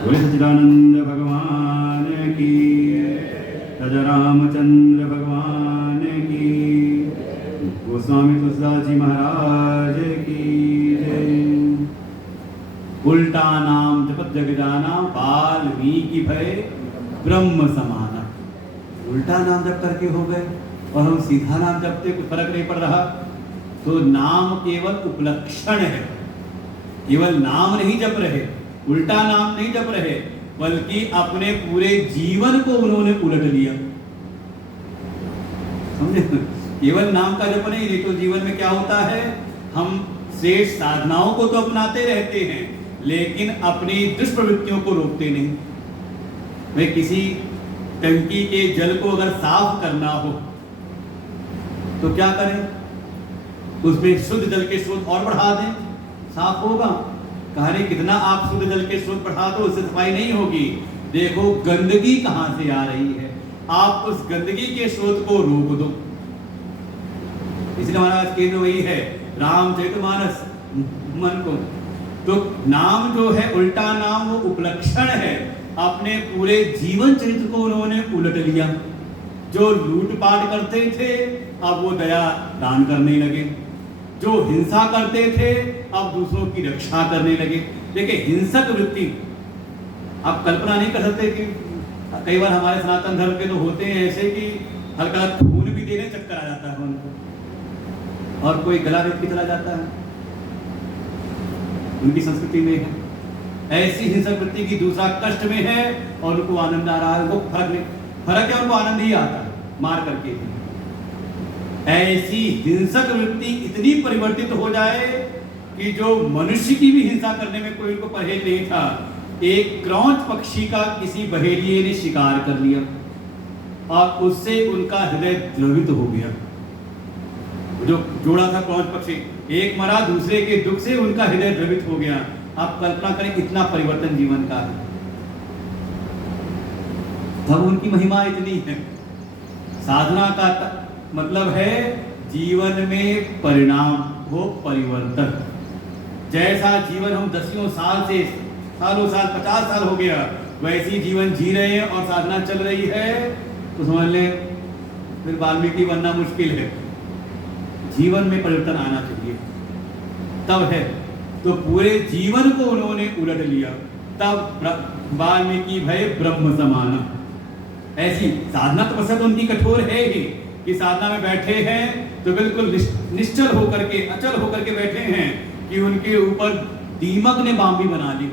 बोले सच्चिदानंद भगवान की, राजा रामचंद्र भगवान की, गोस्वामी तुलसीदास जी महाराज की जय। उल्टा नाम जपत जग जाना, वाल्मीकि भय ब्रह्म समाना। उल्टा नाम जप करके हो गए और हम सीधा नाम जपते, कुछ फर्क नहीं पड़ रहा। तो नाम केवल उपलक्षण है, केवल नाम नहीं जप रहे, उल्टा नाम नहीं जप रहे, बल्कि अपने पूरे जीवन को उन्होंने उलट लिया। समझे? केवल नाम का जप नहीं तो जीवन में क्या होता है, हम श्रेष्ठ साधनाओं को तो अपनाते रहते हैं, लेकिन अपनी दुष्प्रवृत्तियों को रोकते नहीं। भाई किसी टंकी के जल को अगर साफ करना हो तो क्या करें, उसमें शुद्ध जल के स्रोत और बढ़ा दें, साफ होगा। कहानी कितना आप शुद्ध जल के स्रोत बढ़ा दो, उससे सफाई नहीं होगी। देखो गंदगी कहां से आ रही है, आप उस गंदगी के स्रोत को रोक दो। इसलिए हमारा केंद्र वही है, रामचरितमानस मन को। तो नाम जो है, उल्टा नाम, वो उपलक्षण है। अपने पूरे जीवन चरित्र को उन्होंने उलट लिया। जो लूटपाट करते थे अब वो दया दान करने लगे, जो हिंसा करते थे अब दूसरों की रक्षा करने लगे। देखिए हिंसक वृत्ति आप कल्पना नहीं कर सकते कि कई बार हमारे सनातन धर्म के तो होते हैं ऐसे कि हल्का खून भी देने चक्कर आ जाता है उनको। और कोई गला रेत के चला जाता है, उनकी संस्कृति में है। ऐसी हिंसक वृत्ति की दूसरा कष्ट में है और उनको आनंद आ रहा है, वो फर्क है, उनको आनंद ही आता है मार करके। ऐसी हिंसक वृत्ति इतनी परिवर्तित हो जाए कि जो मनुष्य की भी हिंसा करने में कोई उनको परहेज नहीं था, एक क्रौंच पक्षी का किसी बहेलिये ने शिकार कर लिया और उससे उनका हृदय द्रवित हो गया। जो जोड़ा था क्रौंच पक्षी, एक मरा, दूसरे के दुख से उनका हृदय द्रवित हो गया। आप कल्पना करें कितना परिवर्तन जीवन का है। तब उनकी महिमा इतनी है। साधना का मतलब है जीवन में परिणाम हो, परिवर्तन। जैसा जीवन हम दसियों साल से, सालों साल, 50 साल हो गया, वैसी जीवन जी रहे हैं और साधना चल रही है, तो समझ लें फिर वाल्मीकि बनना मुश्किल है। जीवन में परिवर्तन आना चाहिए, तब है। तो पूरे जीवन को उन्होंने उलट लिया, तब वाल्मीकि भय ब्रह्म समाना। ऐसी साधना तपस्या तो उनकी कठोर है ही कि साधना में बैठे हैं तो बिल्कुल निश्चल होकर के, अचल होकर के बैठे हैं कि उनके ऊपर दीमक ने बांबी बना ली।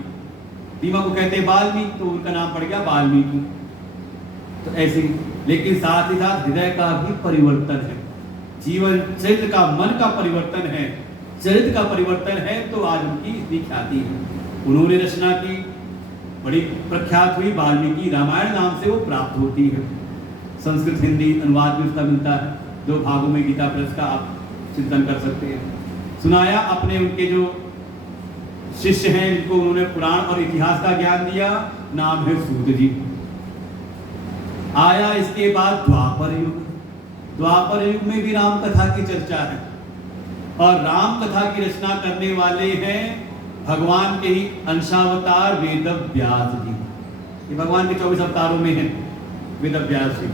दीमक को कहते हैं वाल्मीकि, तो उनका नाम पड़ गया वाल्मीकि। तो ऐसे, लेकिन साथ ही साथ हृदय का भी परिवर्तन है, जीवन चरित्र का, मन का परिवर्तन है, चरित्र का परिवर्तन है। तो आज उनकी इतनी ख्याति है। उन्होंने रचना की, बड़ी प्रख्यात हुई, वाल्मीकि रामायण नाम से वो प्राप्त होती है। संस्कृत हिंदी अनुवाद भी उसका मिलता है, 2 भागों में गीता प्रेस का आप चिंतन कर सकते हैं। सुनाया अपने उनके जो शिष्य हैं, जिनको उन्होंने पुराण और इतिहास का ज्ञान दिया, नाम है सूत जी। आया इसके बाद द्वापर युग। द्वापर युग में भी राम कथा की चर्चा है और राम कथा की रचना करने वाले हैं भगवान के ही अंशावतार वेद व्यास जी। ये भगवान के 24 अवतारों में है वेद व्यास जी।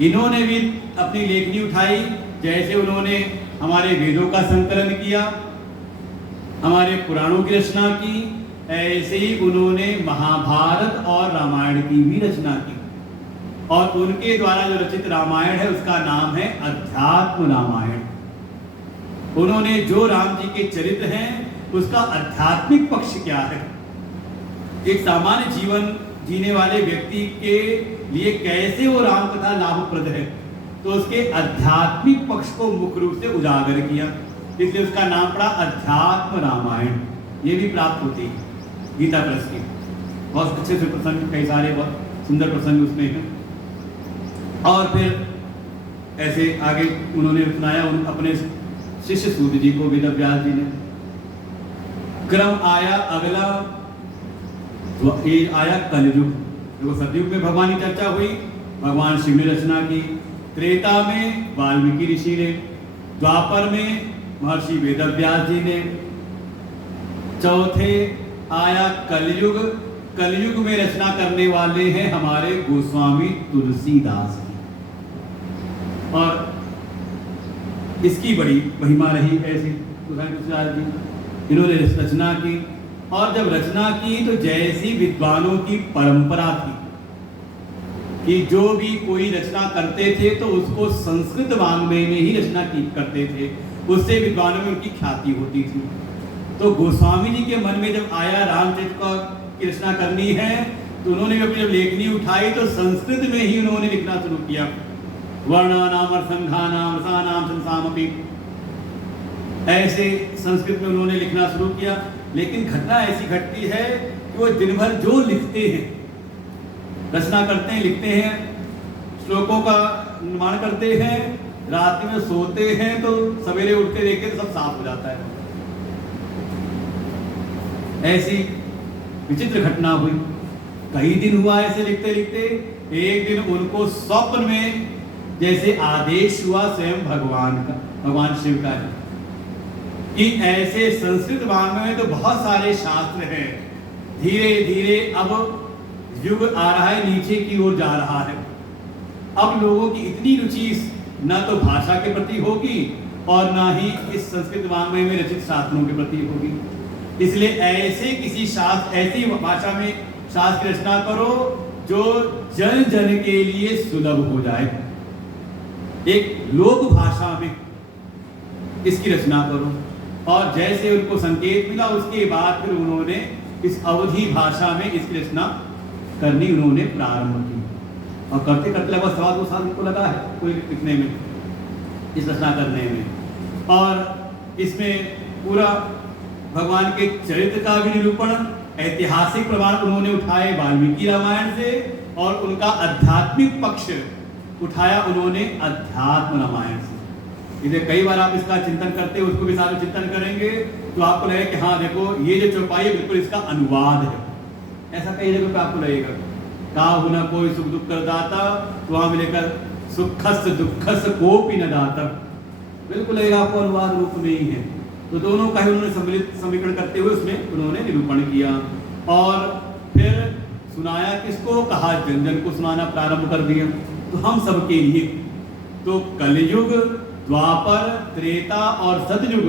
इन्होंने भी अपनी लेखनी उठाई, जैसे उन्होंने हमारे वेदों का संकलन किया, हमारे पुराणों की रचना की, ऐसे ही उन्होंने महाभारत और रामायण की भी रचना की। और उनके द्वारा जो रचित रामायण है उसका नाम है अध्यात्म रामायण। उन्होंने जो राम जी के चरित्र हैं उसका आध्यात्मिक पक्ष क्या है, एक सामान्य जीवन जीने वाले व्यक्ति के लिए कैसे वो राम कथा लाभप्रद है, तो उसके आध्यात्मिक पक्ष को मुख्य रूप से उजागर किया, इसलिए उसका नाम पड़ा अध्यात्म रामायण। ये भी प्राप्त होती है गीता प्रेस की। बहुत अच्छे से प्रसंग, कई सारे बहुत सुंदर प्रसंग उसमें हैं। और फिर ऐसे आगे उन्होंने सुनाया अपने शिष्य सूत जी को, वेद व्यास जी ने। क्रम आया अगला, तो ये आया कलयुग। देखो सतयुग में भगवान की चर्चा हुई, भगवान शिव ने रचना की, त्रेता में वाल्मीकि ऋषि ने, द्वापर में महर्षि वेद व्यास जी ने, चौथे आया कलयुग। कलयुग में रचना करने वाले हैं हमारे गोस्वामी तुलसीदास जी। और इसकी बड़ी महिमा रही ऐसी तुलसीदास जी, इन्होंने रचना की। और जब रचना की तो जैसी विद्वानों की परंपरा थी कि जो भी कोई रचना करते थे तो उसको संस्कृत वाङ्मय में ही रचना की करते थे, उससे विद्वानों में उनकी ख्याति होती थी। तो गोस्वामी जी के मन में जब आया रामचरित्र की रचना करनी है, तो उन्होंने भी अपनी जब लेखनी उठाई तो संस्कृत में ही उन्होंने लिखना शुरू किया। वर्णानाम अर्थसंघानाम रसानाम संसामपि, ऐसे संस्कृत में उन्होंने लिखना शुरू किया। लेकिन घटना ऐसी घटती है कि वो दिन भर जो लिखते हैं, रचना करते हैं, लिखते हैं, श्लोकों का निर्माण करते हैं, रात में सोते हैं तो सवेरे उठते देखते तो सब साफ हो जाता है। ऐसी विचित्र घटना हुई, कई दिन हुआ ऐसे लिखते लिखते। एक दिन उनको स्वप्न में जैसे आदेश हुआ स्वयं भगवान का, भगवान शिव का, कि ऐसे संस्कृत वाङ्मय में तो बहुत सारे शास्त्र हैं, धीरे धीरे अब युग आ रहा है, नीचे की ओर जा रहा है। अब लोगों की इतनी रुचि न तो भाषा के प्रति होगी और न ही इस संस्कृत वाङ्मय में रचित शास्त्रों के प्रति होगी। इसलिए ऐसे किसी शास्त्र, ऐसी भाषा में शास्त्र की रचना करो जो जन जन के लिए सुलभ हो जाए, एक लोक भाषा में। इसकी रचना करो। और जैसे उनको संकेत मिला उसके बाद फिर उन्होंने इस अवधी भाषा में इसकी रचना करनी उन्होंने प्रारंभ की। और करते करते लगभग 2.25 साल उनको लगा है कोई लिखने में, इस रचना करने में। और इसमें पूरा भगवान के चरित्र का भी निरूपण, ऐतिहासिक प्रमाण उन्होंने उठाए वाल्मीकि रामायण से, और उनका आध्यात्मिक पक्ष उठाया उन्होंने अध्यात्म रामायण से। इसे कई बार आप इसका चिंतन करते हो, उसको भी सारा चिंतन करेंगे तो आपको लगेगा कि हाँ देखो ये जो चौपाई है बिल्कुल इसका अनुवाद है। ऐसा कई जगह पे आपको लगेगा, कहा होना कोई सुख दुख कर दाता, तो वहां मिलेगा सुखस दुखस कोपि न दाता, बिल्कुल लगेगा आपको अनुवाद रूप में ही है। तो दोनों का ही उन्होंने सम्मिलित समीकरण करते हुए उसमें उन्होंने निरूपण किया। और फिर सुनाया किसको, कहा जन जन को सुनाना प्रारंभ कर दिया। तो हम सबके लिए तो कलयुग, द्वापर, त्रेता और सतयुग,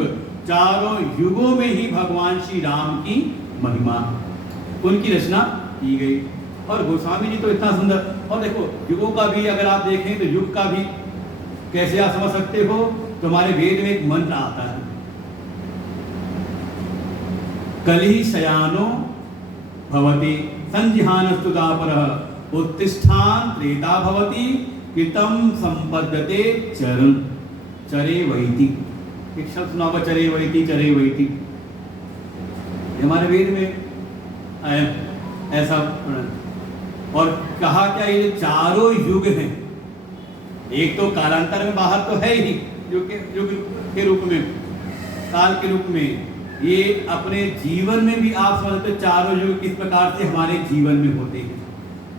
चारों युगों में ही भगवान श्री राम की महिमा, उनकी रचना की गई। और गोस्वामी जी तो इतना सुंदर, और देखो युगों का भी अगर आप देखें तो युग का भी कैसे आप समझ सकते हो, तो हमारे वेद में एक मंत्र आता है, कलि शयानो भवति संजिहानस्तु दापरः उत्तिष्ठान त्रेता भवति कृतं संपद्यते चरण चरे वैति। एक शब्द सुना होगा, चरे वैति, चरे वैति, हमारे वेद में आया ऐसा। और कहा क्या ये चारों युग हैं, एक तो कालांतर में बाहर तो है ही युग के रूप में, काल के रूप में, ये अपने जीवन में भी आप समझते हो चारों युग किस प्रकार से हमारे जीवन में होते हैं।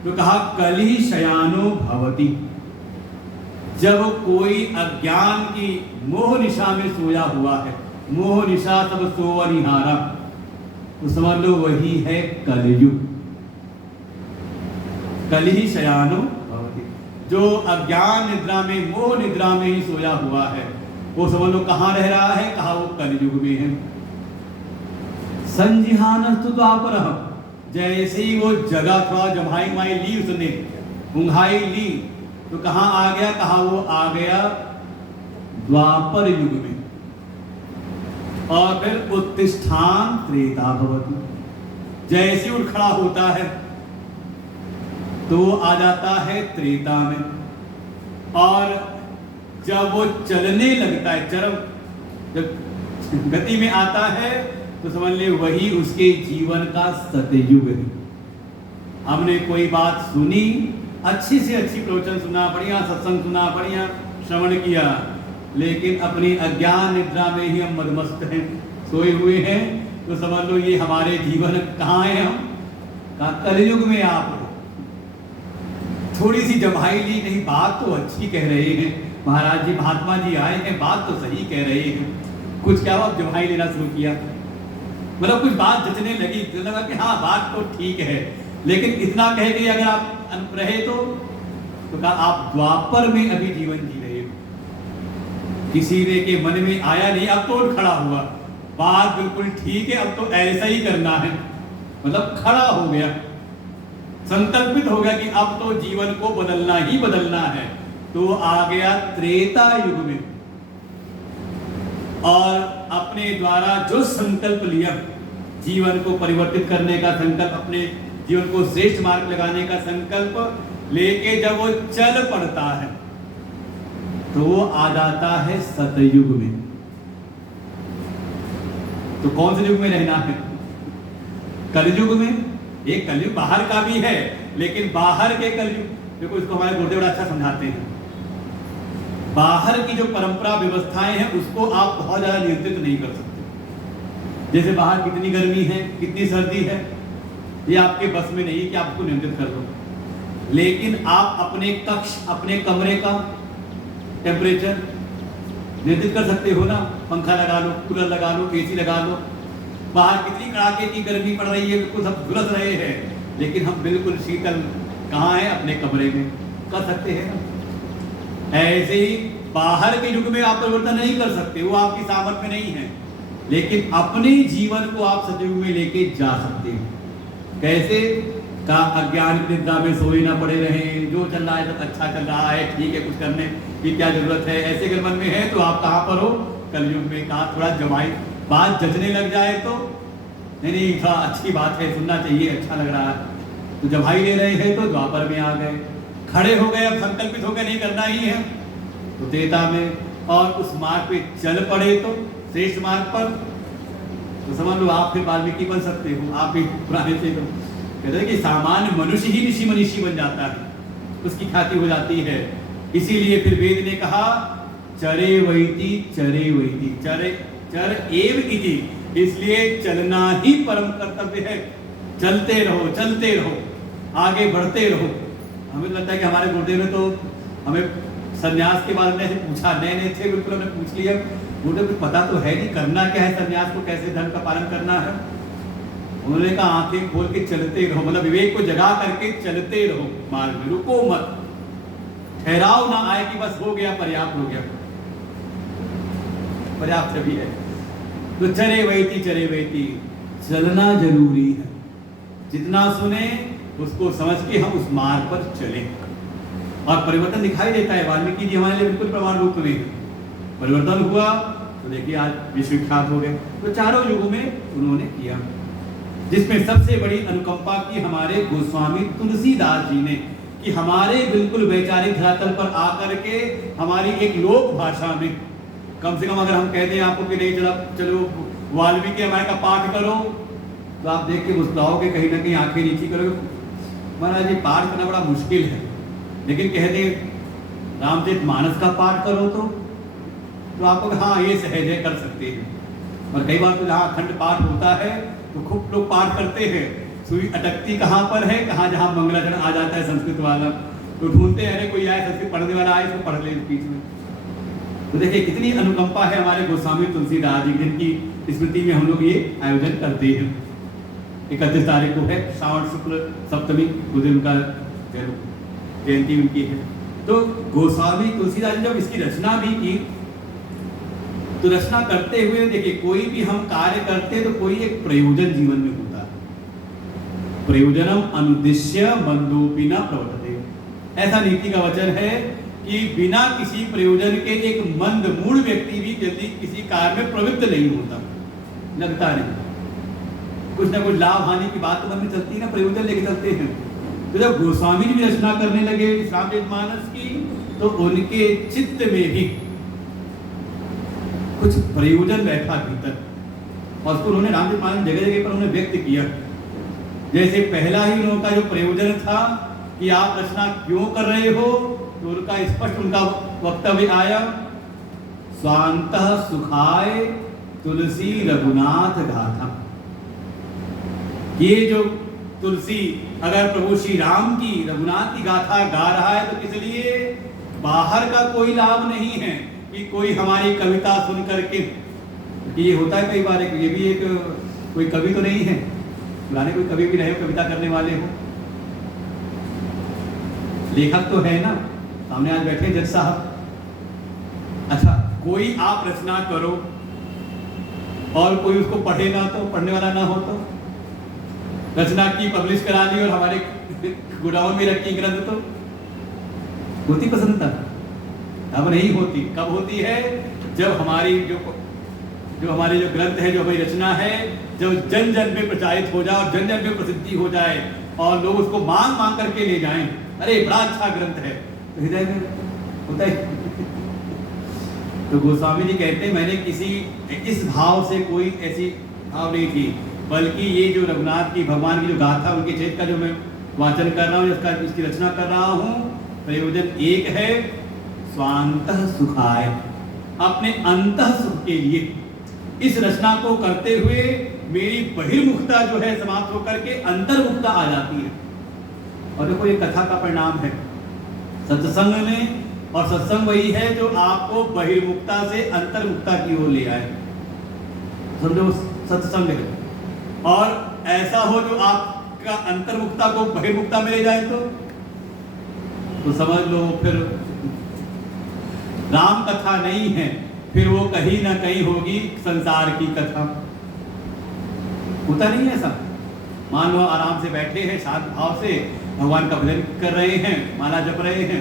तो कहा कलि शयानो भवति, जब कोई अज्ञान की मोह निशा में सोया हुआ है, मोह निशा सब सोअनिहारा, तो समझ लो वही है कलयुग। कलि शयानो भवति, जो अज्ञान निद्रा में, मोह निद्रा में ही सोया हुआ है, वो समझ लो कहाँ रह रहा है, कहा वो कलयुग में है। संजिहानस्तु द्वापरः, जैसे ही वो जगह थोड़ा जमाई माई ली, उसने उंघाई ली, तो कहाँ आ गया, कहा वो आ गया द्वापर युग में। और फिर उत्तिष्ठान त्रेता भवति, जैसे उठ खड़ा होता है तो वो आ जाता है त्रेता में। और जब वो चलने लगता है, चरम जब गति में आता है, तो समझ ले वही उसके जीवन का सतयुग है। हमने कोई बात सुनी, अच्छी से अच्छी प्रवचन सुना, बढ़िया सत्संग सुना, बढ़िया श्रवण किया, लेकिन अपनी अज्ञान निद्रा में ही हम मदमस्त हैं, सोए हुए हैं, तो समझ लो ये हमारे जीवन कहाँ है, हम कहा कलयुग में आप हो। थोड़ी सी जमाई ली, नहीं बात तो अच्छी कह रहे हैं महाराज जी, महात्मा जी आए हैं, बात तो सही कह रहे हैं, कुछ क्या हुआ, जमाई लेना शुरू किया, मतलब कुछ बात जचने लगी, तो लगा कि हाँ बात तो ठीक है, लेकिन इतना कह के अगर आप रहे तो कहा आप द्वापर में अभी जीवन जी रहे हो। किसी ने के मन में आया नहीं, अब तो उठ खड़ा हुआ, बात बिल्कुल ठीक है, अब तो ऐसा ही करना है, मतलब खड़ा हो गया, संकल्पित हो गया कि अब तो जीवन को बदलना ही बदलना है। तो आ गया त्रेता युग में, और अपने द्वारा जो संकल्प लिया, जीवन को परिवर्तित करने का संकल्प, अपने जीवन को श्रेष्ठ मार्ग लगाने का संकल्प लेके जब वो चल पड़ता है, तो वो आ जाता है सतयुग में। तो कौन से युग में रहना है, कलयुग में। एक कलयुग बाहर का भी है, लेकिन बाहर के कलयुग, देखो इसको हमारे गुरुदेव बड़ा अच्छा समझाते हैं, बाहर की जो परंपरा व्यवस्थाएं हैं उसको आप बहुत ज्यादा नियंत्रित नहीं कर सकते। जैसे बाहर कितनी गर्मी है, कितनी सर्दी है, ये आपके बस में नहीं कि आप उसको नियंत्रित कर लो, लेकिन आप अपने कक्ष, अपने कमरे का टेम्परेचर नियंत्रित कर सकते हो ना। पंखा लगा लो, कूलर लगा लो, एसी लगा लो, बाहर कितनी कड़ाके की गर्मी पड़ रही है, बिल्कुल सब झुलस रहे हैं, लेकिन हम बिल्कुल शीतल कहाँ है, अपने कमरे में कर सकते हैं ना। ऐसे ही बाहर के युग में आप परिवर्तन नहीं कर सकते, वो आपकी सामर्थ्य में नहीं है, लेकिन अपने जीवन को आप सतयुग में लेके जा सकते हैं। कैसे का अज्ञान की निद्रा में सोए ना पड़े रहे, जो चल रहा है सब अच्छा चल रहा है, ठीक है, कुछ करने की क्या जरूरत है, ऐसे अगर मन में है तो आप कहाँ पर हो, कलयुग में कहा थोड़ा जमाई बात जचने लग जाए तो नहीं थोड़ा अच्छी बात है, सुनना चाहिए, अच्छा लग रहा है, तो जमाई ले रहे हैं तो द्वापर में आ गए, खड़े हो गए, अब संकल्पित होकर नहीं करना ही है तो त्रेता में, और उस मार्ग पे चल पड़े तो श्रेष्ठ मार्ग पर, तो समझ लो आप फिर वाल्मीकि बन सकते हो। आप भी पुराने से कहते हैं कि सामान्य मनुष्य ही ऋषि मनीषी बन जाता है, उसकी ख्याति हो जाती है। इसीलिए फिर वेद ने कहा चरे वैति चरे चर एव इति, इसलिए चलना ही परम कर्तव्य है। चलते रहो, आगे बढ़ते रहो। हमें लगता है कि हमारे गुरुदेव ने तो हमें संन्यास के बारे में पूछा, नए थे बिल्कुल, हमने पूछ लिया, गुरुदेव कुछ पता तो है नहीं करना क्या है, संन्यास को कैसे धर्म का पालन करना है। उन्होंने कहा आंखें खोल के चलते रहो, मतलब विवेक को जगा करके चलते रहो मार्ग में, रुको मत, ठहराव ना आए कि बस हो गया, पर्याप्त हो गया, पर्याप्त भी है। तो चरे वैती चलना जरूरी है, जितना सुने उसको समझ के हम उस मार्ग पर चले, और परिवर्तन दिखाई देता है। वाल्मीकि जी हमारे लिए बिल्कुल प्रमाण रूप में परिवर्तन हुआ, तो देखिए आज विश्वविख्यात हो गए। तो चारों युगों में उन्होंने किया, जिसमें सबसे बड़ी अनुकंपा की हमारे गोस्वामी तुलसीदास जी ने, कि हमारे बिल्कुल वैचारिक धरातल पर आकर के हमारी एक लोक भाषा में, कम से कम अगर हम कहते हैं आपको कि नहीं चलो वाल्मीकि रामायण का पाठ करो, तो आप देख के मुस्कुराओगे, कहीं ना कहीं आंखें नीची करोगे, महाराज ये पाठ करना बड़ा मुश्किल है। लेकिन कहते रामचरितमानस का पाठ करो तो आपको हाँ ये सहज है, कर सकते हैं। और कई बार तो जहाँ अखंड पाठ होता है तो खूब लोग पाठ करते हैं, सुई अटकती कहाँ पर है, कहाँ जहाँ मंगलाचरण आ जाता है संस्कृत वाला, तो ढूंढते हैं कोई आए संस्कृत पढ़ने वाला आए इसको पढ़ ले बीच में। तो देखिए कितनी अनुकंपा है हमारे गोस्वामी तुलसीदास जी, जिनकी स्मृति में हम लोग ये आयोजन करते हैं। 31 तारीख को है श्रावण शुक्ल सप्तमी, उस दिन उनका जयंती उनकी है। तो गोस्वामी तुलसीदास जी जब इसकी रचना भी की, तो रचना करते हुए देखिए कोई भी हम कार्य करते तो कोई एक प्रयोजन जीवन में होता है। प्रयोजनम अनुद्देश्य मंदोपि न प्रवर्तते, ऐसा नीति का वचन है कि बिना किसी प्रयोजन के एक मंद मूढ़ व्यक्ति भी जल्दी किसी कार्य में प्रवृत्त नहीं होता, लगता नहीं, कुछ ना कुछ लाभ हानि की बात तो मन में चलती है ना, प्रयोजन लेके चलते हैं। तो जब गोस्वामी जी भी रचना करने लगे रामचरितमानस की, तो उनके चित्त में भी कुछ प्रयोजन बैठा भीतर, और उसको उन्होंने रामचरितमानस जगह जगह पर उन्होंने व्यक्त किया। जैसे पहला ही उनका जो प्रयोजन था कि आप रचना क्यों कर रहे हो, तो उनका स्पष्ट उनका वक्तव्य आया, स्वांतः सुखाय तुलसी रघुनाथ गाथा। ये जो तुलसी अगर प्रभु श्री राम की रघुनाथ की गाथा गा रहा है तो किस लिए, बाहर का कोई लाभ नहीं है कि कोई हमारी कविता सुन करके, ये होता है कई बार, ये भी एक कोई कवि तो नहीं है, पुराने कोई कवि भी रहे हो, कविता करने वाले हो, लेखक तो है ना, सामने आज बैठे जज साहब। अच्छा कोई आप रचना करो और कोई उसको पढ़े ना, तो पढ़ने वाला ना हो, तो रचना की पब्लिश करा ली और हमारे गोडाउन में रखी ग्रंथ, तो होती प्रसन्नता? अब नहीं होती। कब होती है, जब हमारी जो हमारे जो ग्रंथ है, जो हमारी रचना है, जब जन जन में प्रचारित हो जाए और जन जन में प्रसिद्धि हो जाए और लोग उसको मांग मांग करके ले जाएं, अरे बड़ा अच्छा ग्रंथ है, तो हृदय में होता है। तो गोस्वामी जी कहते हैं मैंने किसी इस भाव से कोई ऐसी भाव नहीं थी, बल्कि ये जो रघुनाथ की भगवान की जो गाथा उनके चरित्र का जो मैं वाचन कर रहा हूँ, इसकी रचना कर रहा हूँ, प्रयोजन एक है, स्वांतः सुखाय, अपने अंतः सुख के लिए इस रचना को करते हुए मेरी बहिर्मुखता जो है समाप्त होकर के अंतर्मुखता आ जाती है। और देखो ये कथा का परिणाम है सत्संग में, और सत्संग वही है जो आपको बहिर्मुखता से अंतर्मुखता की ओर ले आए, समझो सत्संग है। और ऐसा हो जो आपका अंतर्मुखता को बहिर्मुखता में ले जाए, तो समझ लो फिर राम कथा नहीं है, फिर वो कहीं ना कहीं होगी संसार की कथा। होता नहीं है ऐसा? मान लो आराम से बैठे हैं शांत भाव से, भगवान का भजन कर रहे हैं, माला जप रहे हैं,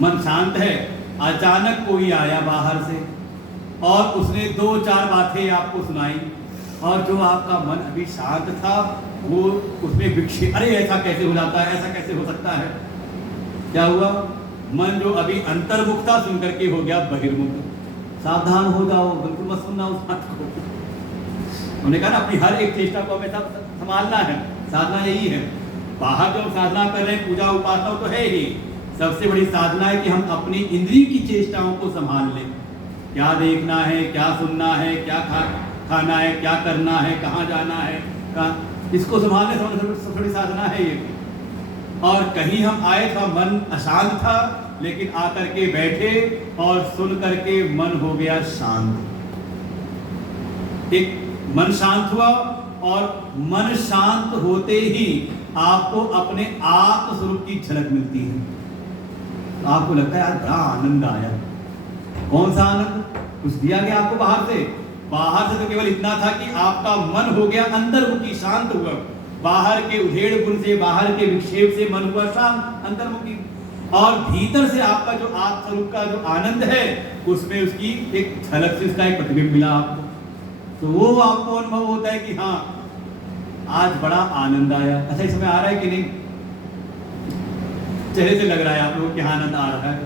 मन शांत है, अचानक कोई आया बाहर से, और उसने 2-4 बातें आपको सुनाई, और जो आपका मन अभी शांत था वो उसमें विक्षेप, अरे ऐसा कैसे हो जाता है, ऐसा कैसे हो सकता है, क्या हुआ, मन जो अभी अंतर्मुख था सुन करके हो गया बहिर्मुख। सावधान हो जाओ, बिल्कुल मत सुनना उस बात को। उन्होंने कहा ना अपनी हर एक चेष्टा को हमेशा संभालना है, साधना यही है। बाहर जो हम साधना कर रहे हैं, पूजा उपासना तो है ही, सबसे बड़ी साधना है कि हम अपनी इंद्रिय की चेष्टाओं को संभाल लें। क्या देखना है, क्या सुनना है, क्या खाना है, क्या करना है, कहाँ जाना है, इसको संभालने सबसे बड़ी साधना है ये। और कहीं हम आए था, मन अशांत था, लेकिन आकर के बैठे और सुन करके मन हो गया शांत। एक मन शांत हुआ, और मन शांत होते ही आपको अपने आत्म स्वरूप की झलक मिलती है। तो आपको लगता है आज बड़ा आनंद आया। कौन सा आनंद? कुछ दिया गया आपको बाहर से? बाहर से तो केवल इतना था कि आपका मन हो गया अंतर्मुखी, शांत हुआ। बाहर के उधेड़ बुन से, बाहर के विक्षेप से मन हुआ शांत, अंतर्मुखी। और भीतर से आपका जो आत्म स्वरूप का जो आनंद है, उसमें उसकी एक झलक से उसका एक प्रतिबिंब मिला आपको। तो वो आपको अनुभव होता है कि हाँ आज बड़ा आनंद आया। अच्छा, इसमें आ रहा है कि नहीं? चेहरे से लग रहा है आप लोगों को आनंद आ रहा है।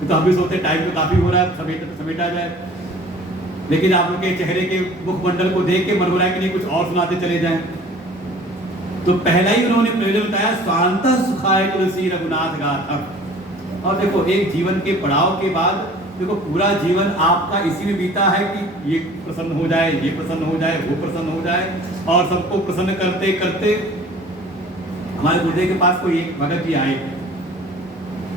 तो हम भी सोचते टाइम तो काफी हो रहा है, समेटा जाए, लेकिन आप लोग के चेहरे के मुखमंडल को देख के मन हो रहा है कि नहीं कुछ और सुनाते चले जाएं। तो पहला ही उन्होंने प्रयोजन बताया, स्वांत सुखाय तुलसी रघुनाथ गाथा। और देखो, एक जीवन के पड़ाव के बाद देखो पूरा जीवन आपका इसी में बीता है कि ये प्रसन्न हो जाए, ये प्रसन्न हो जाए, वो प्रसन्न हो जाए, और सबको प्रसन्न करते करते हमारे गुरुदेव के पास कोई एक भगत जी आए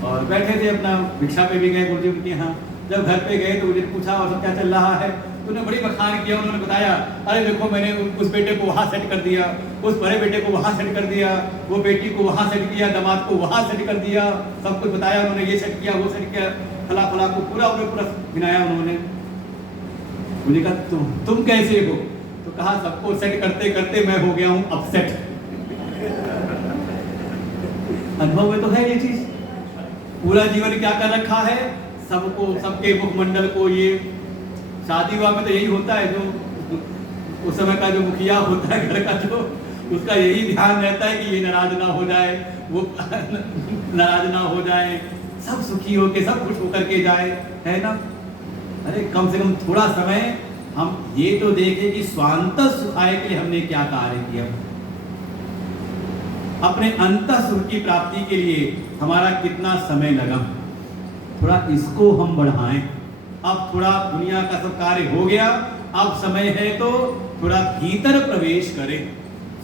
और बैठे थे, अपना भिक्षा पे भी गए गुरुजी उनके यहाँ। जब घर पे गए तो मुझे पूछा और सब क्या चल रहा है, तो उन्होंने बड़ी बखान किया। उन्होंने बताया, अरे देखो मैंने उस बेटे को वहाँ सेट कर दिया, उस बड़े बेटे को वहाँ सेट कर दिया, वो बेटी को वहाँ सेट किया, दामाद को वहाँ सेट कर दिया, सब कुछ बताया उन्होंने, ये सेट किया, वो सेट किया, फला फला को पूरा गिनाया उन्होंने। मुझे कहा तुम कैसे हो? तो कहा सबको सेट करते करते मैं हो गया हूँ अपसेट। अनुभव में तो है ये चीज। पूरा जीवन क्या कर रखा है, सबको, सबके मुखमंडल को, ये शादी विवाह में तो यही होता है, जो उस समय का जो मुखिया होता है घर का, जो उसका यही ध्यान रहता है कि ये नाराज ना हो जाए, वो नाराज ना हो जाए, सब सुखी होके, सब खुश होकर के जाए, है ना। अरे कम से कम थोड़ा समय हम ये तो देखें कि स्वांत सुखाय के लिए हमने क्या कार्य किया, अपने अंतः सुख की प्राप्ति के लिए हमारा कितना समय लगा, थोड़ा इसको हम बढ़ाएं। अब थोड़ा दुनिया का सब कार्य हो गया, अब समय है तो थोड़ा भीतर प्रवेश करें।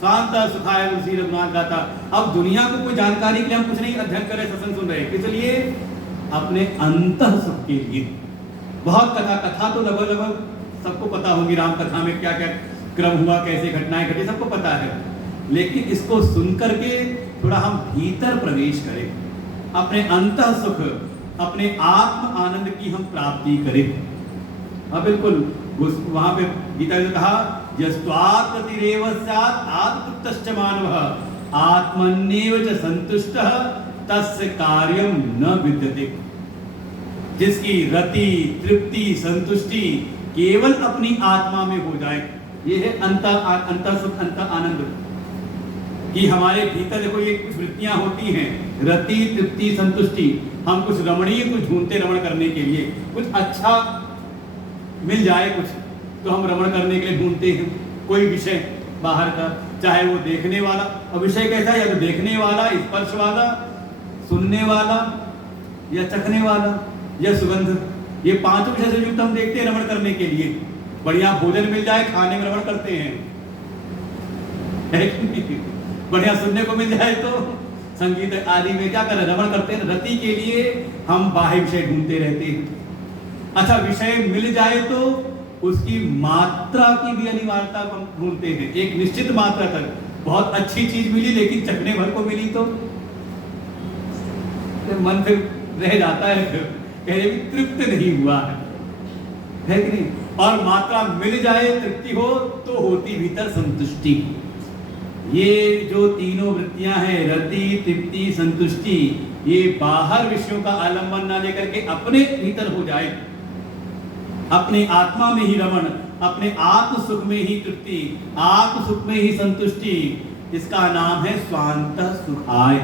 शांत सुखाय तुलसी रघुनाथ गाथा। अब दुनिया को कोई जानकारी के लिए हम कुछ नहीं अध्ययन कर रहे, सत्संग सुन रहे, इसलिए अपने अंतः सुख के लिए। बहुत कथा तो लगभग सबको पता होगी, राम कथा में क्या क्या क्रम हुआ, कैसे घटनाएं घटी, सबको पता है। लेकिन इसको सुन करके थोड़ा हम भीतर प्रवेश करें, अपने अंतः सुख, अपने आत्म आनंद की हम प्राप्ति करें। हाँ बिल्कुल, वहां पे गीता ने कहा, यस्त्वात्मतिरेव स्यात् आत्मतुष्ट मानवः आत्मन्येव च संतुष्टः तस्य कार्यं न विद्यते। जिसकी रति, तृप्ति, संतुष्टि केवल अपनी आत्मा में हो जाए, ये है अंतर सुख, अंतर आनंद। कि हमारे भीतर देखो ये कुछ वृत्तियां होती हैं, रति, तृप्ति, संतुष्टि। हम कुछ रमणीय कुछ ढूंढते रमण करने के लिए, कुछ अच्छा मिल जाए कुछ, तो हम रमण करने के लिए ढूंढते हैं कोई विषय बाहर का, चाहे वो देखने वाला, और विषय कैसा है, या तो देखने वाला, स्पर्श वाला, सुनने वाला, या चखने वाला, या सुगंध। ये पांचों विषय से युक्त हम देखते हैं रमण करने के लिए। बढ़िया भोजन मिल जाए, खाने में रमण करते हैं, बढ़िया सुनने को मिल जाए तो संगीत आदि में क्या करें, रमण करते हैं। रति के लिए हम बाह्य विषय ढूंढते रहते हैं। अच्छा, विषय मिल जाए तो उसकी मात्रा की भी अनिवार्यता हम ढूंढते हैं, एक निश्चित मात्रा तक। बहुत अच्छी चीज मिली लेकिन चखने भर को मिली तो मन फिर रह जाता है, फिर कहने भी तृप्त नहीं हुआ है कि नहीं। और मात्रा मिल जाए, तृप्ति हो, तो होती भीतर संतुष्टि। ये जो तीनों वृत्तियां हैं, रति, तृप्ति, संतुष्टि, ये बाहर विषयों का आलंबन ना लेकर के अपने भीतर हो जाए, अपने आत्मा में ही रमण, अपने आत्म सुख में ही तृप्ति, आत्म सुख में ही संतुष्टि, इसका नाम है स्वांत सुखाय।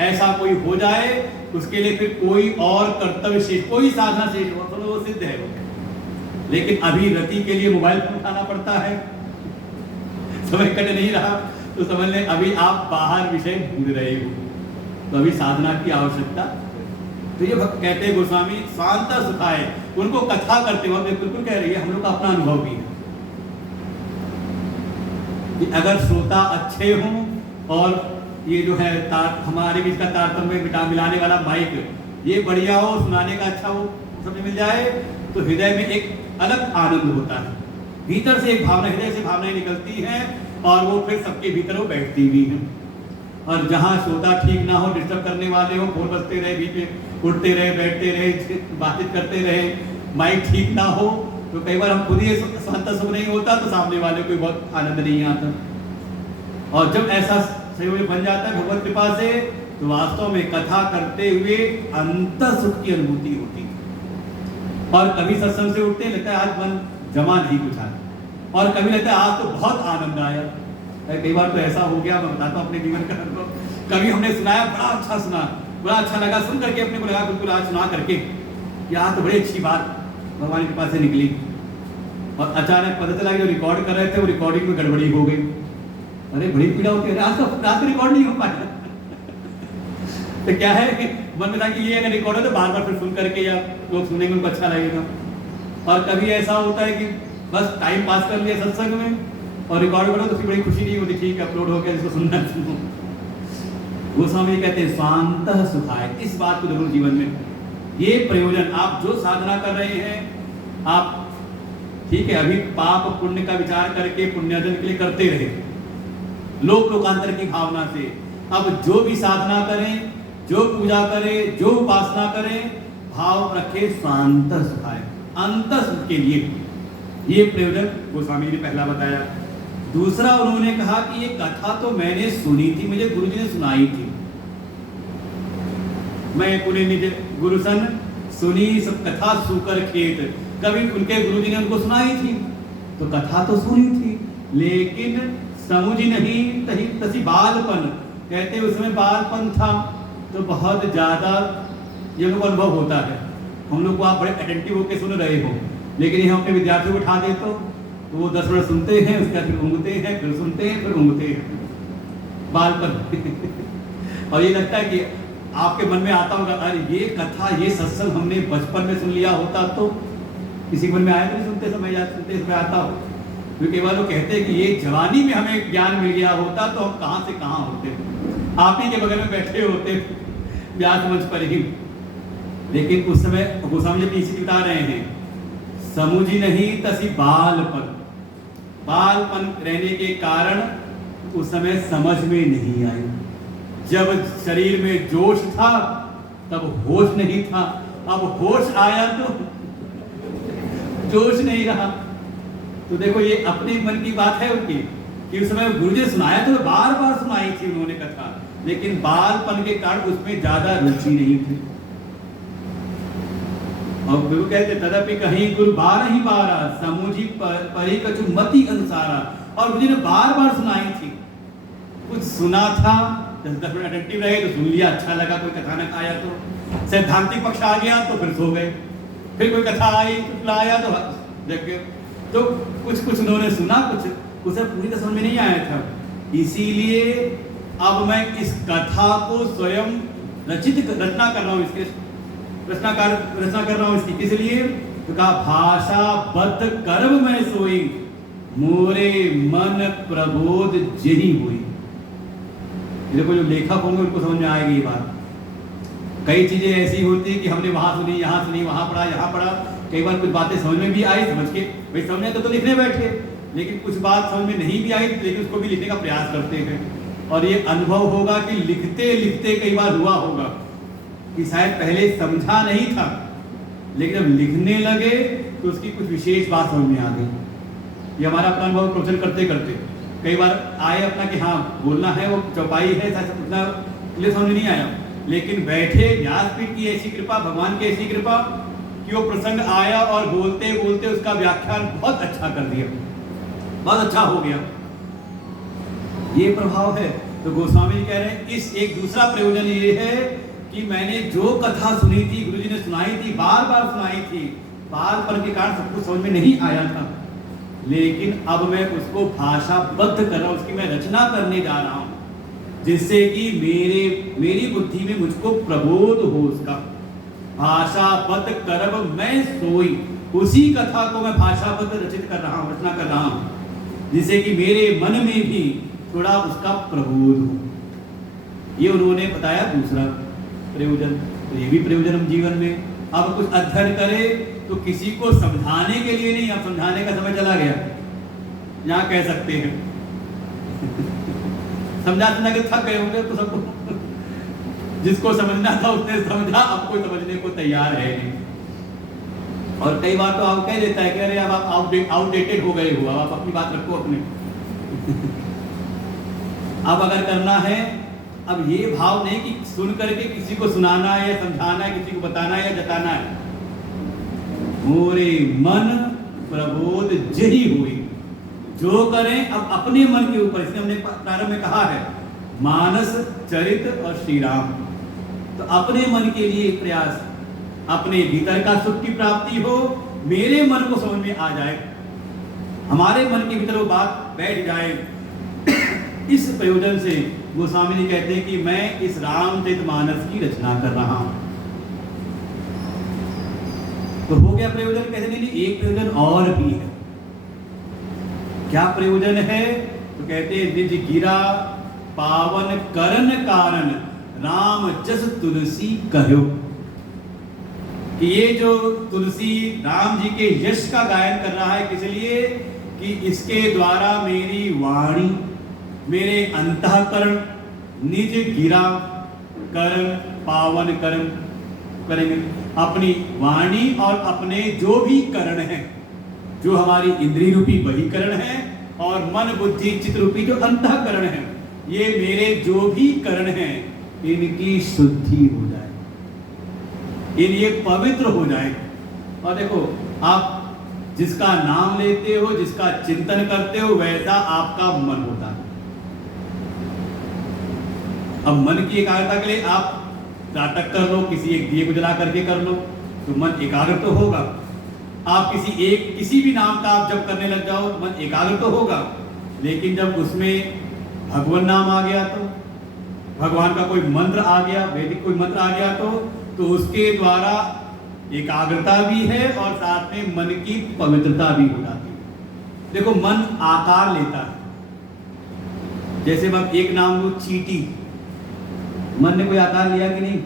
ऐसा कोई हो जाए उसके लिए फिर कोई और कर्तव्य शेष, कोई साधना शेष हो तो वो सिद्ध है। लेकिन अभी रति के लिए मोबाइल फोन उठाना पड़ता है, समय कट नहीं रहा तो समझ लें अभी आप बाहर विषय ढूंढ रहे हो, तो अभी साधना की आवश्यकता। तो ये भक्त कहते हैं गोस्वामी स्वांत सुखाय, उनको कथा करते वक्त बिल्कुल कह रही है, हम लोग का अपना अनुभव भी है कि अगर श्रोता अच्छे हों और ये जो है हमारे बीच का तारतम्य मिलाने वाला माइक ये बढ़िया हो, सुनाने का अच्छा हो, समझ मिल जाए तो हृदय में एक अलग आनंद होता है। भीतर से एक भावना, हृदय से भावनाएं निकलती हैं और वो फिर सबके भीतर वो बैठती भी हैं। और जहाँ श्रोता ठीक ना हो, डिस्टर्ब करने वाले हो, फोन बजते रहे, बीच में उठते रहे, बैठते रहे, बातचीत करते रहे, माइक ठीक ना हो, तो कई बार हम खुद ही शांत सुख नहीं होता तो सामने वाले को बहुत आनंद नहीं आता। और जब ऐसा सहयोग बन जाता है भगवत कृपा से, तो वास्तव में कथा करते हुए अंत सुख की अनुभूति होती है। और कभी सत्संग से उठते लगता है आज मन जमा नहीं कुछ आया, और कभी लगता है आज तो बहुत आनंद आया। कई बार तो ऐसा हो गया, मैं बताता हूँ अपने जीवन का अनुभव। कभी हमने सुनाया, बड़ा अच्छा सुना, बड़ा अच्छा लगा, सुन करके अपने को लगा बिल्कुल आज सुना करके यार तो बड़ी अच्छी बात भगवान के पास से निकली, और अचानक पता चला कि जो रिकॉर्ड कर रहे थे वो रिकॉर्डिंग में गड़बड़ी हो गई। अरे बड़ी पीड़ा होती है, आज तो रात रिकॉर्ड नहीं हो पाया। तो क्या है कि मन में था कि ये अगर रिकॉर्ड हो तो बार बार फिर सुन करके या लोग सुनेंगे उनको अच्छा लगेगा। और कभी ऐसा होता है कि बस टाइम पास कर लिया सत्संग में और रिकॉर्ड करो तो उसकी बड़ी खुशी नहीं होती, ठीक है अपलोड हो गया, जिसको सुनना सुनो। गोस्वामी कहते हैं स्वांत सुखाय, इस बात को जरूर जीवन में ये प्रयोजन, आप जो साधना कर रहे हैं आप ठीक है अभी पाप पुण्य का विचार करके पुण्यार्जन के लिए करते रहे लोकांतर की भावना से। अब जो भी साधना करें, जो पूजा करें, जो उपासना करें, भाव रखे स्वांत सुखाय, अंत सुख के लिए। ये प्रयोजन गोस्वामी जी ने पहला बताया। दूसरा उन्होंने कहा कि ये कथा तो मैंने सुनी थी, मुझे गुरुजी ने सुनाई थी। मैं पुणे निज गुरुसन सुनी सब कथा सुकर खेत, कभी उनके गुरुजी ने उनको सुनाई थी तो कथा तो सुनी थी, लेकिन समुझी नहीं तही तसी बालपन, कहते उसमें बालपन था तो बहुत ज्यादा ये लोग अनुभव होता है। हम लोग को आप बड़े अटेंटिव होकर सुन रहे हो, लेकिन ये हम अपने विद्यार्थियों को उठा दे तो वो 10 मिनट सुनते हैं, उसके बाद फिर ऊँगते हैं, फिर सुनते हैं, फिर ऊँगते हैं, बालपन। और ये लगता है कि आपके मन में आता होगा अरे ये कथा ये सत्संग हमने बचपन में सुन लिया होता तो किसी मन में आया तो नहीं सुनते समय याद सुनते समय आता हो। क्योंकि कई बार लोग कहते हैं कि ये जवानी में हमें ज्ञान मिल गया होता तो हम कहाँ से कहाँ होते, आप ही के बगल में बैठे होते व्यास मंच पर ही। लेकिन उस समय गोस्वामी जी इसी बता रहे हैं समुझी नहीं तसी बालपन, बालपन रहने के कारण उस समय समझ में नहीं आई। जब शरीर में जोश था तब होश नहीं था, अब होश आया तो जोश नहीं रहा। तो देखो ये अपने मन की बात है उनकी कि उस समय गुरुजी सुनाया तो बार बार सुनाई थी उन्होंने कथा, लेकिन बालपन के कारण उसमें ज्यादा रुचि नहीं थी। और गुरु कहते तदपि कहीं गुरु बार ही बारा समुझी परी कछु मति अनुसारा, और गुरुजी ने बार बार सुनाई थी। कुछ सुना था 10 मिनट अटेंटिव रहे तो सुन लिया, अच्छा लगा, कोई कथानक आया तो सैद्धांतिक पक्ष आ गया तो फिर सो गए, फिर कोई कथा आई तो आया तो जग गए। तो कुछ उन्होंने सुना, कुछ उसे पूरी तरह समझ में नहीं आया था। इसीलिए अब मैं इस कथा को स्वयं रचना कर रहा हूँ, इसके रचना कर रहा हूँ इसकी। किस लिए? तो कहा भाषा बद्ध कर्म में सोई मोरे मन प्रबोध जही हुई। देखो जो लेखक होंगे उनको समझ में आएगी ये बात। कई चीजें ऐसी होती कि हमने वहां सुनी, यहाँ सुनी, वहां पढ़ा, यहाँ पढ़ा, कई बार कुछ बातें समझ में भी आई, समझ के भाई समझने तो लिखने बैठे, लेकिन कुछ बात समझ में नहीं भी आई लेकिन उसको भी लिखने का प्रयास करते हैं। और ये अनुभव होगा कि लिखते लिखते कई बार हुआ होगा कि शायद पहले समझा नहीं था, लेकिन जब लिखने लगे तो उसकी कुछ विशेष बात समझ में आ गई। ये हमारा अपना अनुभव प्रवचन करते करते कई बार आए अपना कि हाँ बोलना है, वो चौपाई है, उतना क्लियर समझ नहीं आया, लेकिन बैठे व्यासपीठ की ऐसी कृपा, भगवान की ऐसी कृपा कि कि वो प्रसंग आया और बोलते बोलते उसका व्याख्यान बहुत अच्छा कर दिया, बहुत अच्छा हो गया। ये प्रभाव है। तो गोस्वामी जी कह रहे हैं इस एक दूसरा प्रयोजन ये है कि मैंने जो कथा सुनी थी, गुरु जी ने सुनाई थी, बार बार सुनाई थी, बार बार के कारण सब कुछ समझ में नहीं आया था, लेकिन अब मैं उसको भाषाबद्ध कर रहा हूँ, उसकी मैं रचना करने जा रहा हूँ, जिससे कि मेरी बुद्धि में मुझको प्रबोध हो उसका। भाषाबद्ध करब मैं सोई, उसी कथा को मैं भाषाबद्ध रचित कर रहा हूँ, रचना कर रहा हूँ, जिससे कि मेरे मन में भी थोड़ा उसका प्रबोध हो। ये उन्होंने बताया दूसरा प्रयोजन। तो ये भी प्रयोजन हम जीवन में अब कुछ अध्ययन करें तो किसी को समझाने के लिए नहीं, अब समझाने का समय चला गया, यहाँ कह सकते हैं समझा के थक गए होंगे तो सबको जिसको समझना था उसने समझा, अब कोई समझने को तैयार है नहीं। और कई बार तो आप कह देता है कि अरे अब आप आउटडेटेड हो गए हो, अब आप अपनी बात रखो अपने अब अगर करना है, अब ये भाव नहीं कि सुन करके किसी को सुनाना है या समझाना है, किसी को बताना है या जताना है। मोरे मन प्रबोध जही हुई, जो करें अब अपने मन के ऊपर। इसलिए हमने प्रारंभ में कहा है मानस, चरित और श्री राम। तो अपने मन के लिए प्रयास, अपने भीतर का सुख की प्राप्ति हो, मेरे मन को समझ में आ जाए, हमारे मन के भीतर वो बात बैठ जाए। इस प्रयोजन से गोस्वामी जी कहते हैं कि मैं इस रामचरितमानस की रचना कर रहा हूं। तो हो गया प्रयोजन। कैसे नहीं, एक प्रयोजन और भी है। क्या प्रयोजन है? तो कहते हैं निज गिरा पावन करन कारण राम जस तुलसी कहो, कि ये जो तुलसी राम जी के यश का गायन कर रहा है, किस लिए? कि इसके द्वारा मेरी वाणी, मेरे अंतःकरण निज गिरा करण पावन करण करेंगे, अपनी वाणी और अपने जो भी करण है, जो हमारी इंद्रिय रूपी बहिकरण है और मन बुद्धि चित्त रूपी जो अंतःकरण है, ये मेरे जो भी करण हैं इनकी शुद्धि हो जाए, ये पवित्र हो जाए। और देखो, आप जिसका नाम लेते हो, जिसका चिंतन करते हो, वैसा आपका मन होता है। अब मन की एकाग्रता के लिए आप नाटक कर लो, किसी एक दिए को जला करके कर लो, तो मन एकाग्र तो होगा। आप किसी भी नाम का आप जब करने लग जाओ तो मन एकाग्र तो होगा, लेकिन जब उसमें भगवान नाम आ गया, तो भगवान का कोई मंत्र आ गया, वैदिक कोई मंत्र आ गया, तो उसके द्वारा एकाग्रता भी है और साथ में मन की पवित्रता भी हो जाती है। देखो, मन आकार लेता है। जैसे अब एक नाम लो, चींटी, मन ने कोई आकार लिया कि नहीं?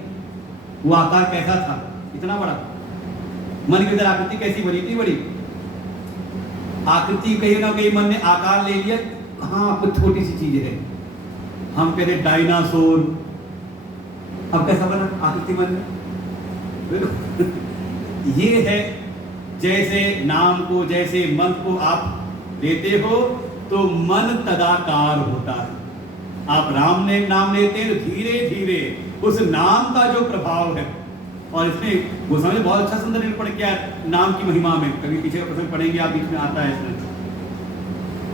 वो आकार कैसा था? इतना बड़ा। मन की अंदर आकृति कैसी बनी? इतनी बड़ी आकृति। कहीं ना कहीं मन ने आकार ले लिया। हाँ, कुछ छोटी सी चीज है, हम कहते हैं डायनासोर। अब कैसा बना आकृति मन में? ये है, जैसे नाम को, जैसे मंत्र को आप लेते हो तो मन तदाकार होता है। आप राम ने नाम लेते हैं तो धीरे धीरे उस नाम का जो प्रभाव है, और इसमें गोस्वामी बहुत अच्छा सुंदर निरूपण किया नाम की महिमा में। कभी पीछे का प्रसंग पढ़ेंगे आप, बीच में आता है इसमें।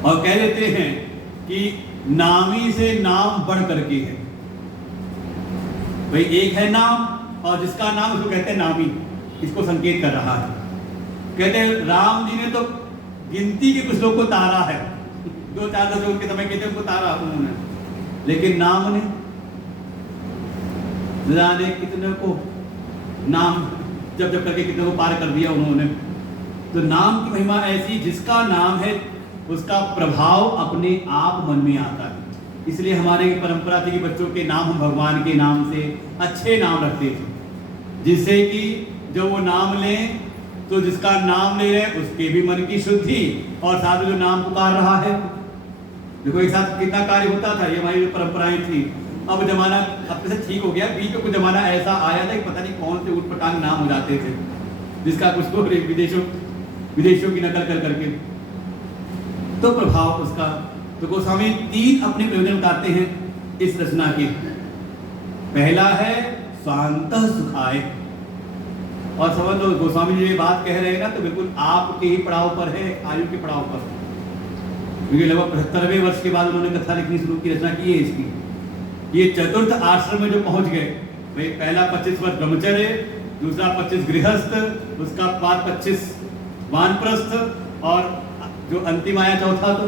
और कह देते हैं कि नामी से नाम बढ़ करके है। भाई एक है नाम, और जिसका नाम उसको कहते हैं नामी, इसको संकेत कर रहा है। कहते हैं राम जी ने तो गिनती के कुछ लोग को तारा है, 2-4 उनके समय कहते उनको तारा उन्होंने, लेकिन नाम ने जाने कितने को नाम जब करके कितने को पार कर दिया उन्होंने। तो नाम की महिमा ऐसी, जिसका नाम है उसका प्रभाव अपने आप मन में आता है। इसलिए हमारे परंपरा थी कि बच्चों के नाम हम भगवान के नाम से अच्छे नाम रखते थे, जिससे कि जब वो नाम लें तो जिसका नाम ले रहे उसके भी मन की शुद्धि, और साथ में जो नाम पुकार रहा है, देखो एक साथ कितना कार्य होता था। ये हमारी परंपराएं थी। अब जमाना अपने से ठीक हो गया, बीच में कुछ जमाना ऐसा आया था कि पता नहीं कौन से उठपटांग नाम हो जाते थे, जिसका कुछ को विदेशों की नकल कर करके तो प्रभाव उसका। तो गोस्वामी 3 अपने प्रयोजन बताते हैं इस रचना के। पहला है स्वांतः सुखाय, और समझ लो गोस्वामी जी ये बात कह रहे हैं ना, तो बिल्कुल आपके ही पड़ाव पर है, आयु के पड़ाव पर, क्योंकि लगभग 75वें वर्ष के बाद उन्होंने कथा लिखनी शुरू की, रचना की है इसकी। ये चतुर्थ आश्रम में जो पहुंच गए भाई, पहला 25 वर्ष ब्रह्मचर्य, दूसरा 25 गृहस्थ, उसका बाद 25 वानप्रस्थ, और जो अंतिम आया चौथा तो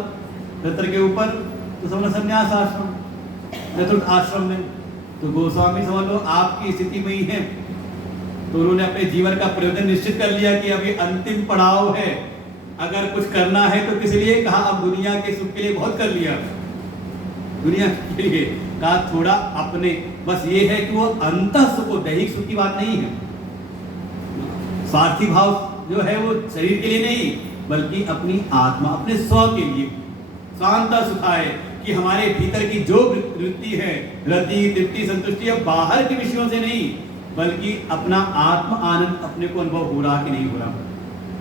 70 के ऊपर तो समझ संन्यास आश्रम, चतुर्थ आश्रम में। तो गोस्वामी समझ लो आपकी स्थिति में ही है, तो उन्होंने अपने जीवन का प्रयोजन निश्चित कर लिया कि अभी अंतिम पड़ाव है, अगर कुछ करना है तो किस लिए, कहा अब दुनिया के सुख के लिए बहुत कर लिया, दुनिया के लिए कहा थोड़ा अपने, बस ये है कि वो अंतः सुख, दैहिक सुख की बात नहीं है, स्वार्थी भाव जो है वो शरीर के लिए नहीं, बल्कि अपनी आत्मा, अपने स्व के लिए शांता सुखाए, कि हमारे भीतर की जो वृत्ति है, रति तृप्ति संतुष्टि, अब बाहर के विषयों से नहीं, बल्कि अपना आत्म आनंद अपने को अनुभव हो रहा कि नहीं हो रहा।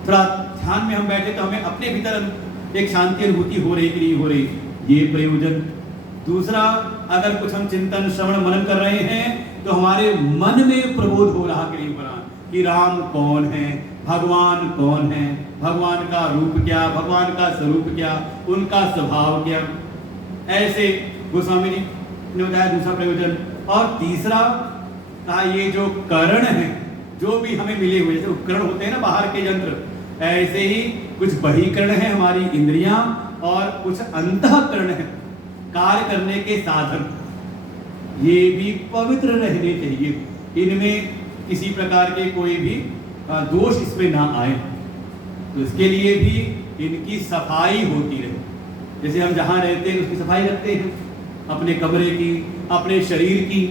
थोड़ा ध्यान में हम बैठे तो हमें अपने भीतर एक शांति अनुभूति हो रही कि नहीं हो रही, ये प्रयोजन। दूसरा, अगर कुछ हम चिंतन श्रवण मनन कर रहे हैं तो हमारे मन में प्रबोध हो रहा कि नहीं हो रहा, कि राम कौन है, भगवान कौन है, भगवान का रूप क्या, भगवान का स्वरूप क्या, उनका स्वभाव क्या, ऐसे गोस्वामी जी ने बताया दूसरा प्रयोजन। और तीसरा कहा ये जो करण है, जो भी हमें मिले हुए, जैसे उपकरण होते हैं ना बाहर के यंत्र, ऐसे ही कुछ बहिकरण है हमारी इंद्रियां, और कुछ अंतःकरण है कार्य करने के साधन, ये भी पवित्र रहने चाहिए, इनमें किसी प्रकार के कोई भी दोष इसमें ना आए, तो इसके लिए भी इनकी सफाई होती रहे। जैसे हम जहाँ रहते हैं उसकी सफाई रखते हैं, अपने कमरे की, अपने शरीर की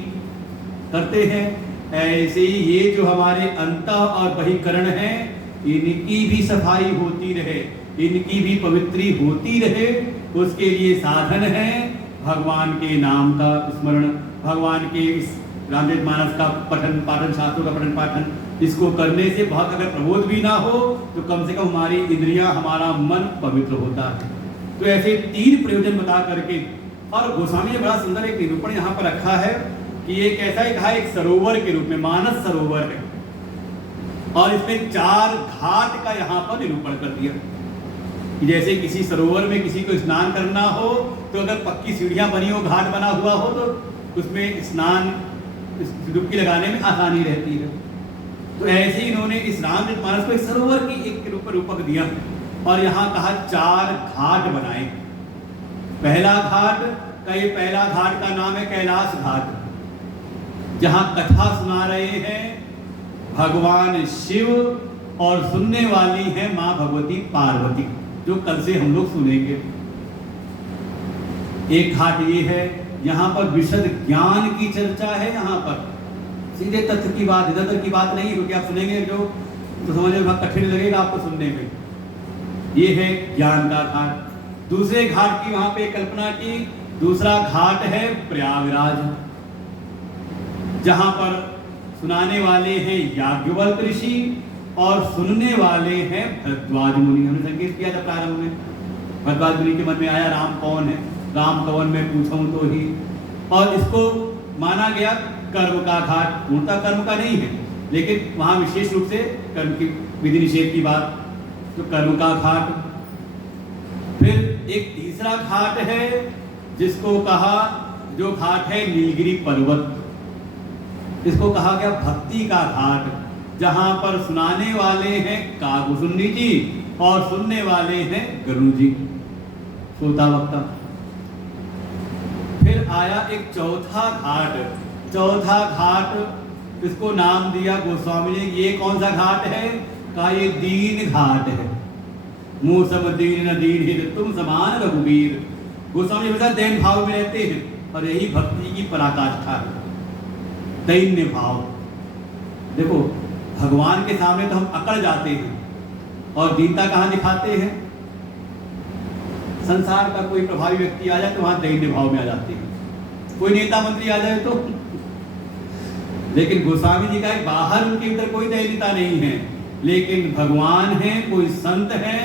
करते हैं, ऐसे ही ये जो हमारे अंत और बहिकरण हैं, इनकी भी सफाई होती रहे, इनकी भी पवित्री होती रहे, उसके लिए साधन है भगवान के नाम का स्मरण, भगवान के इस रामचरितमानस का पठन पाठन, शास्त्रों का पठन पाठन, इसको करने से बहुत अगर प्रबोध भी ना हो तो कम से कम हमारी इंद्रियां, हमारा मन पवित्र होता है। तो ऐसे 3 प्रयोजन बता करके, और गोस्वामी ने बड़ा सुंदर एक निरूपण यहाँ पर रखा है कि ये कैसा है, कहा एक सरोवर के रूप में, मानस सरोवर है, और इसमें 4 घाट का यहाँ पर निरूपण कर दिया। जैसे किसी सरोवर में किसी को स्नान करना हो तो अगर पक्की सीढ़ियां बनी हो, घाट बना हुआ हो, तो उसमें स्नान डुबकी लगाने में आसानी रहती है। तो ऐसे ही इन्होंने इस रामचरितमानस को एक सरोवर की एक रूपक दिया, और यहाँ कहा 4 घाट बनाए। पहला घाट पहला घाट का नाम है कैलाश घाट, जहाँ कथा सुना रहे हैं भगवान शिव, और सुनने वाली है माँ भगवती पार्वती, जो कल से हम लोग सुनेंगे। एक घाट ये है, यहाँ पर विशद ज्ञान की चर्चा है, यहाँ पर सीधे तथ्य की बात, इधर की बात नहीं, क्योंकि आप सुनेंगे जो तो समझने में बहुत कठिन लगेगा आपको सुनने में। ये है ज्ञान का घाट। दूसरे घाट की वहां पे कल्पना की, दूसरा घाट है प्रयागराज, जहां पर सुनाने वाले हैं याज्ञवल्क्य ऋषि और सुनने वाले हैं भरद्वाज मुनि। हमने संकेत किया था प्रारंभ में, भरद्वाज मुनि के मन में आया राम कौन है, राम कौन मैं पूछूं तो ही, और इसको माना गया कर्म का घाट। पूर्णतः कर्म का नहीं है, लेकिन वहां विशेष रूप से कर्म की विधि निषेध की बात, तो कर्म का घाट। फिर एक तीसरा घाट है जिसको कहा, जो घाट है नीलगिरी पर्वत, इसको कहा गया भक्ति का घाट, जहां पर सुनाने वाले हैं कागभूषुंडी जी और सुनने वाले हैं गरुड़ जी, श्रोता वक्ता। फिर आया एक चौथा घाट, इसको नाम दिया गोस्वामी ने, ये कौन सा घाट है, कहा ये दीन घाट है। मुँह सम दीन न दीन हित तुम समान रघुवीर। गोस्वामी हमेशा दैन भाव में रहते हैं, और यही भक्ति की पराकाष्ठा है, दैन्य भाव। देखो भगवान के सामने तो हम अकड़ जाते हैं, और दीनता कहाँ दिखाते हैं, संसार का कोई प्रभावी व्यक्ति आ जाए तो वहां दैन्य भाव में आ जाते हैं, कोई नेता मंत्री आ जाए तो। लेकिन गोस्वामी जी का बाहर उनके अंदर कोई दैन्यता नहीं है, लेकिन भगवान है, कोई संत है,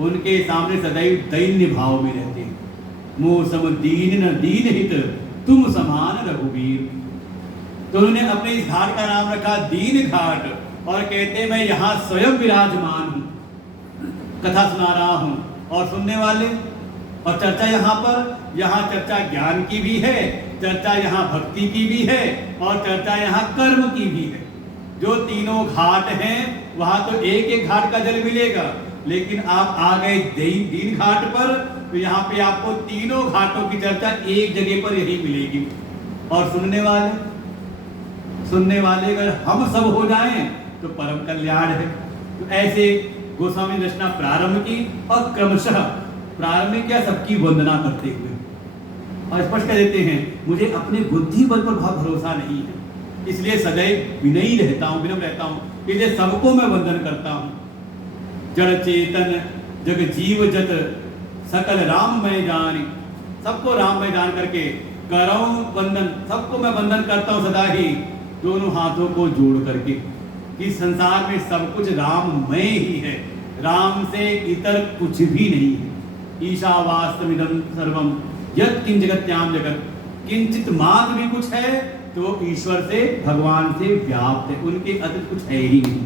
उनके सामने सदैव दैन्य भाव में रहते हैं। मोह सम दीन न दीन हित तुम समान रघुवीर। तो उन्होंने अपने इस घाट का नाम रखा दीन घाट, और कहते मैं यहाँ स्वयं विराजमान हूँ, कथा सुना रहा हूँ। और सुनने वाले, और चर्चा यहाँ चर्चा ज्ञान की भी है, चर्चा यहाँ भक्ति की भी है, और चर्चा यहाँ कर्म की भी है। जो तीनों घाट हैं वहां तो एक एक घाट का जल मिलेगा, लेकिन आप आ गए दीन घाट पर, तो यहाँ पे आपको तीनों घाटों की चर्चा एक जगह पर यही मिलेगी। और सुनने वाले अगर हम सब हो जाएं तो परम कल्याण है। तो ऐसे गोस्वामी ने रचना प्रारंभ की, और क्रमशः प्रारंभ में क्या, सबकी वंदना करते हुए, और स्पष्ट कर देते हैं मुझे अपने बुद्धि बल पर बहुत भरोसा नहीं है, इसलिए सदैव विनयी रहता हूँ, विनम्र रहता हूँ, इसलिए सबको मैं वंदन करता हूँ। जड़ चेतन जग जीव जत सकल राम मैं जानी, सबको राम मैं जान करके करऊं वंदन, सबको मैं वंदन करता हूँ सदा ही दोनों हाथों को जोड़ करके, कि संसार में सब कुछ राममय ही है, राम से इतर कुछ भी नहीं है। ईशावास्यमिदं सर्वम यत् किंच जगत्याम जगत, किंचित मात्र भी कुछ है तो ईश्वर से, भगवान से व्याप्त है, उनके अतिरिक्त कुछ है ही नहीं।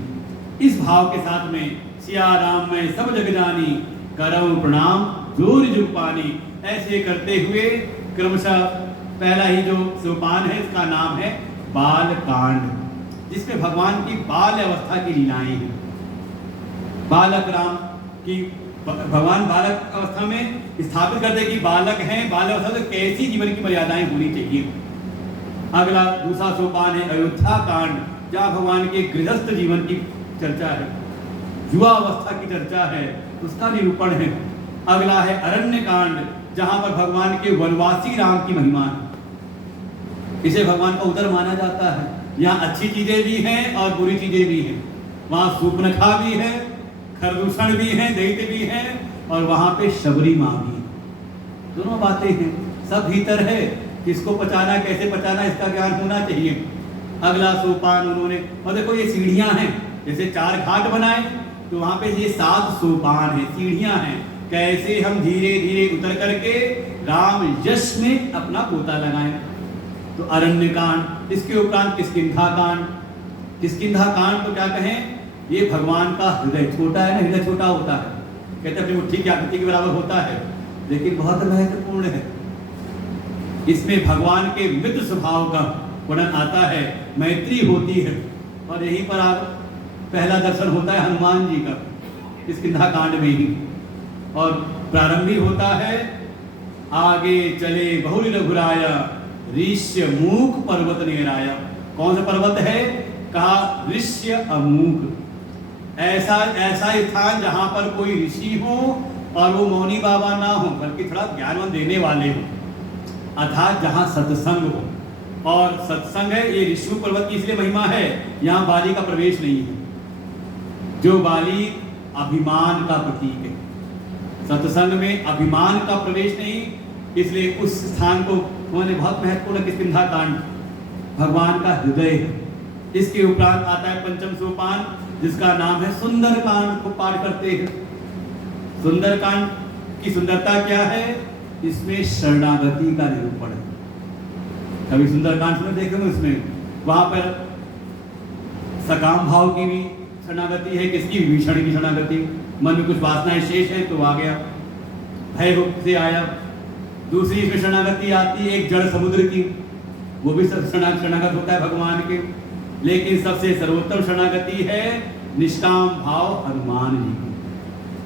इस भाव के साथ में सिया राम मैं सब जग जानी, करऊं प्रणाम जोर जुग पानी, ऐसे करते हुए क्रमशः पहला ही जो सोपान है इसका नाम है बाल कांड, जिसमें भगवान की बाल अवस्था की लीलाएं हैं। बालक राम की, भगवान बालक अवस्था में स्थापित करते कि बालक हैं, बाल अवस्था में कैसी जीवन की मर्यादाएं होनी चाहिए। अगला दूसरा सोपान है अयोध्या कांड, जहाँ भगवान के गृहस्थ जीवन की चर्चा है, युवा अवस्था की चर्चा है, उसका निरूपण है। अगला है अरण्य कांड, जहाँ पर भगवान के वनवासी राम की महिमा है, इसे भगवान का उदर माना जाता है। यहाँ अच्छी चीजें भी हैं और बुरी चीजें भी हैं, वहाँ सूर्पनखा भी है, खरदूषण भी है, दैत्य भी है, और वहाँ पे शबरी माँ भी है। दोनों बातें हैं, सब भीतर है, किसको पचाना, कैसे पचाना, इसका ज्ञान होना चाहिए। अगला सोपान उन्होंने, और देखो ये सीढ़ियाँ हैं, जैसे 4 घाट बनाए तो वहाँ पे ये 7 सोपान है, सीढ़ियाँ हैं, कैसे हम धीरे धीरे उतर करके राम यश में अपना पोता लगाएं। तो अरण्य कांड, इसके उपरांत किष्किंधा कांड। किष्किंधा कांड तो क्या कहें, ये भगवान का हृदय छोटा है ना, हृदय छोटा होता है, कहते हैं मुट्ठी की आकृति के बराबर होता है, लेकिन बहुत महत्वपूर्ण है। इसमें भगवान के मित्र स्वभाव का वर्णन आता है, मैत्री होती है, और यहीं पर आप पहला दर्शन होता है हनुमान जी का किष्किंधा कांड में ही। और प्रारंभी होता है आगे चले बहुल रघुराया, ऋष्य मूक पर्वत नेराया। कौन सा पर्वत है, कहा ऋष्य अमूक, ऐसा स्थान जहां पर कोई ऋषि हो और वो मौनी बाबा ना हो, बल्कि थोड़ा ज्ञान देने वाले हो, अर्थात जहां सत्संग हो। और सत्संग है, ये ऋषि पर्वत की इसलिए महिमा है, यहाँ बाली का प्रवेश नहीं है, जो बाली अभिमान का प्रतीक है, सत्संग में अभिमान का प्रवेश नहीं, इसलिए उस स्थान को उन्होंने बहुत महत्वपूर्ण किष्किंधा कांड, भगवान का हृदय है। इसके उपरांत आता है पंचम सोपान, जिसका नाम है सुंदर कांड, को पाठ करते हैं। सुंदर कांड की सुंदरता क्या है, इसमें शरणागति का निरूपण है। कभी सुंदर कांड सुने देखे हो, इसमें वहां पर सकाम भाव की भी शरणागति है, किसकी, विभीषण की शरणागति, मन में कुछ वासनाएं शेष है तो आ गया, भय से आया। दूसरी इसमें शरणागति आती है एक जड़ समुद्र की, वो भी शरणागत होता है भगवान के, लेकिन सबसे सर्वोत्तम शरणागति है निष्काम भाव हनुमान जी की,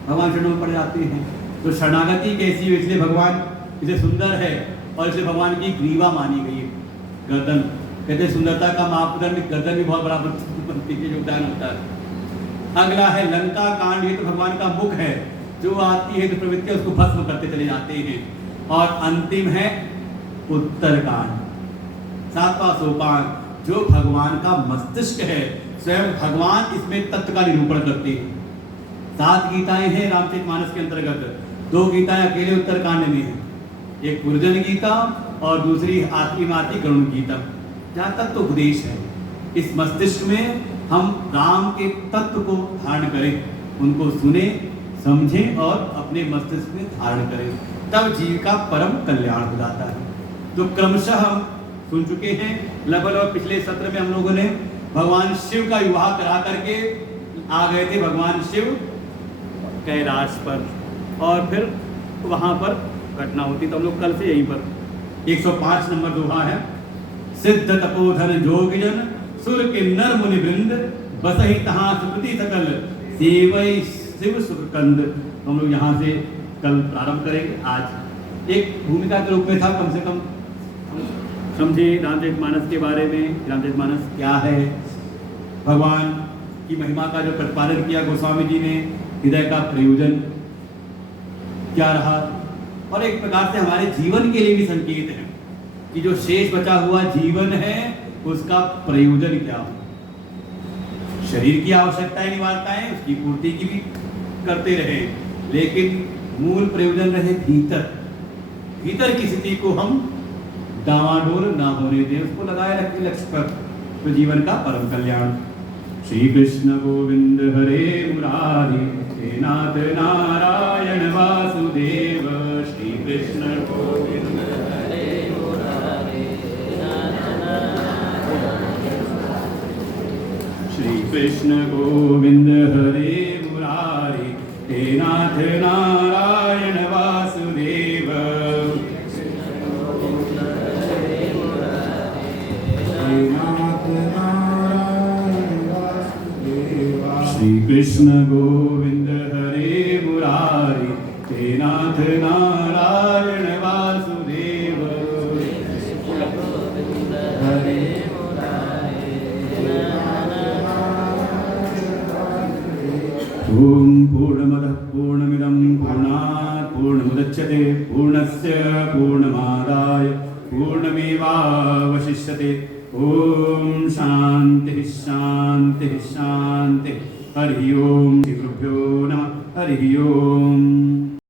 भगवान शरणों में पड़ जाते हैं। तो शरणागति कैसी है, इसलिए भगवान इसे सुंदर है, और इसलिए भगवान की ग्रीवा मानी गई है, गर्दन, कहते हैं सुंदरता का मापदंड गर्दन भी बहुत बड़ा योगदान होता है। अगला है लंका कांड, ये तो भगवान का मुख है, जो आती है तो प्रवृत्ति उसको भस्म करते चले जाते हैं। और अंतिम है उत्तर कांड, 7वां सोपान, जो भगवान का मस्तिष्क है, स्वयं भगवान इसमें तत्व का निरूपण करते हैं। 7 गीताएं हैं रामचरितमानस के अंतर्गत, 2 गीताएं अकेले उत्तर कांड में है, एक पुरजन गीता और दूसरी आत्मीमाती गरुण गीता, जहाँ तत्व उपदेश है। इस मस्तिष्क में हम राम के तत्व को धारण करें, उनको सुने, समझें और अपने मस्तिष्क में धारण करें, तब जीव का परम कल्याण हो जाता है। तो क्रमशः हम सुन चुके हैं, लगभग पिछले सत्र में हम लोगों ने भगवान शिव का विवाह करा करके आ गए थे भगवान शिव कैलाश पर, और फिर वहां पर घटना होती। तो हम लोग कल से यहीं पर 105 नंबर दोहा है। सिद्ध तपोधन जोगजन सुर के नर मुनि वृंद बसहि तहां सुकृति सकल सेवै शिव सुरकंद। हम लोग यहाँ से कल प्रारंभ करेंगे। आज एक भूमिका के रूप में था, कम से कम समझे रामचरितमानस के बारे में। रामचरितमानस क्या है, भगवान की महिमा का जो प्रतिपादन किया गोस्वामी जी ने, हृदय का प्रयोजन क्या रहा, और एक प्रकार से हमारे जीवन के लिए भी संकेत है कि जो शेष बचा हुआ जीवन है उसका प्रयोजन क्या हो। शरीर की आवश्यकताएं निवारताएं उसकी पूर्ति की भी करते रहे, लेकिन मूल प्रयोजन रहे भीतर की स्थिति को हम डावाडोल ना होने दें, उसको लगाए रखें लक्ष्य पर, तो जीवन का परम कल्याण। श्री कृष्ण गोविंद हरे मुरारी हे नाथ नारायण वासुदेव। श्री कृष्ण गोविंद हरे मुरारी श्री कृष्ण गोविंद हरे मुरारी हे नाथ नारायण वासुदेव। श्री कृष्ण गोविंद हरे मुरारी हे नाथ नारायण वासुदेव। ओम पूर्णमदः पूर्णमिदं पूर्णात् पूर्णमुदच्यते पूर्णस्य पूर्णमादाय पूर्णमेवावशिष्यते। ओम शांति शांति शांति। हरि ओम। श्री गुरुभ्यो नमः। हरि ओम।